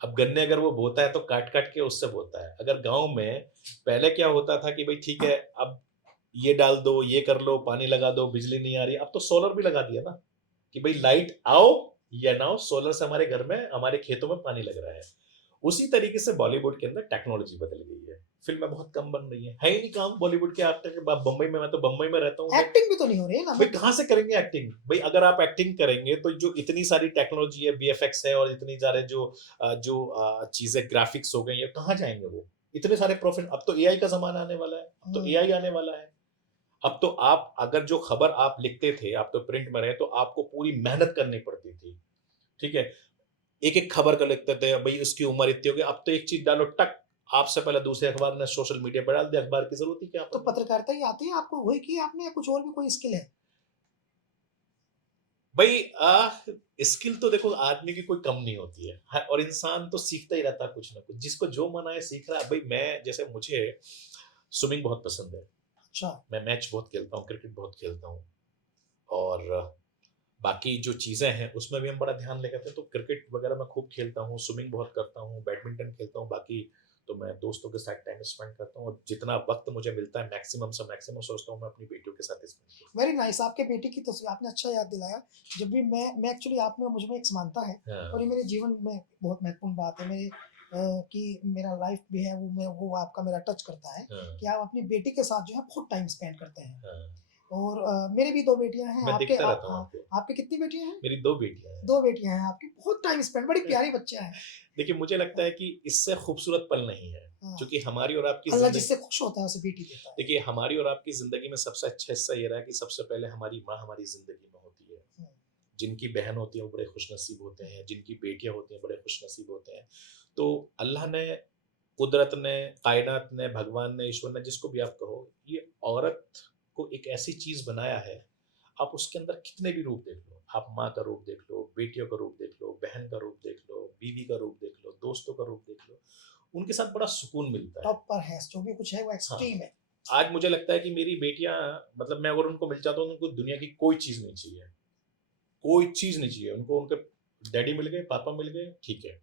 अब गन्ने अगर वो बोता है, तो काट-काट के उससे बोता है। अगर गाँव में पहले क्या होता था कि भई ठीक है, अब ये डाल दो, ये कर लो, पानी लगा दो, बिजली नहीं आ रही है, अब तो सोलर भी लगा दिया ना, कि भई लाइट आओ या ना आओ, सोलर से हमारे घर में, हमारे खेतों में पानी लग रहा है। उसी तरीके से बॉलीवुड के अंदर टेक्नोलॉजी बदल गई है। फ़िल्में बहुत कम बन रही हैं। है ही नहीं काम बॉलीवुड के एक्टर के बम्बई में, मैं तो बम्बई में रहता हूँ। एक्टिंग भी तो नहीं हो रही है ना, भाई मैं कहाँ से करेंगे एक्टिंग? भाई अगर आप एक्टिंग करेंगे तो जो इतनी सारी टेक्नोलॉजी है, वीएफएक्स है और इतनी सारे चीज़ें ग्राफिक्स हो गई हैं, कहाँ जाएँगे वो? इतने सारे अब तो एआई का ज़माना आने वाला है, अब तो एआई आने वाला है। अब तो आप अगर जो खबर आप लिखते थे, आप तो प्रिंट में रहे, तो आपको पूरी मेहनत करनी पड़ती थी, ठीक है? एक-एक खबर का लिखते थे, भई उसकी उम्र इतनी हो गई, अब तो एक चीज़ डालो टक, आपसे पहले दूसरे अखबार ने सोशल मीडिया पे डाल दिया, अखबार की ज़रूरत ही क्या तो पड़ी? पत्रकारिता ही आती है आपको, वही की आपने, या कुछ और भी कोई स्किल है? भाई स्किल तो देखो आदमी की कोई कम नहीं होती है और इंसान तो सीखता ही रहता है कुछ ना कुछ, जिसको जो मन आए सीख रहा है। भाई मैं जैसे मुझे स्विमिंग बहुत पसंद है, अच्छा। मैं मैच बहुत खेलता हूँ, क्रिकेट बहुत खेलता हूँ और बाकी जो चीज़ें हैं, उसमें भी हम बड़ा ध्यान लेकर तो क्रिकेट वगैरह मैं खूब खेलता हूँ, स्विमिंग बहुत करता हूँ, बैडमिंटन खेलता हूँ, बाकी तो मैं दोस्तों के साथ टाइम स्पेंड करता हूँ और जितना वक़्त मुझे मिलता है मैक्सिमम से मैक्सिमम सोचता हूँ मैं अपनी बेटियों के साथ स्पेंड करूँ। Very nice. आपके बेटे की तस्वीर आपने अच्छा याद दिलाया। जब भी मैं एक्चुअली आप में और मुझ में एक समानता है और हाँ, ये मेरे जीवन में बहुत महत्वपूर्ण बात है मेरे कि मेरा लाइफ भी है वो आपका मेरा टच करता है हाँ, कि आप अपनी बेटी के साथ जो है बहुत टाइम स्पेंड करते हैं। हाँ। और मेरी भी 2 बेटियाँ हैं। मैं आपके देखता रहता हूँ हाँ, आपको। आपकी कितनी बेटियाँ हैं? मेरी 2 बेटियाँ हैं। 2 बेटियाँ हैं आपकी। बहुत टाइम स्पेंड बड़ी प्यारी बच्चियाँ हैं। देखिए, मुझे लगता है कि इससे खूबसूरत पल नहीं है, हाँ, क्योंकि हमारी और आपकी अल्लाह ज़िंदगी जिससे खुश होता है उसे बेटी देता है। देखिए, हमारी और आपकी ज़िंदगी में सबसे अच्छा हिस्सा ये रहा है कि सबसे पहले हमारी माँ हमारी ज़िंदगी में होती है। हुँ, जिनकी बहन होती है, वो बड़े खुशनसीब होते हैं, जिनकी बेटियाँ होती हैं, बड़े खुशनसीब होते हैं। तो अल्लाह ने, कुदरत ने, कायनात ने, भगवान ने, ईश्वर ने, जिसको भी आप कहो, ये औरत को एक ऐसी चीज़ बनाया है, आप उसके अंदर कितने भी रूप देख लो। आप माँ का रूप देख लो, बेटियों का रूप देख लो, बहन का रूप देख लो, बीवी का रूप देख लो, दोस्तों का रूप देख लो, उनके साथ बड़ा सुकून मिलता है। टॉप पर है, जो भी कुछ है वो हाँ, एक्सट्रीम है। आज मुझे लगता है कि मेरी बेटियाँ मतलब मैं अगर उनको मिल जाता हूँ, तो उनको दुनिया की कोई चीज़ नहीं चाहिए। कोई चीज़ नहीं चाहिए। उनको उनके डैडी मिल गए, पापा मिल गए, ठीक है।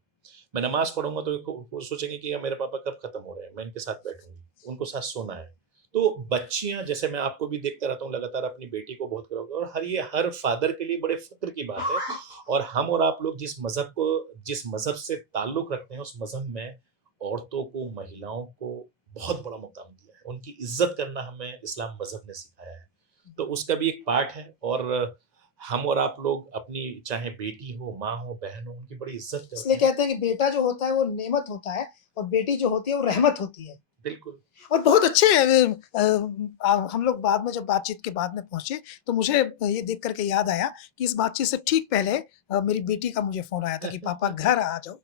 मैं नमाज़ पढ़ूँगा तो वो सोचेंगे कि यार मेरे पापा कब खत्म हो रहे हैं, मैं इनके साथ बैठूँगी, उनको साथ सोना है। तो बच्चियाँ जैसे मैं आपको भी देखता रहता हूँ लगातार अपनी बेटी को बहुत करोगे और हर फ़ादर के लिए बड़े फ़क्र की बात है और हम और आप लोग जिस मज़हब से ताल्लुक़ रखते हैं, उस मज़हब में औरतों को, महिलाओं को बहुत बड़ा मुकाम दिया है। उनकी इज़्ज़त करना हमें इस्लाम मज़हब ने सिखाया है। तो उसका भी एक पार्ट है और हम और आप लोग अपनी चाहे बेटी हो, माँ हो, बहन हो, उनकी बड़ी इज़्ज़त इसलिए करते हैं। कहते हैं कि बेटा जो होता है वो नेमत होता है और बेटी जो होती है वो रहमत होती है। बिल्कुल। और बहुत अच्छे हम लोग बाद में जब बातचीत के बाद में पहुँचे, तो मुझे ये देख कर के याद आया कि इस बातचीत से ठीक पहले मेरी बेटी का मुझे फ़ोन आया था कि पापा घर आ जाओ।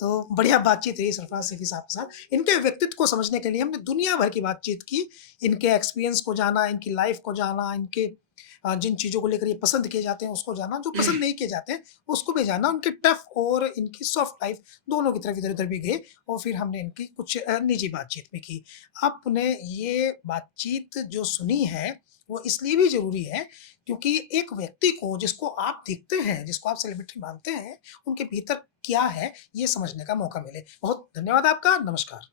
तो बढ़िया बातचीत रही सरफ़राज़ सिद्दीकी साहब के साथ। इनके व्यक्तित्व को समझने के लिए हमने दुनिया भर की बातचीत की। इनके एक्सपीरियंस को जाना, इनकी लाइफ़ को जाना, इनके जिन चीज़ों को लेकर ये पसंद किए जाते हैं उसको जाना, जो पसंद नहीं किए जाते हैं उसको भी जाना। उनकी टफ़ और इनकी सॉफ्ट लाइफ़ दोनों की तरफ इधर-उधर भी गए और फिर हमने इनकी कुछ निजी बातचीत भी की। आपने ये बातचीत जो सुनी है, वो इसलिए भी ज़रूरी है क्योंकि एक व्यक्ति को जिसको आप देखते हैं, जिसको आप सेलिब्रिटी मानते हैं, उनके भीतर क्या है, ये समझने का मौका मिले। बहुत धन्यवाद आपका, नमस्कार।